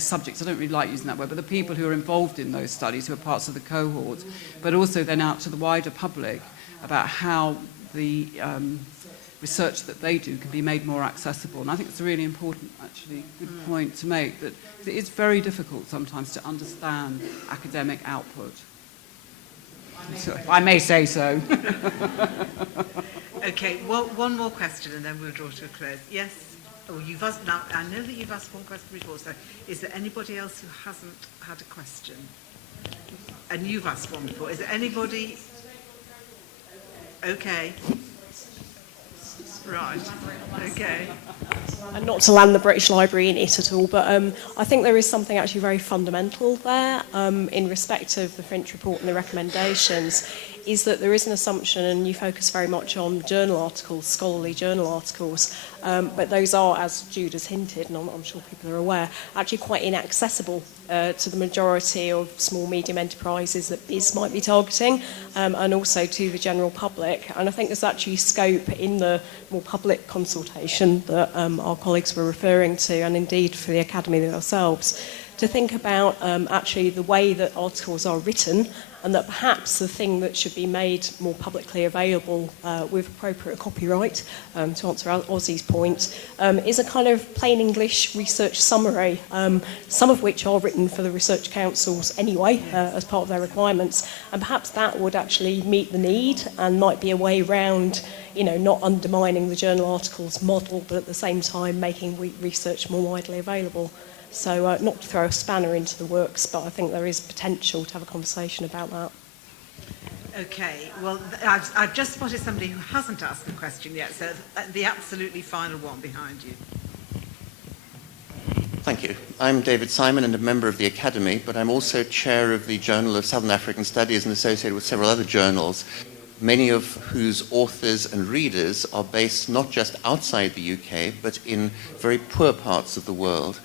subjects. I don't really like using that word, but the people who are involved in those studies, who are parts of the cohort, but also then out to the wider public about how the research that they do can be made more accessible. And I think it's a really important, actually, good point to make, that it is very difficult sometimes to understand academic output. I may say so. Okay, well, one more question and then we'll draw to a close. Yes? Oh, you've asked, now, I know that you've asked one question before, so is there anybody else who hasn't had a question? And you've asked one before. Is there anybody? Okay. Right, okay. And not to land the British Library in it at all, but I think there is something actually very fundamental there in respect of the Finch Report and the recommendations, is that there is an assumption, and you focus very much on journal articles, scholarly journal articles, but those are, as Jude has hinted, and I'm sure people are aware, actually quite inaccessible to the majority of small, medium enterprises that BIS might be targeting, and also to the general public. And I think there's actually scope in the more public consultation that our colleagues were referring to, and indeed for the Academy themselves, to think about actually the way that articles are written, and that perhaps the thing that should be made more publicly available with appropriate copyright, to answer Ozzy's point, is a kind of plain English research summary, some of which are written for the research councils anyway, as part of their requirements, and perhaps that would actually meet the need and might be a way round, not undermining the journal articles model, but at the same time making research more widely available. So not to throw a spanner into the works, but I think there is potential to have a conversation about that. Okay, well, I've just spotted somebody who hasn't asked a question yet, so the absolutely final one behind you. Thank you. I'm David Simon and a member of the Academy, but I'm also chair of the Journal of Southern African Studies and associated with several other journals, many of whose authors and readers are based not just outside the UK, but in very poor parts of the world.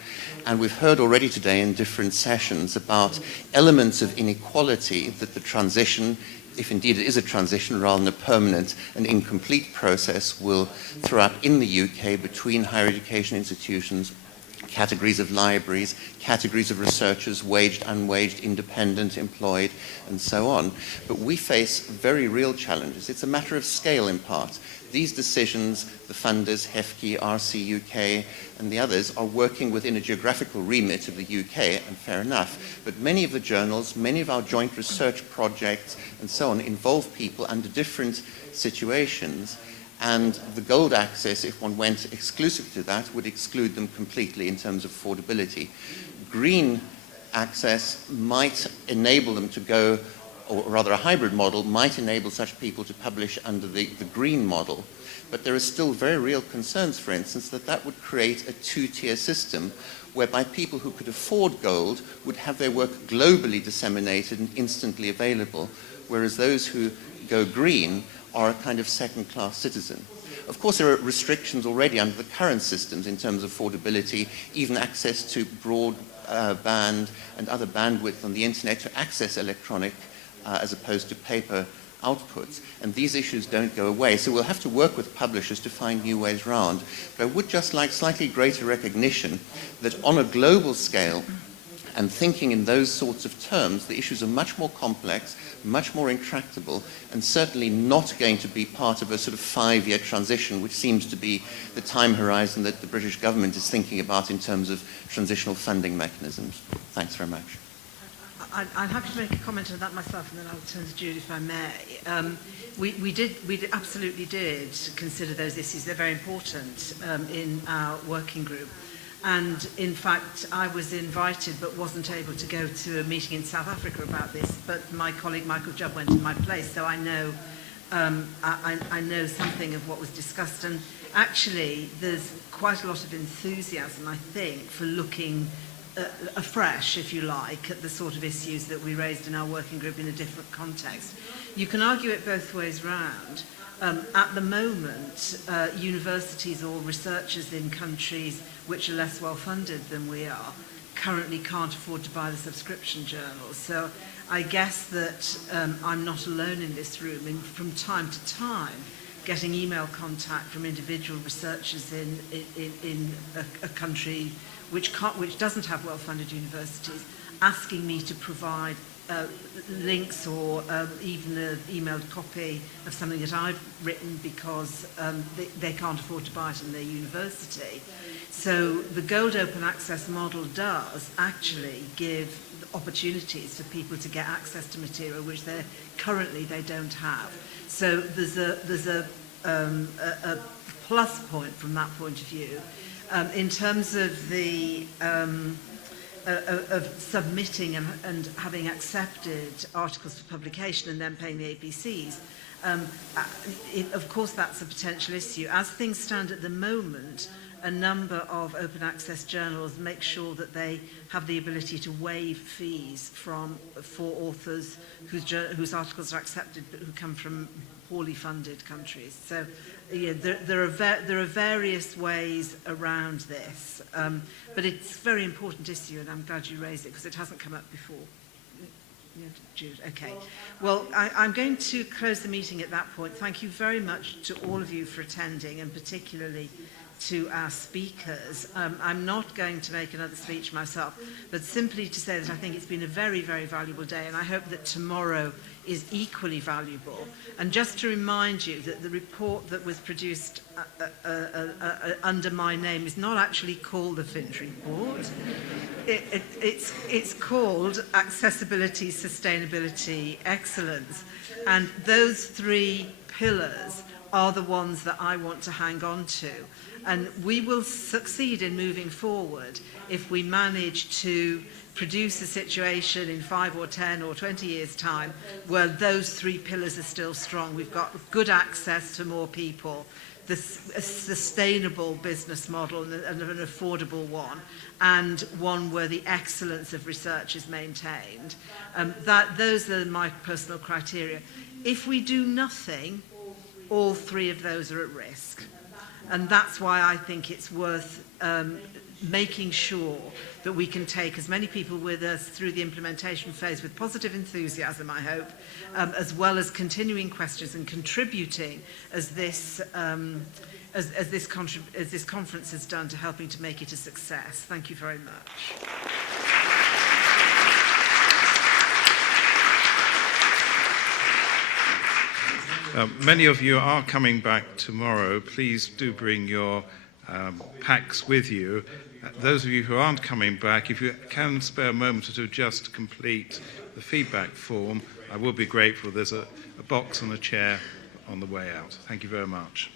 And we've heard already today in different sessions about elements of inequality that the transition, if indeed it is a transition rather than a permanent and incomplete process, will throw up in the UK between higher education institutions, categories of libraries, categories of researchers, waged, unwaged, independent, employed, and so on. But we face very real challenges. It's a matter of scale in part. These decisions, the funders, HEFCE, RC UK, and the others, are working within a geographical remit of the UK, and fair enough. But many of the journals, many of our joint research projects, and so on, involve people under different situations. And the gold access, if one went exclusively to that, would exclude them completely in terms of affordability. Green access might enable them to go, or rather a hybrid model might enable such people to publish under the green model. But there are still very real concerns, for instance, that that would create a two-tier system whereby people who could afford gold would have their work globally disseminated and instantly available, whereas those who go green are a kind of second-class citizen. Of course, there are restrictions already under the current systems in terms of affordability, even access to broadband and other bandwidth on the internet to access electronic as opposed to paper outputs. And these issues don't go away. So we'll have to work with publishers to find new ways round. But I would just like slightly greater recognition that on a global scale, and thinking in those sorts of terms, the issues are much more complex, much more intractable, and certainly not going to be part of a sort of 5-year transition, which seems to be the time horizon that the British government is thinking about in terms of transitional funding mechanisms. Thanks very much. I'm happy to make a comment on that myself, and then I'll turn to Jude if I may. We absolutely did consider those issues. They're very important in our working group. And in fact, I was invited but wasn't able to go to a meeting in South Africa about this, but my colleague Michael Jubb went in my place, so I know I know something of what was discussed. And actually, there's quite a lot of enthusiasm, I think, for looking afresh, if you like, at the sort of issues that we raised in our working group in a different context. You can argue it both ways round. At the moment, universities or researchers in countries which are less well funded than we are currently can't afford to buy the subscription journals. So I guess that I'm not alone in this room. And from time to time, getting email contact from individual researchers in a country which doesn't have well-funded universities, asking me to provide links or even an emailed copy of something that I've written because they can't afford to buy it in their university. So the Gold Open Access model does actually give opportunities for people to get access to material which currently they don't have. So there's a plus point from that point of view. In terms of the of submitting and having accepted articles for publication and then paying the APCs, of course that's a potential issue. As things stand at the moment, a number of open access journals make sure that they have the ability to waive fees for authors whose articles are accepted but who come from poorly funded countries. So yeah, there are various ways around this, but it's a very important issue, and I'm glad you raised it because it hasn't come up before. Yeah, Jude, okay. Well, I'm going to close the meeting at that point. Thank you very much to all of you for attending, and particularly to our speakers. I'm not going to make another speech myself, but simply to say that I think it's been a very, very valuable day, and I hope that tomorrow is equally valuable. And just to remind you that the report that was produced under my name is not actually called the Finch Report. It's called Accessibility, Sustainability, Excellence. And those three pillars are the ones that I want to hang on to. And we will succeed in moving forward if we manage to produce a situation in 5 or 10 or 20 years' time where those three pillars are still strong. We've got good access to more people, a sustainable business model and an affordable one, and one where the excellence of research is maintained. Those are my personal criteria. If we do nothing, all three of those are at risk. And that's why I think it's worth making sure that we can take as many people with us through the implementation phase with positive enthusiasm, I hope, as well as continuing questions and contributing as this conference has done to helping to make it a success. Thank you very much. Many of you are coming back tomorrow. Please do bring your packs with you. Those of you who aren't coming back, if you can spare a moment or two just to complete the feedback form, I will be grateful. There's a box and a chair on the way out. Thank you very much.